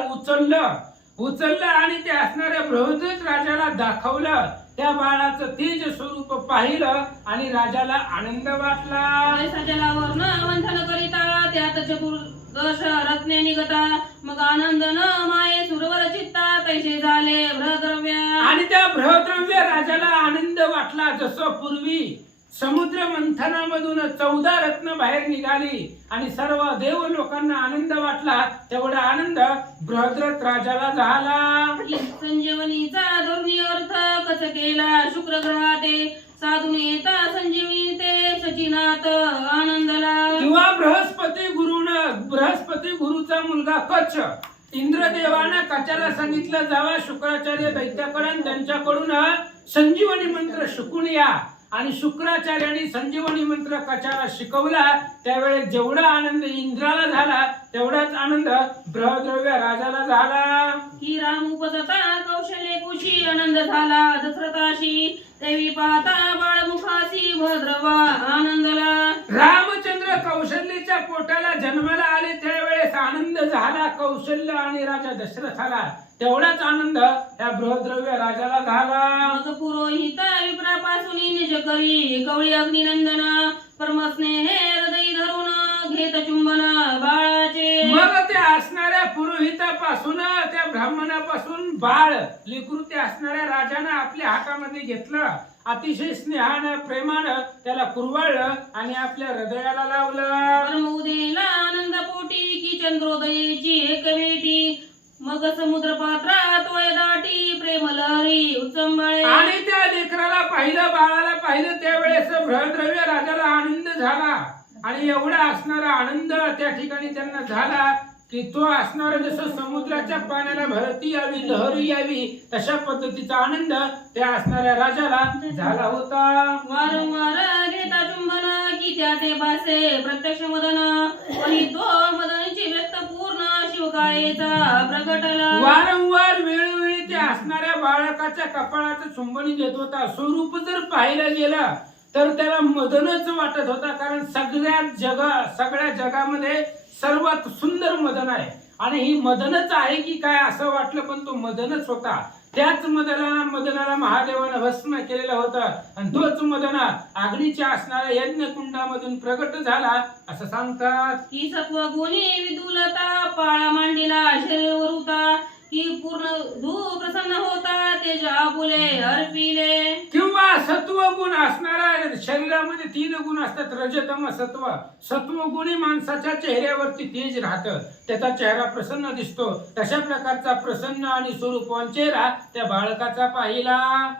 उचललं आणि ते असणाऱ्या बृहद्रथ राजाला दाखवलं. त्या बाळाचं तेज स्वरूप पाहिलं आणि राजाला आनंद वाटला. पैसा जलावरून मंथन करिता त्यात चतुर्दश रत्ने निघता, मग आनंद न माये सुरवर चित्ता तैसे झाले भ्रद्रव्य. आणि त्या भ्रद्रव्य राजाला आनंद वाटला. जसं पूर्वी समुद्र मंथनामधून 14 रत्न बाहेर निघाली आणि सर्व देव लोकांना आनंद वाटला. तेवढा आनंद बृहद्रथ राजाला झाला. संजीवनीचा धोरणी अर्थ कच केला शुक्र ग्रहाते साधून येता संजीवनी ते सचिनात आनंदला. किंवा बृहस्पती गुरुचा मुलगा कच इंद्रदेवानं कचाला सांगितलं जावा शुक्राचार्य दैत्याकडे त्यांच्याकडून संजीवनी मंत्र शिकून या. आणि शुक्राचार्यांनी संजीवनी मंत्र कचाला शिकवला. त्यावेळेस जेवढा आनंद इंद्राला झाला तेवढाच आनंद बृहद्रव्य राजाला झाला. की राम उपजता कौशल्य कुशी आनंद झाला दशरथाशी देवी पाहता बाळमुखासी भद्रवा आनंदला. रामचंद्र कौशल्याच्या पोटाला जन्माला आले त्यावेळेस आनंद झाला कौशल्य आणि राजा दशरथाला. तेवढाच आनंद या बृहद्रव्य राजाला झाला. मग पुरोहित विप्रापासून निज करी गवळी अग्निनंदन परमस्नेहे हृदय धरून घेत चुंबन बाळाचे. मग त्या असणाऱ्या पुरोहितापासून त्या ब्राह्मणापासून बाळ लेकरू त्या असणाऱ्या राजानं आपल्या हातामध्ये घेतलं. अतिशय स्नेहानं प्रेमानं त्याला कुरवाळलं आणि आपल्या हृदयाला लावलं. परमउदेला आनंद पोटी की चंद्रोदयेची एक भेटी मग समुद्र पात्रात वय दाटी प्रेम लहरी उचंबळे. आणि त्या लेकराला पाहिलं बाळाला पाहिलं त्यावेळेस बृहद्रव्य राजाला आनंद झाला. आणि एवढा असणारा आनंद त्या ठिकाणी त्यांना झाला की तो असणारा जसं समुद्राच्या पाण्याला भरती यावी लहरी यावी तशा पद्धतीचा आनंद त्या असणाऱ्या राजाला झाला होता. वारंवार घेता चुंबन की त्या ते भासे प्रत्यक्ष मदन वही तो मदनची व्यक्त पूर्ण शिवकाळेचा प्रगटला. वारंवार वेळोवेळी त्या असणाऱ्या बाळकाच्या कपाळाचं चुंबन घेत होता. स्वरूप जर पाहायला गेला तर त्याला मदनच वाटत होता. कारण सगळ्या जगामध्ये सर्वात सुंदर मदन आहे आणि ही मदनच आहे की काय असं वाटलं पण तो मदनच होता. त्याच मदनाला महादेवानं भस्म केलेलं होतं आणि तोच मदन अग्नीच्या असणाऱ्या यज्ञकुंडामधून प्रगट झाला असं सांगतात. की सत्व गुणी विदुलता पाळा मांडीला शरीरवर होता की पूर्ण धू प्रसन्न होता तेज आपुले अर्पिले. किंवा सत्व गुण असणारा शरीरामध्ये 3 गुण असतात रजतम सत्व. सत्व गुणी माणसाच्या चेहऱ्यावरती तेज राहतं त्याचा चेहरा प्रसन्न दिसतो. तशा प्रकारचा प्रसन्न आणि स्वरूपवान चेहरा त्या बाळकाचा पाहिला.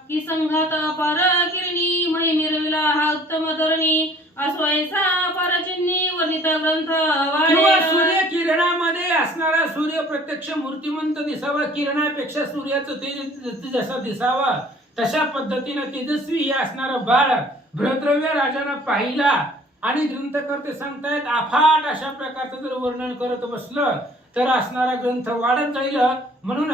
की संघात अपार किरणी मही मिरविला हा उत्तम धरणी अस्वयचा अपार चिन्ही वर्णित ग्रंथ किंवा सूर्य किरणामध्ये असणारा सूर्य प्रत्यक्ष मूर्तिमंत दिसावा. किरणापेक्षा सूर्याचं तेज जसं दिसावा तशा पद्धतीनं तेजस्वी हे असणारं बाळ बृहद्रव्य राजानं पाहिला. आणि ग्रंथकर्ते सांगतायत अफाट अशा प्रकारचं जर वर्णन करत बसलं तर असणारा ग्रंथ वाढत जाईल. म्हणून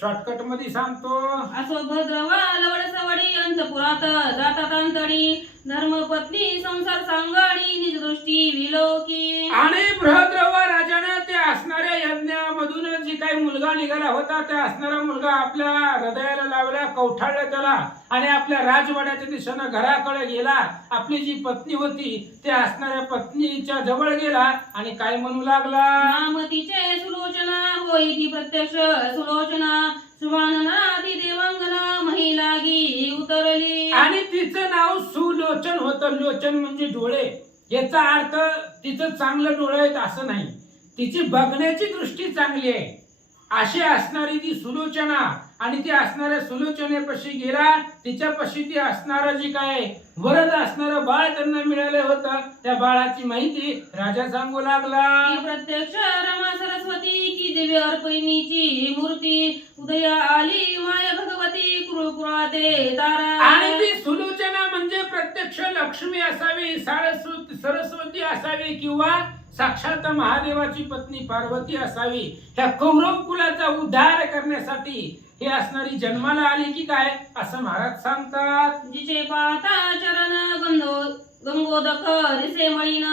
शॉर्टकट मध्ये सांगतो. असो भद्रवा लवड सवडी अंतपुरात जातात अंतडी धर्मपत्नी संसार सांगाडी निज दृष्टी विलोकी. आणि बृहद्रव्य राजानं ते असणाऱ्या यज्ञामधून जी काही मुलगा निघाला होता त्या असणारा मुलगा आपल्या हृदयाला लावला कवठाळलं त्याला आणि आपल्या राजवाड्याच्या दिशेनं घराकडे गेला. आपली जी पत्नी होती त्या असणाऱ्या पत्नीच्या जवळ गेला आणि काय म्हणू लागला. नामतीचे सुलोचना होई ती प्रत्यक्ष सुलोचना सुवानना ती देवांगना महिलागी उतरली. आणि तिचं नाव सुलोचन होतं. लोचन म्हणजे डोळे. याचा अर्थ तिचं चांगलं डोळे आहेत असं नाही. तिची बघण्याची दृष्टी चांगली आहे अशी असणारी ती सुलोचना. आणि ती असणाऱ्या सुलोचनेपाशी गेला. तिच्यापाशी ती असणारं जी काय वरद असणारं बाळ त्यांना मिळालं होतं त्या बाळाची माहिती राजा सांगू लागला. की प्रत्यक्ष रमा सरस्वती की दिव्य अर्पणीची मूर्ती उदया आली माया भगवती कुळकुळाते तारा. आणि ती सुलोचना म्हणजे प्रत्यक्ष लक्ष्मी असावी सरस्वती असावी किंवा साक्षात महादेवाची पत्नी पार्वती असावी. ह्या कौरव कुलाचा उद्धार करण्यासाठी हे असणारी जन्माला आली की काय असं महाराज सांगतात. जिचे पाहता चरण गंगोदक दिसे मळीन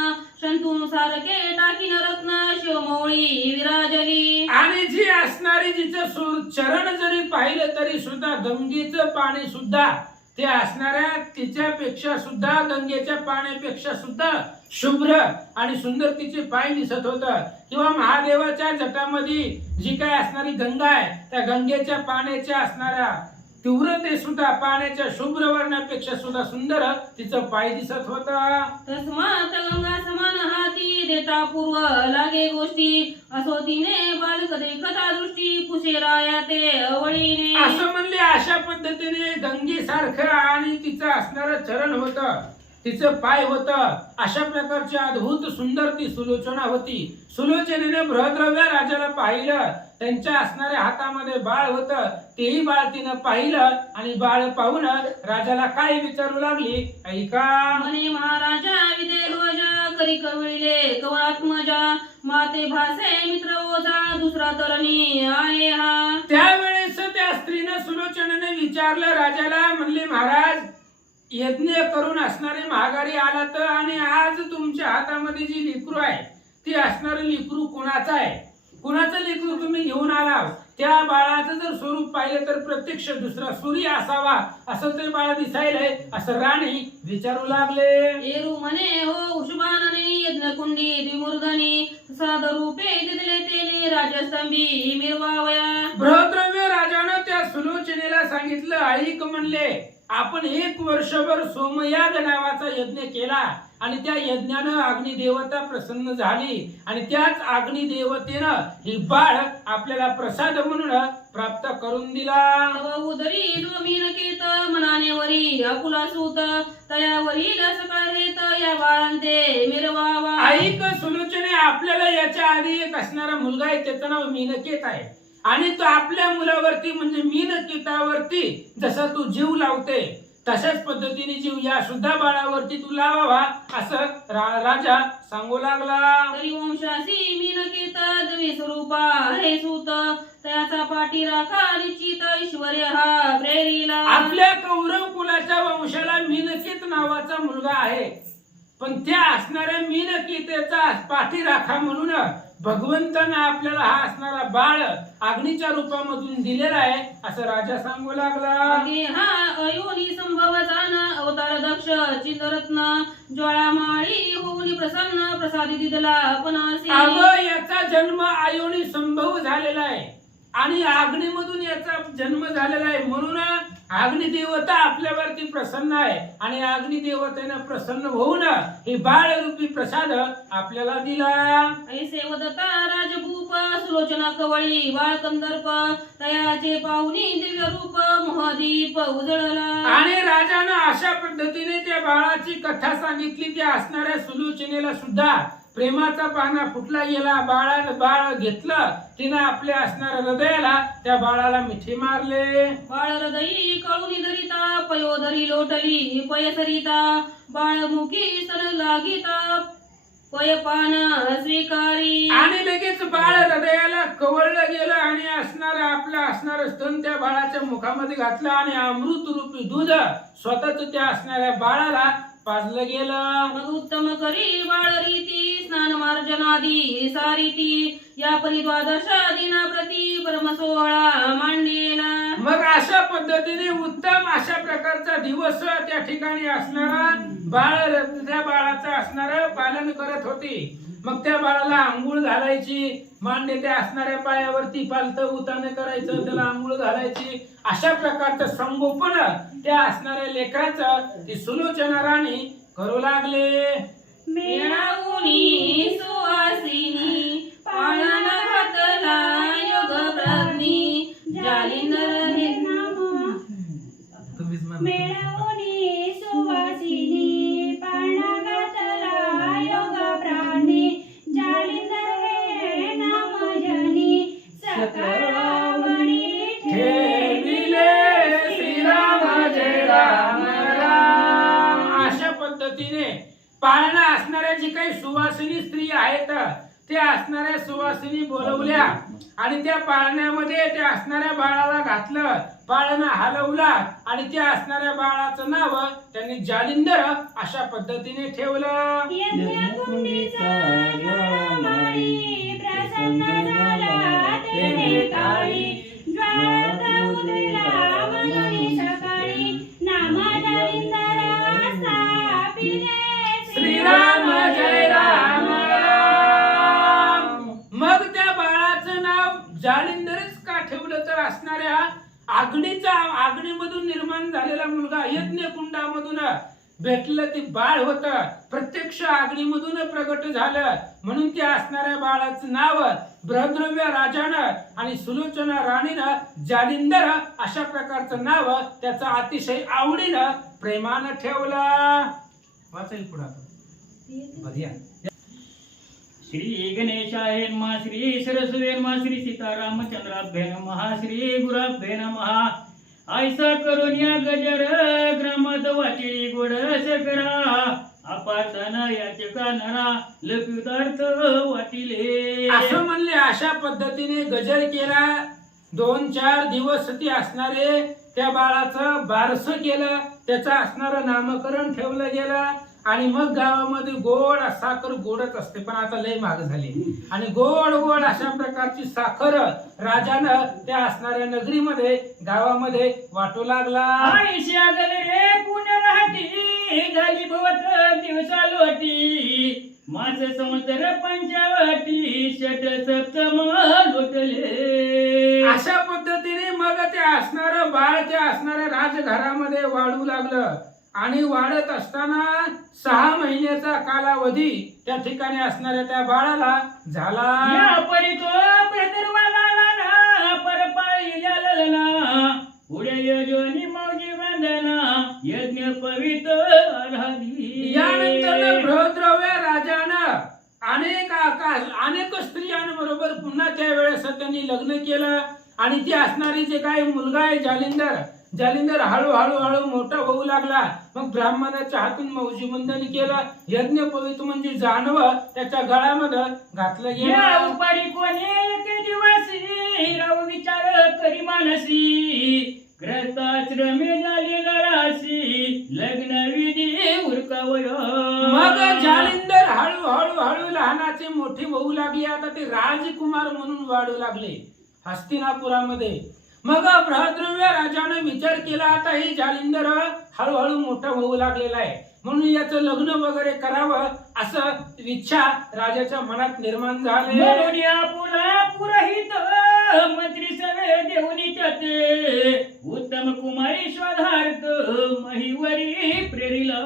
शंतूनुसार के टाकीन रत्न शिवमौळी विराजली. आणि जी असणारी जिचं चरण जरी पाहिलं तरी सुद्धा गंगेचं पाणी सुद्धा ते असणाऱ्या तिच्यापेक्षा सुद्धा गंगेच्या पाण्यापेक्षा सुद्धा शुभ्र आणि सुंदर तिचे पाय दिसत होत. किंवा महादेवाच्या जटामध्ये जी काय असणारी गंगा आहे त्या गंगेच्या पाण्याच्या असणाऱ्या तीव्रते सुद्धा पाण्याच्या शुभ्र वर्णापेक्षा सुद्धा सुंदर तिचं पाय दिसत होता. तस्मात गंगा समान हाती देता पूर्व लागे गोष्टी असो तिने बालक देखता दृष्टी पुसे राया ते अवळीने. असं म्हणले अशा पद्धतीने गंगेसारखं आणि तिचं असणारं चरण होतं, तिचं पाय होतं. अशा प्रकारची अद्भुत सुंदर ती सुलोचना होती. सुलोचनेने बृहद्रव्य राजाला पाहिलं. त्यांच्या असणाऱ्या हातामध्ये बाळ होतं, तेही बाळ तिनं पाहिलं आणि बाळ पाहून राजाला काय विचारू लागली ऐका. म्हणे महाराजा विदेहोजा करी कविळे कवळात्मजा माते भासे मित्र ओझा दुसरा तरणी आहे हा. त्यावेळेस त्या स्त्रीनं सुलोचनेने विचारलं राजाला, म्हणले महाराज यज्ञ करून असणारे महागारी आलात आणि आज तुमच्या हातामध्ये जी लेकरू आहे ती असणारं लेकरू कुणाचं आहे, कुणाचं लेकरू तुम्ही घेऊन आला. त्या बाळाचं जर स्वरूप पाहिलं तर प्रत्यक्ष दुसरा सूर्य असावा असं ते बाळ दिसायलंय असं राणी विचारू लागले. एरू म्हणे हो उष्मानने यज्ञ कुंडी द्विमूर्धनी साध रूपे दिले तेने राजस्तंभी मिरवावया. बृहद्रव्य राजानं त्या सुलोचनेला सांगितलं ऐक म्हणले, आपण 1 वर्षभर सोमयाग नावाचा यज्ञ केला आणि त्या यज्ञानं अग्निदेवता प्रसन्न झाली आणि त्याच अग्निदेवतेनं ही बाळ आपल्याला प्रसाद म्हणून प्राप्त करून दिला. तव उदरी जमीन केत मनाने वरी अकुला सूत तयावरील सकाळ हेत या बाळांते मिरवावा. ऐक सुलोचने, आपल्याला याच्या आधी एक असणारा मुलगा आहे, त्याचं नाव मीनकेत आहे आणि तो आपल्या मुलावरती म्हणजे मीनकेतावरती जसा तू जीव लावते तशाच पद्धतीने जीव या सुद्धा बाळावरती तू लावावा असं राजा सांगू लागला. तरी वंशासी मीनकेत द्वि स्वरूपा हे सूत त्याचा पाठी राखा निश्चित ऐश्वर्य हा प्रेरीला. आपल्या कौरव कुलाच्या वंशाला मीनकेत नावाचा मुलगा आहे, पण त्या असणाऱ्या मीनकेतेचा पाठीराखा म्हणून भगवंतानं आपल्याला हा असणारा बाळ अग्नीच्या रूपामधून दिलेला आहे असं राजा सांगू लागला. मागे हा अयोनी संभवचा न अवतार दक्ष चिंतरत्न ज्वाळामाळी होऊन प्रसन्न प्रसादी दिदला पणासी. अगं याचा जन्म अयोनी संभव झालेला आहे आणि अग्नीमधून याचा जन्म झालेला आहे म्हणून अग्निदेवता आपल्यावरती प्रसन्न आहे आणि अग्निदेवतेनं प्रसन्न होऊन हे बाळ रूपी प्रसाद आपल्याला दिला. ऐसे वदता राजभूप सुलोचना कवळी बाळ कंदर्प तयाचे पाहुणी दिव्य रूप मोहदीप उजळला. आणि राजानं अशा पद्धतीने त्या बाळाची कथा सांगितली. त्या असणाऱ्या सुलोचनेला सुद्धा प्रेमाचा पाना फुटला गेला. बाळ घेतलं तिनं आपल्या असणाऱ्या हृदयाला त्या बाळाला मिठी मारले. बाळ हृदयी कळून धरिता पयोधरी लोटली पय सरिता बाळमुखी स्तन लागिता पय पान स्वीकारी. आणि लगेच बाळ हृदयाला कवळलं गेलं आणि असणारं आपलं असणारं स्तन त्या बाळाच्या मुखामध्ये घातलं आणि अमृत रूपी दूध स्वतःच त्या असणाऱ्या बाळाला पाजलं गेलं. मग उत्तम करी बाळ रीती स्नान मार्जनादी सारीती या परी द्वादश दिना प्रति परम सोहळा मांडलेला. मग अशा पद्धतीने उत्तम अशा प्रकारचा दिवस त्या ठिकाणी असणारा बाळ त्या बाळाचं असणारं पालन करत होती. मग त्या बाळाला आंघोळ घालायची, मांडे त्या असणाऱ्या पायावरती पालतं उताने करायचं, त्याला आंघोळ घालायची. अशा प्रकारचं संगोपन त्या असणाऱ्या लेकराचं ती सुलोचना राणी करू लागले. मेळावूनी सुवासिनी पाळणा घातला योग प्राज्ञी जालिंदर मेळावूनी सुवासिनी पाळणा घातला योग प्राणी जालिंदर हे नाम जनी सकाळावणी ठेविले श्रीराम जय राम राम. अशा पद्धतीने पाळणा असणाऱ्या जी काही सुवासिनी स्त्री आहेत त्या असणाऱ्या सुवासिनी बोलवल्या आणि त्या पाळण्यामध्ये त्या असणाऱ्या बाळाला घातलं. पाळणा हलवला आणि त्या असणाऱ्या बाळाचं नाव त्यांनी जालिंदर अशा पद्धतीने ठेवलं. यज्ञकुंडीचा ज्वाळामाळी प्रसन्न झाला तेने काळी ज्वाळात उधळला म्हणून सकाळी नामा जालिंदरा स्थापिले श्रीराम जय राम राम. मग त्या बाळाचं नाव जालिंदरच का ठेवलं तर असणाऱ्या आग्नीमधून निर्माण झालेला मुलगा यज्ञकुंडामधून भेटलं ते बाळ होतं, प्रत्यक्ष आग्नीमधून प्रगट झालं. म्हणून त्या असणाऱ्या बाळाचं नाव बृहद्रव्य राजानं आणि सुलोचना राणीनं जालिंदर अशा प्रकारचं नाव त्याचं अतिशय आवडीनं प्रेमानं ठेवलं. वाचायला पुढे आता बघूया. श्री गणेशाय नमः, श्री सरस्वती नमः, श्री सीतारामचंद्राभ्ये नमः, श्री गुराभ्ये नमः. ऐसा करून या गजर ग्रामात वाटी गोड सकरा, अपातन याचे कानरा लपितार्थ वाटिले. असं म्हणले. अशा पद्धतीने गजर केला. 2-4 दिवस ते असणारे त्या बाळाचं बारसं केलं, त्याचं असणारं नामकरण ठेवलं गेलं. आणि मग गावामध्ये गोड साखर गोडच असते, पण आता लय महाग झाली. आणि गोड गोड अशा प्रकारची साखर राजानं त्या असणाऱ्या नगरीमध्ये गावामध्ये वाटू लागला. आयशा गजरे पुण्य राहती, झाली भवत दिवसा लोटी. मास संवत्सर पंचवटी, षट सप्तम लोटले. अशा पद्धतीने मग ते असणारं बाळ त्या असणाऱ्या राजघरामध्ये वाढू लागलं. आणि वाढत असताना 6 महिन्याचा कालावधी त्या ठिकाणी असणाऱ्या त्या बाळाला झाला. या परी तो प्रदर्वाला परपाळीला ललना, पुढे योजनी मौजी वंदना, यज्ञ पवित्र आराधी. यानंतर बृहद्रव्य राजानं अनेक स्त्रियांबरोबर पुन्हा त्यावेळेस त्यांनी लग्न केलं. आणि ती असणारी जे काही मुलगा आहे जालिंदर हळूहळू मोठा होऊ लागला. मग ब्राह्मणाच्या हातून मौजी वंदन केलं. यज्ञ पवित्र म्हणजे जानवं त्याच्या गळ्यामध्ये घातलं या गेलं. उपरी कोणी एक दिवसी, राव विचार करी मानसी. ग्रस्ताश्रमे झाली नराशी, लग्न विधी उरकावय. मग जालिंदर हळूहळू लहानाचे मोठे होऊ लागले. आता ते राजकुमार म्हणून वाढू लागले हस्तिनापुरामध्ये. मग बृहद्रव्य राजाने विचार केला, आता हे जालिंदर हळूहळू मोठा होऊ लागलेला आहे, म्हणून याचं लग्न वगैरे करावं असं इच्छा राजाच्या मनात निर्माण झाली. म्हणून या पुन्हा पुरोहित मंत्री सगळे देऊनी त्याते, उत्तम कुमारी शोधार्थ महिवरी प्रेरिला.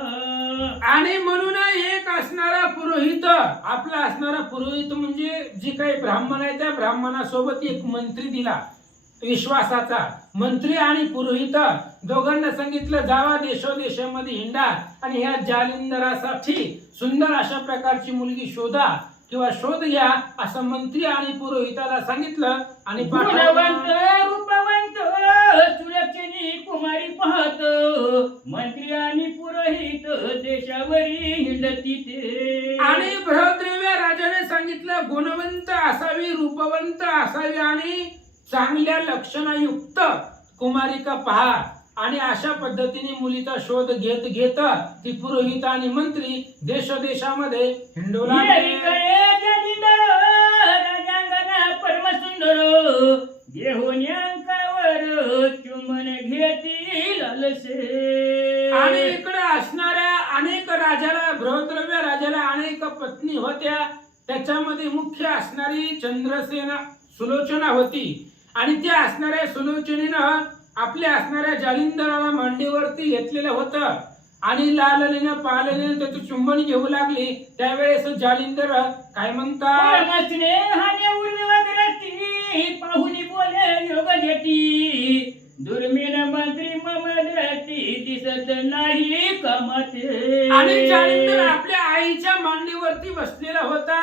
आणि म्हणून एक असणारा पुरोहित, आपला असणारा पुरोहित म्हणजे जे काही ब्राह्मण आहे त्या ब्राह्मणासोबत एक मंत्री दिला, विश्वासाचा मंत्री आणि पुरोहित दोघांना सांगितलं, जावा देशोदेशामध्ये हिंडा आणि ह्या जालिंदरासाठी सुंदर अशा प्रकारची मुलगी शोधा किंवा शोध घ्या असं मंत्री आणि पुरोहिताला सांगितलं. आणि गुणवंत रूपवंत सुलक्षणी कुमारी पाहत, मंत्री आणि पुरोहित देशावरी हिंडती ते. आणि बृहद्रव्य राजाने सांगितलं, गुणवंत असावी, रूपवंत असावी आणि चांगल्या लक्षणायुक्त कुमारिका पहा. आणि अशा पद्धतीने मुलीचा शोध घेत ती पुरोहित आणि मंत्री देशोदेशामध्ये हिंडू लागले. परमसुंदर देहोन्यांकावर चुंबन घेतील अलसे. आणि इकडे असणाऱ्या अनेक राजाला, बृहद्रव्य राजाला अनेक पत्नी होत्या. त्याच्यामध्ये मुख्य असणारी चंद्रसेना सुलोचना होती. आणि त्या असणाऱ्या सुलोचनेनं आपल्या असणाऱ्या जालिंदराला मांडीवरती घेतलेलं होतं आणि लालनीनं पालनीनं त्याचं चुंबन घेऊ लागली. त्यावेळेस जालिंदर काय म्हणतात, पाहुनी बोले योग जेटी, दुर्मिळ मंत्री ममद्रती दिसत नाही कामाते. आणि जालिंदर आपल्या आईच्या मांडीवरती बसलेला होता.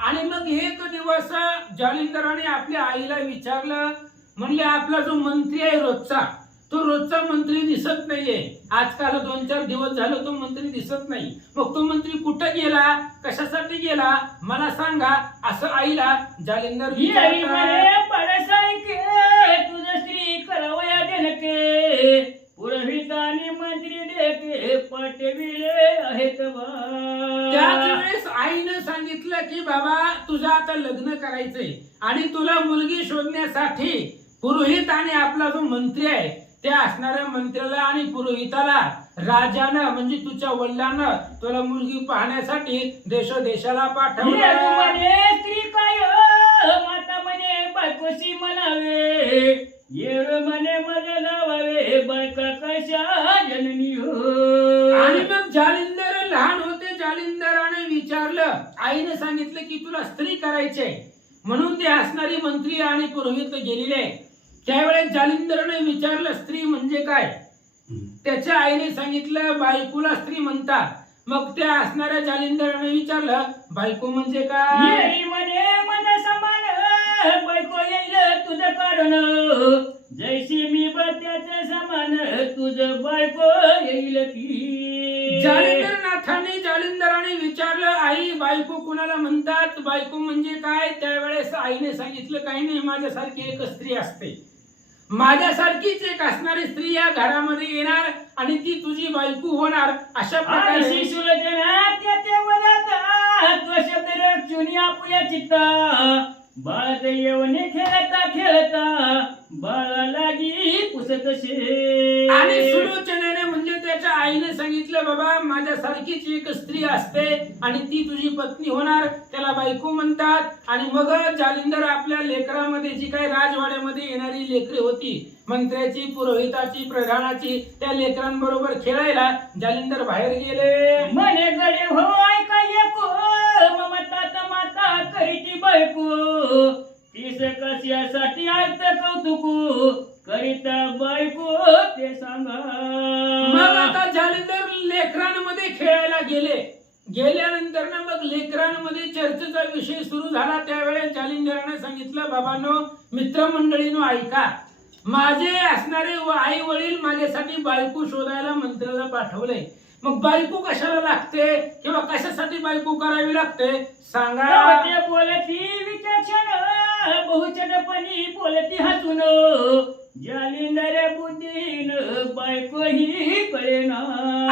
आणि मग एक दिवस जालिंदराने आपल्या आईला विचारलं, म्हणले आपला जो मंत्री आहे रोजचा मंत्री दिसत नाहीये. आजकाल 2-4 दिवस झालं तो मंत्री दिसत नाही. मग तो मंत्री कुठं गेला, कशासाठी गेला मला सांगा असं आईला जालिंदर तुझ स्त्री करावया जनके, पुरोहित आणि मंत्री देखे पाठविले आहेत. त्याच वेळेस आईने सांगितलं की बाबा तुझं आता लग्न करायचंय आणि तुला मुलगी शोधण्यासाठी पुरोहित आणि आपला जो मंत्री आहे त्या असणाऱ्या मंत्र्याला आणि पुरोहिताला राजानं म्हणजे तुझ्या वडिलांना तुला मुलगी पाहण्यासाठी देशोदेशाला पाठवलं. स्त्री काय माता म्हणे बायकोशी म्हणावे, येळ म्हणे म्हणून ते असणारी मंत्री आणि पुरोहित गेलेले. त्यावेळेस जालिंदरने विचारलं स्त्री म्हणजे काय. त्याच्या आईने सांगितलं बायकोला स्त्री म्हणतात. मग त्या असणाऱ्या जालिंदराने विचारलं बायको म्हणजे काय. येई म्हणे मन समान बायको येईल तुझं कारण जैशी मी त्याच समान तुझं बायको येईल ती. जालिंदरनाथाने जालिंदराने विचारलं आई बायको कुणाला म्हणतात, बायको म्हणजे काय. त्यावेळेस आईने सांगितलं काही नाही, माझ्यासारखी एक स्त्री असते, माझ्यासारखीच एक असणारी स्त्री या घरामध्ये येणार आणि ती तुझी बायको होणार. अशा प्रकारे आळशी सुलोचना त्या वदात तो शब्द रचून आपल्या चित्ता बाळात येऊने खेळता खेळता बाळा लागी पुसत शे. आणि सुलोचनेने म्हणजे त्याच्या आईने सांगितलं बाबा माझ्यासारखीच एक स्त्री असते आणि ती तुझी पत्नी होणार, त्याला बायको म्हणतात. आणि मग जालिंदर आपल्या लेकरामध्ये जी काही राजवाड्यामध्ये येणारी लेकरे होती, मंत्र्याची, पुरोहिताची, प्रधानाची, त्या लेकरांबरोबर खेळायला जालिंदर बाहेर गेले. मने गडे हो ऐका एको ममतात माता करीती बायको तीस कशासाठी ऐकत कौतुक करीत बायको ते सांगा. मग आता जालिंदर लेकरांमध्ये खेळायला गेल्यानंतर ना मग लेकरांमध्ये चर्चेचा विषय सुरू झाला. त्यावेळेस जालिंदराने सांगितलं बाबांनो, मित्रमंडळीनो ऐका, माझे असणारे आई वडील माझ्यासाठी बायको शोधायला मंत्र्याला पाठवले. मग बायको कशाला लागते किंवा कशासाठी बायको करावी लागते सांगा. ते बोलती विचक्षण बहुचटपणी बोलती हसून जालिंदर बुद्धीन बायको ही कळेना.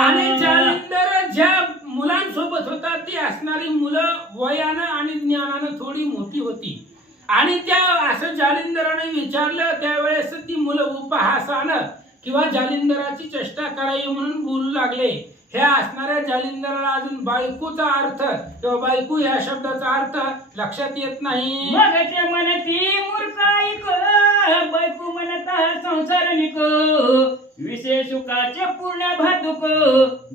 आणि जालिंदर ज्या मुलांसोबत होता ती असणारी मुलं वयानं आणि ज्ञानानं थोडी मोठी होती. आणि त्या असं जालिंदराने विचारलं त्यावेळेस ती मुलं उपहासानं किंवा जालिंदराची चेष्टा करावी म्हणून बोलू लागले. ह्या असणाऱ्या जालिंदराला अजून बायकोचा अर्थ किंवा बायको ह्या शब्दाचा अर्थ लक्षात येत नाही. मग ते म्हणती मूर्ख ऐक बायको म्हणता संसार निक विषय सुखाचे पूर्ण भातुक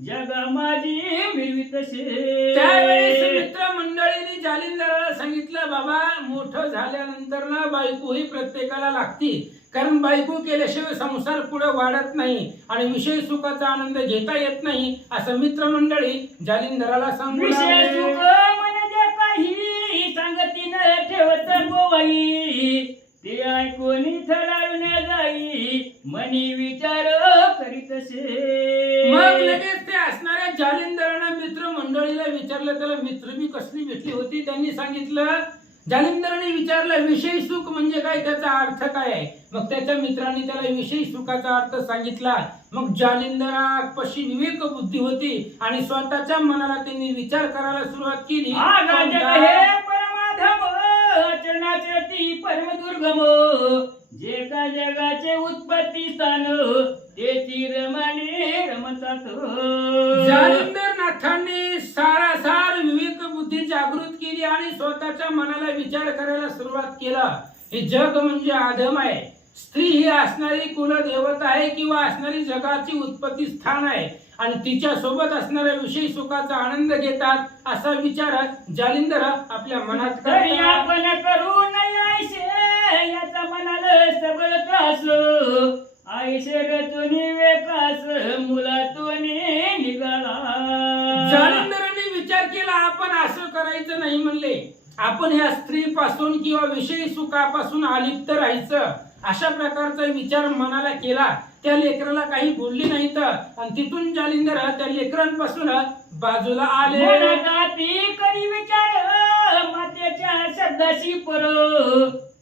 जगा माझी मिळवीत शे. त्यावेळेस मित्रमंडळीने जालिंदराला सांगितलं बाबा मोठं झाल्यानंतर ना बायको ही प्रत्येकाला लागती, कारण बायको केल्याशिवाय संसार पुढे वाढत नाही आणि विषय सुखाचा आनंद घेता येत नाही, असं मित्रमंडळी जालिंदराला सांगू विषय लागले. सुख म्हणजे काही सांगती न ठेवत गोवाई ते ऐकून थरारून जाई मनी विचार करीत शे. मग लगेच ते असणाऱ्या जालिंदरानं मित्रमंडळीला विचारलं, त्याला मित्र बी कसली भेटली होती. त्यांनी सांगितलं, जालिंदराने विचारलं विषय सुख म्हणजे काय, त्याचा अर्थ काय आहे. मग त्याच्या मित्रांनी त्याला विषय सुखाचा अर्थ सांगितला. मग जालिंदरापाशी विवेक बुद्धी होती आणि स्वतःच्या मनाला त्यांनी विचार करायला सुरुवात केली. आगा जग हे परमाधम अचरणाचे ती परम दुर्गम जे का जगाचे उत्पत्ती स्थान ते रमाने रमतात. जालिंदरनाथांनी सारासार विवेक बुद्धी जागृत केली आणि स्वतःच्या मनाला विचार करायला सुरुवात केला. हे जग म्हणजे अधम आहे, स्त्री ही असणारी कुलदेवता आहे किंवा असणारी जगाची उत्पत्ती स्थान आहे आणि तिच्या सोबत असणाऱ्या विषयी सुखाचा आनंद घेतात, असा विचार जालिंदर आपल्या मनात तरी करतात. आपण करू नये ऐशे याचा मनाला सबळ त्रास ऐशे रचून विकास मुलातून निघाला. जालिंदरांनी विचार केला आपण असं करायचं नाही म्हणले, आपण ह्या स्त्रीपासून किंवा विषयी सुखापासून अलिप्त राहायचं, अशा प्रकारचा विचार मनाला केला. त्या लेकराला काही बोलली नाही तर आणि तिथून जालिंदर त्या लेकरांपासून बाजूला आले. ती करी विचार मातेच्या शब्दाशी पर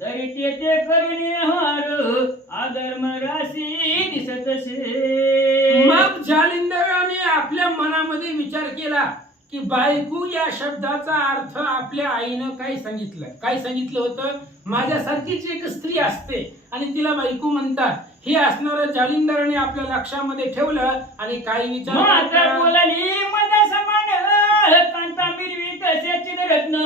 तरी ते करून हार आदर्म राशी दिसत शे. मग जालिंदराने आपल्या मनामध्ये विचार केला की बायको या शब्दाचा अर्थ आपल्या आईनं काय सांगितलं होतं, माझ्यासारखीच एक स्त्री असते आणि तिला बायको म्हणतात. हे असणारं जालिंदराने आपल्या लक्षामध्ये ठेवलं आणि काही विचार माता बोलली मदा समान कांता मिरवी तसेच रत्न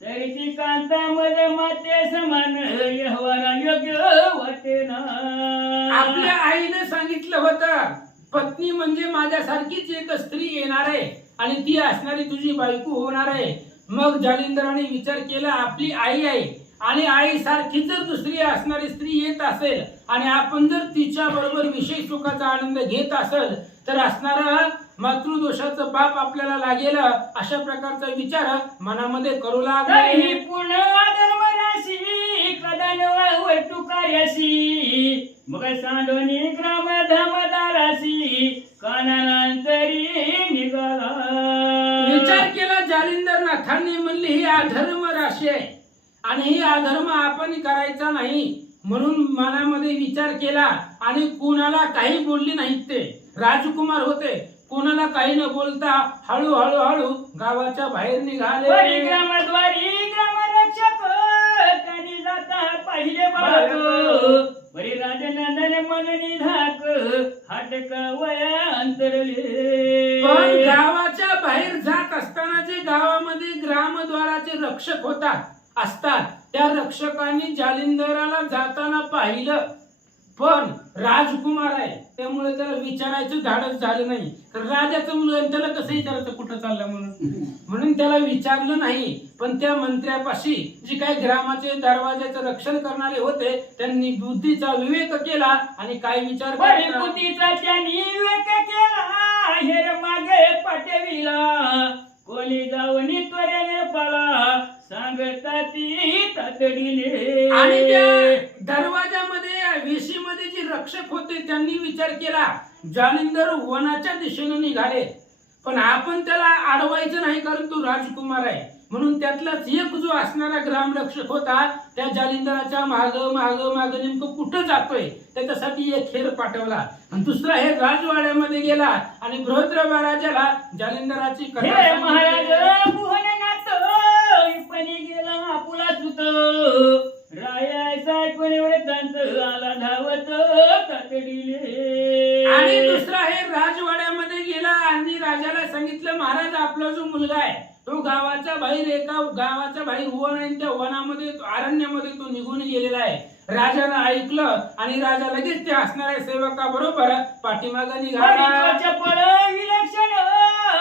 तरी ती कांता मद माते समान यहवारा योग्य वाटे ना. आपल्या आईने सांगितलं होतं पत्नी म्हणजे माझ्यासारखीच एक स्त्री येणार आहे आणि ती असणारी तुझी बायको होणार आहे. मग जालिंदराने विचार केला, आपली आई आहे आणि आई सारखी जर दुसरी असणारी स्त्री येत असेल आणि आपण जर तिच्या बरोबर विषय सुखाचा आनंद घेत असेल तर असणारा मातृदोषाचं पाप आपल्याला लागेल, अशा प्रकारचा विचार मनामध्ये करू लागला. तरी पूर्ण धर्मराशी कदन वटू कार्याशी मग सांडोनी ग्राम धामदाराशी कानांतरी निघाला. विचार केला जालिंदरनाथांनी, म्हणली ही अधर्म राशी आहे आणि ही अधर्म आपण करायचा नाही, म्हणून मनामध्ये विचार केला आणि कुणाला काही बोलले नाहीत. ते राजकुमार होते, कोणाला काही न बोलता हळू गावाच्या बाहेर निघाले. परिग्रामद्वारी ग्रामरक्षक त्यांनी जाता पाहिले बाळक परी राजनंदन मननी धाक हाटक वया अंतरले. पण गावाच्या बाहेर जात असताना जे गावामध्ये ग्रामद्वाराचे रक्षक असतात त्या रक्षकांनी जालिंदराला जाताना पाहिलं, पण राजकुमार आहे त्यामुळे त्याला विचारायचं धाडस झालं नाही. तर राजाचं मुलगा आहे, त्याला कसं विचारायचं कुठं चाललं म्हणून त्याला विचारलं नाही. पण त्या मंत्र्यापाशी जे काही ग्रामाचे दरवाजाचं रक्षण करणारे होते त्यांनी बुद्धीचा विवेक केला आणि काय विचार केला. बुद्धीचा त्यांनी विवेक केला हेर मागे पाठविला कोणी जाऊन त्वरेने पाला सांगता ती तातडीने. आणि त्या दरवाजामध्ये वेशीमध्ये जे रक्षक होते त्यांनी विचार केला, जालिंदर वनाच्या दिशेने निघाले, पण आपण त्याला अडवायचं नाही कारण तो राजकुमार आहे. म्हणून त्यातलाच एक जो असणारा ग्रामरक्षक होता त्या जालिंदराच्या माग नेमकं कुठं जातोय त्याच्यासाठी एक खेर पाठवला आणि दुसरा हे राजवाड्यामध्ये गेला आणि बृहद्रवा राजाला जालिंदराची कथा हे महाराज मोहननाथ पणी गेला आपुला सुत रायाचा कोणी वृत्तांत आला धावत तातडीने. आणि दुसरा हे राजवाड्यामध्ये गेला आणि राजाला सांगितलं, महाराज आपला जो मुलगा आहे तो गावाच्या बाहेर वन आहे, त्या वनामध्ये अरण्यामध्ये तो निघून गेलेला आहे. राजानं ऐकलं आणि राजा लगेच त्या असणाऱ्या सेवका बरोबर पाठीमागे निघाला. चपळ विलक्षण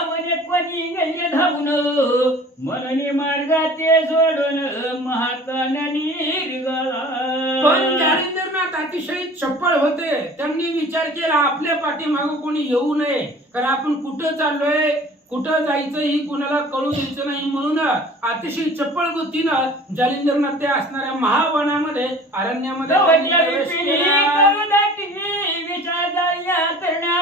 म्हणे कोणी गेले धावून मननी मार्गाते सोडून महाकाननी निघाला. पण जालिंदरनाथ अतिशय चपळ होते, त्यांनी विचार केला आपल्या पाठीमागे कोणी येऊ नये, कारण आपण कुठं चाललोय कुठं जायचं ही कुणाला कळू द्यायचं नाही, म्हणून अतिशय चपळ गतीनं जालिंदरनाथ त्या असणाऱ्या महावनामध्ये अरण्यामध्ये प्रवेश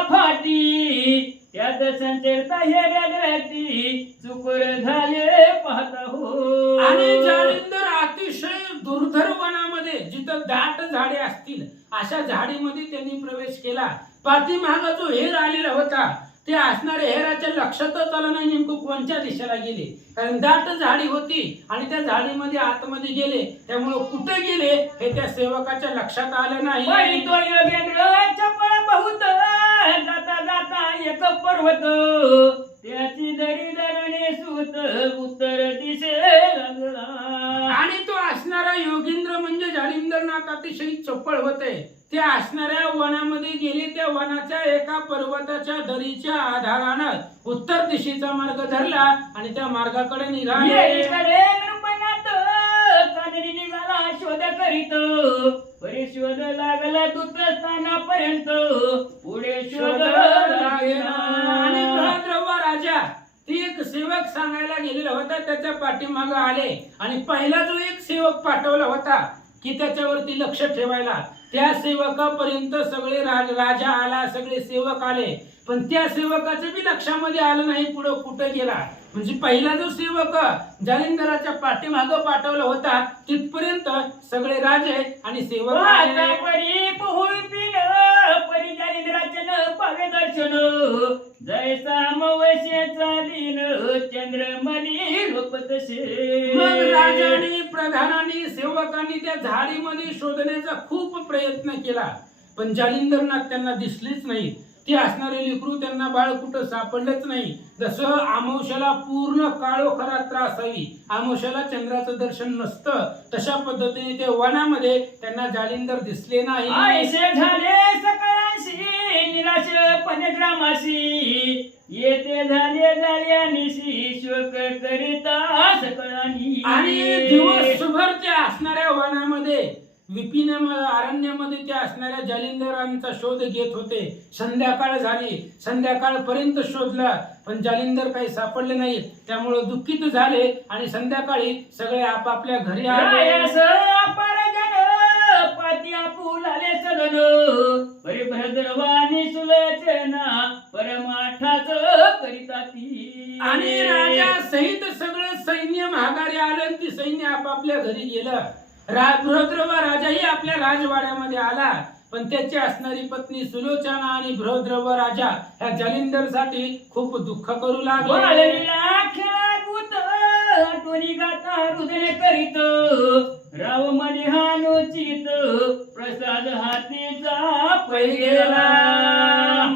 फाटी त्यात संचरता हेऱ्याती चुकर झाले पाहता हो. आणि जालिंदर अतिशय दुर्धर वनामध्ये जिथं दाट झाडे असतील अशा झाडीमध्ये त्यांनी प्रवेश केला. पाठीमागा जो हेर आलेला होता ते असणारे हेराच्या लक्षातच आलं नाही नेमकं कोणत्या दिशेला गेले, कारण दाट झाडी होती आणि त्या झाडीमध्ये आतमध्ये गेले, त्यामुळे कुठे गेले हे त्या सेवकाच्या लक्षात आलं नाही. तो योगेंद्र चपळ बहुत जाता जाता एक पर्वत त्याची दरी धरणे सूत उत्तर दिशे लागला. आणि तो असणारा योगेंद्र म्हणजे जालिंदरनाथ अतिशय चपळ होते. ते असणाऱ्या वनामध्ये गेले, त्या वनाच्या एका पर्वताच्या दरीच्या आधारानं उत्तर दिशेचा मार्ग धरला आणि त्या मार्गाकडे निघाले. निघाला शोध करीत परिशोध लागला दूतस्थानापर्यंत पुढे शोध लागला. आणि बृहद्रवा राजा ती एक सेवक सांगायला गेलेला होता, त्याच्या पाठीमागे आले आणि पहिला जो एक सेवक पाठवला होता की त्याच्यावरती लक्ष ठेवायला, त्या सेवकापर्यंत सगळे राजा आला, सगळे सेवक आले, पण त्या सेवकाचं बी लक्षामध्ये आलं नाही पुढे कुठे गेला. म्हणजे पहिला जो सेवक जालिंदराच्या पाठीमागे पाठवला होता तिथपर्यंत सगळे राजे आणि सेवक परी जालिंदराचे न पावे दर्शन जैसा मवशेचा दिन चंद्रमणी रूपतसे. मग राजाने प्रधानांनी सेवकांनी त्या झाडीमध्ये शोधण्याचा खूप प्रयत्न केला, पण जालिंदरनाथ त्यांना दिसलेच नाही. ते असणारे लेकरू त्यांना बाळ कुठं सापडलंच नाही. जसं आमोशाला पूर्ण काळोख रात्र असावी, आमोशाला चंद्राचं दर्शन नसतं, तशा पद्धतीने ते वनामध्ये त्यांना जालिंदर दिसले नाही. ऐसे झाले सकाळशी निराश पणग्रामाशी येते झाले झाल्यानिशी शोक करिता सकळानी. आणि दिवसभर त्या असणाऱ्या वनामध्ये विपिन अरण्यामध्ये त्या असणाऱ्या जालिंदरांचा शोध घेत होते. संध्याकाळ झाली, संध्याकाळपर्यंत शोधला पण जालिंदर काही सापडले नाहीत. त्यामुळे दुःखित झाले आणि संध्याकाळी सगळे आपापल्या घरी आले. रायास अपार जन पाती आपुलाले सगन परिभद्रवाणी सुलोचना परमाठाच करिता ती. आणि राजा सहित सगळं सैन्य महागारी आलं आणि ती सैन्य आपापल्या घरी गेलं. बृहद्रवा राजाही आपल्या राजवाड्यामध्ये आला पण त्याची असणारी पत्नी सुलोचना आणि बृहद्रवा राजा ह्या जालिंदर साठी खूप दुःख करू लागले. बाळलीला खेळागुत आठवणी गाता हृदय करीत राव मनी हानुचित प्रसाद हातीचा पहिला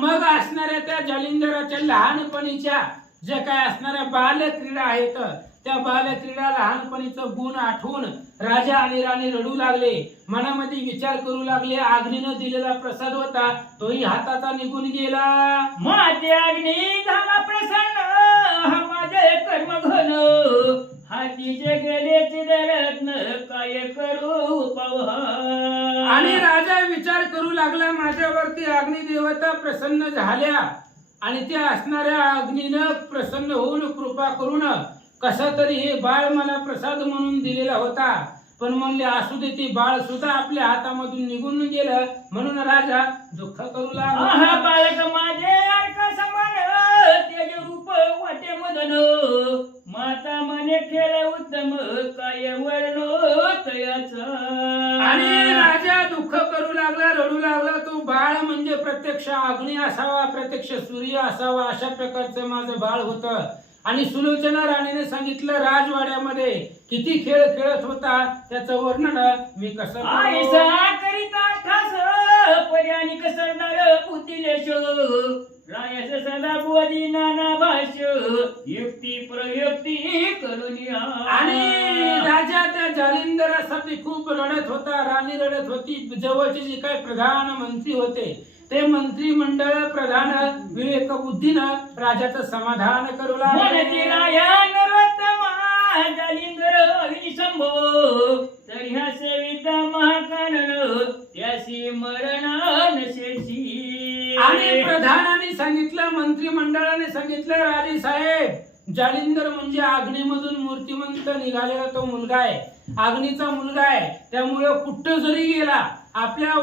मग असणाऱ्या त्या जालिंदराच्या लहानपणीच्या ज्या काय असणाऱ्या बालक्रीडा आहेत त्या बालक्रीडा लहानपणीचं गुण आठवून राजा आणि राणी रडू लागले. मनामध्ये विचार करू लागले अग्नीनं दिलेला प्रसाद होता तोही हाताचा निघून गेला. माते अग्नी झाला प्रसन्न हा माझे कर्म घन हातीचे गेलेचे रत्न काय करू पवहा. आणि राजा विचार करू लागला माझ्यावरती अग्निदेवता प्रसन्न झाल्या आणि त्या असणाऱ्या अग्नीनं प्रसन्न होऊन कृपा करून कसा तरी हे बाळ मला प्रसाद म्हणून दिलेला होता पण म्हणले असू दे ते बाळ सुद्धा आपल्या हातामधून निघून गेलं म्हणून राजा दुःख करू लागला. आहा बालक माझे अर्क समान तेज रूप वाटे मदन माता मने खेळ उत्तम काय वर्णो तयाचा. आणि राजा दुःख करू लागला रडू लागला तो बाळ म्हणजे प्रत्यक्ष अग्नी असावा प्रत्यक्ष सूर्य असावा अशा प्रकारचं माझं बाळ होतं. आणि सुलोचना राणीने सांगितलं राजवाड्यामध्ये किती खेळ खेळत होता त्याचं वर्णन मी कसं करू? आईसा करिता ठास पर्यानी कसरणार पुतिलेश रायस सदा बोधी नाना भाष्य युक्ती प्रयुक्ती करुनिया. आणि राजा त्या जालिंदरासाठी खूप रडत होता राणी रडत होती. जवळचे जे काही प्रधानमंत्री होते ते मंत्रिमंडळ प्रधान विवेक बुद्धीनं राजाचं समाधान करू लागले. राया नरोत्तमा जालिंदर अग्निशंभो तरी ह्या सेविता महाकानन त्याशी मरण नशेशी. आणि प्रधानाने सांगितलं मंत्रिमंडळाने सांगितलं राजे साहेब जालिंदर म्हणजे अग्नीमधून मूर्तिमंत निघालेला तो मुलगा आहे अग्नीचा मुलगा आहे त्यामुळे कुठं जरी गेला आपल्या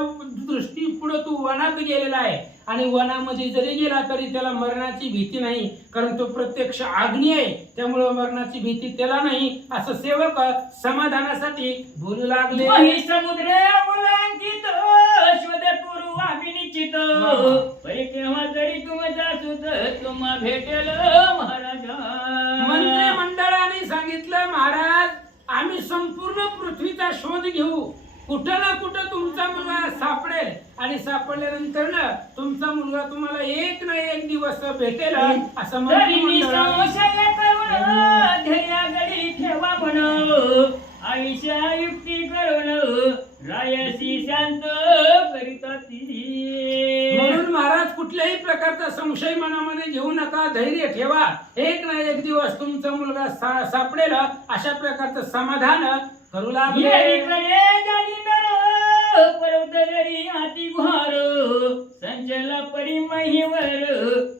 दृष्टी पुढे तू वनात गेलेला आहे आणि वनामध्ये जरी गेला तरी त्याला मरणाची भीती नाही कारण तो प्रत्यक्ष अग्नी आहे त्यामुळे मरणाची भीती त्याला नाही असं सेवक समाधानासाठी बोलू लागले. समुद्र उल्लंघित शोध करू आम्ही निश्चित परी केव्हा जरी तुमचा सुत तुम्हा भेटेल महाराजा. मंत्रिमंडळाने सांगितलं महाराज आम्ही संपूर्ण पृथ्वीचा शोध घेऊ कुठं ना कुठं तुमचा मुलगा सापडेल आणि सापडल्यानंतर ना तुमचा मुलगा तुम्हाला एक ना एक दिवस भेटेल असं ठेवा म्हण आयुष्या युक्ती करून रायसी शांत करीता ती. म्हणून महाराज कुठल्याही प्रकारचा संशय मनामध्ये घेऊ नका धैर्य ठेवा एक ना एक दिवस तुमचा मुलगा सापडेल अशा प्रकारचं समाधान करू लागले. पर्वतरी हाती गुहार संचला परी महिवर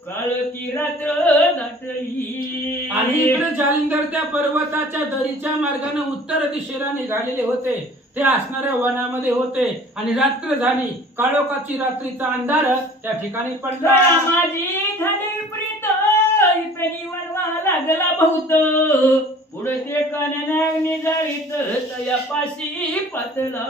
काळ की रात्र दाटली. आणि इकडे जालिंदर त्या पर्वताच्या दरीच्या मार्गाने उत्तर दिशेला निघालेले होते ते असणाऱ्या वनामध्ये होते आणि रात्र झाली काळोखाची रात्रीचा अंधार त्या ठिकाणी पडला. माझी झाली विपरीत विपणी वनवा लागला बहुत पुढे ते कान्याने जाळीत तयापाशी पातला.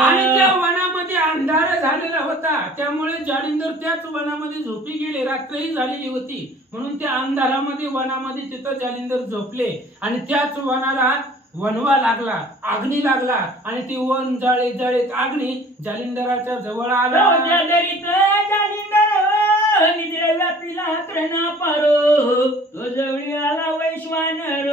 आणि त्या वनामध्ये अंधार झालेला होता त्यामुळे जालिंदर त्याच वनामध्ये झोपी गेले रात्रही झालेली होती म्हणून त्या अंधारामध्ये वनामध्ये तिथं जालिंदर झोपले आणि त्याच वनाला वनवा लागला अग्नी लागला आणि ती वन जाळीत जाळीत अग्नी जालिंदराच्या जवळ आला. निद्र व्यापिला त्रणा पारो तो जवळी आला वैश्वानर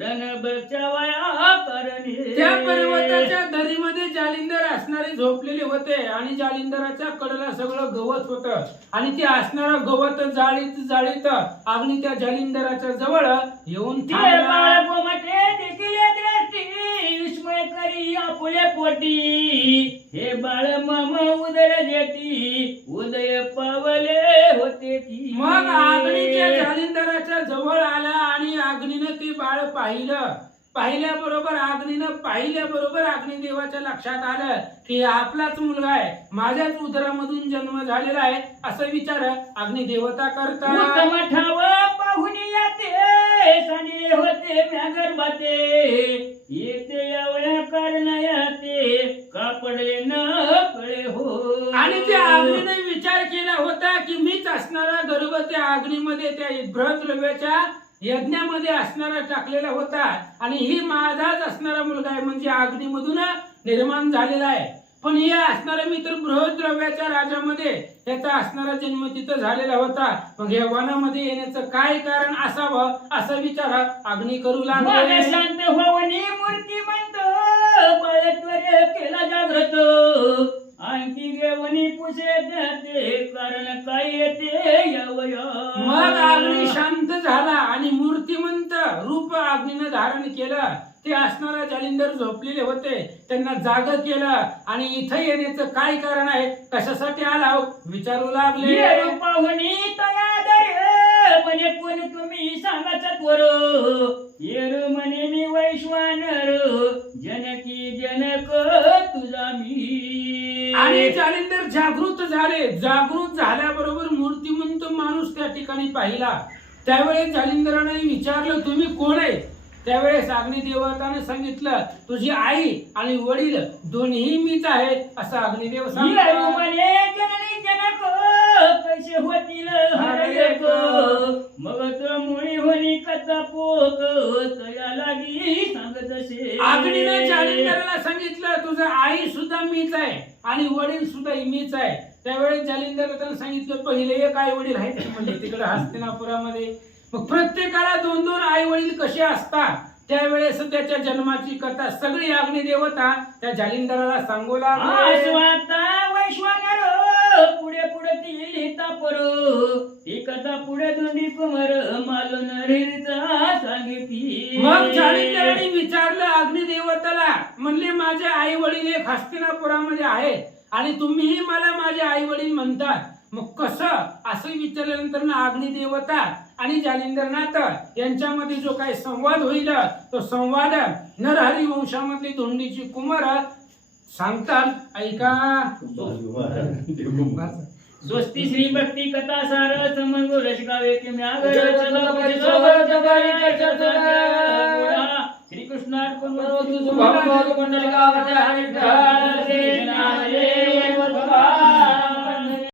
रणबच्या वया करणे. त्या पर्वताच्या दरीमध्ये जालिंदर असणारे झोपलेले होते आणि जालिंदराच्या कडेला सगळं गवत होतं आणि ते असणारं गवत जाळीत जाळीत अग्नी त्या जालिंदराच्या जवळ येऊन ते थांबला. बाळ गोमटे देखील दृष्टी विस्मय करी आपुले पोटी हे बाळ मम उदर जेटी उदय पावले होते ती मग अग्नीच्या जालिंदराच्या जवळ आला आणि अग्नीनं ते बाळ पाहिलं. पाहिल्याबरोबर अग्निदेवाच्या लक्षात आलं की आपलाच मुलगा आहे, माझ्याच उदरामधून जन्म झालेला आहे असं विचार अग्निदेवता करतात. उत्तम ठाव पाहुन येते सांडिले होते म्यागर बाते येते यावया कारण याते कापडे न कळे हो आणि त्या अग्नीने विचार केला होता की मीच असणारा गर्भ त्या अग्नीमध्ये त्या बृहद्रव्याच्या यज्ञामध्ये असणारा टाकलेला होता आणि ही माझाच असणारा मुलगा आहे, म्हणजे अग्नीमधून निर्माण झालेला आहे. पण हे असणारा मित्र बृहद्रव्याच्या राजामध्ये त्याचा असणारा जन्म तिथं झालेला होता. मग या वनामध्ये येण्याचं काय कारण असावं असा विचार अग्नी करू लागला. शांत होवनी मूर्तिमंत बाळत्वर केला जागृत आणखी घेवनी पुसे जाते कारण काय येते यावया मग अग्नी शांत झाला आणि मूर्तिमंत रूप अग्नीनं धारण केलं. ते असणारा जालिंदर झोपलेले होते, त्यांना जाग केलं आणि इथं येण्याचं काय कारण आहे, कशासाठी आला विचारू लागले. पाहुणी तयादर म्हणे कोण तुम्ही सांगाच त्वर येर म्हणे मी वैश्वानर जनकी जनक तुझा मी आणि जालिंदर जागृत झाले. जागृत झाल्याबरोबर मूर्तिमंत माणूस त्या ठिकाणी पाहिला. त्यावेळेस जालिंदराने विचारलं तुम्ही कोण आहे. त्यावेळेस अग्निदेवताने सांगितलं तुझी आई आणि वडील दोन्ही मीच आहे असं अग्निदेव सांगतो. म्हणे जननी जनक कैसे होतील हरयक मग तो मुळी होणी कथा पोक तया लागी सांगत असे अग्नीने जालिंदराला सांगितलं तुझं आई सुद्धा मीच आहे आणि वडील सुद्धा मीच आहे. त्यावेळेस जालिंदर त्याने सांगितलं पहिले एक आई वडील आहेत म्हणजे तिकडे हस्तिनापुरामध्ये. मग प्रत्येकाला दोन दोन आई वडील कसे असतात त्यावेळेस त्याच्या जन्माची कथा सगळी अग्निदेवता त्या जालिंदराला सांगू लागली. वैश्वानर पुढे पुढे ती लिहिता पर ती कथा पुढे दोन्ही कुमार मालन रीचा सांगितली. मग जालिंदराने विचारलं अग्निदेवताला, म्हणले माझे आई वडील एक हस्तिनापुरामध्ये आहेत आणि तुम्हीही मला माझे आई वडील म्हणतात, मग कसं असं विचारल्यानंतर ना अग्निदेवता आणि जालिंदरनाथ यांच्यामध्ये जो काही संवाद होईल तो संवाद नरहरी वंशामधले धोंडीची कुमार सांगतात. ऐका. स्वस्ती श्री भक्ती कथा सार समंग रशकावे श्री कृष्ण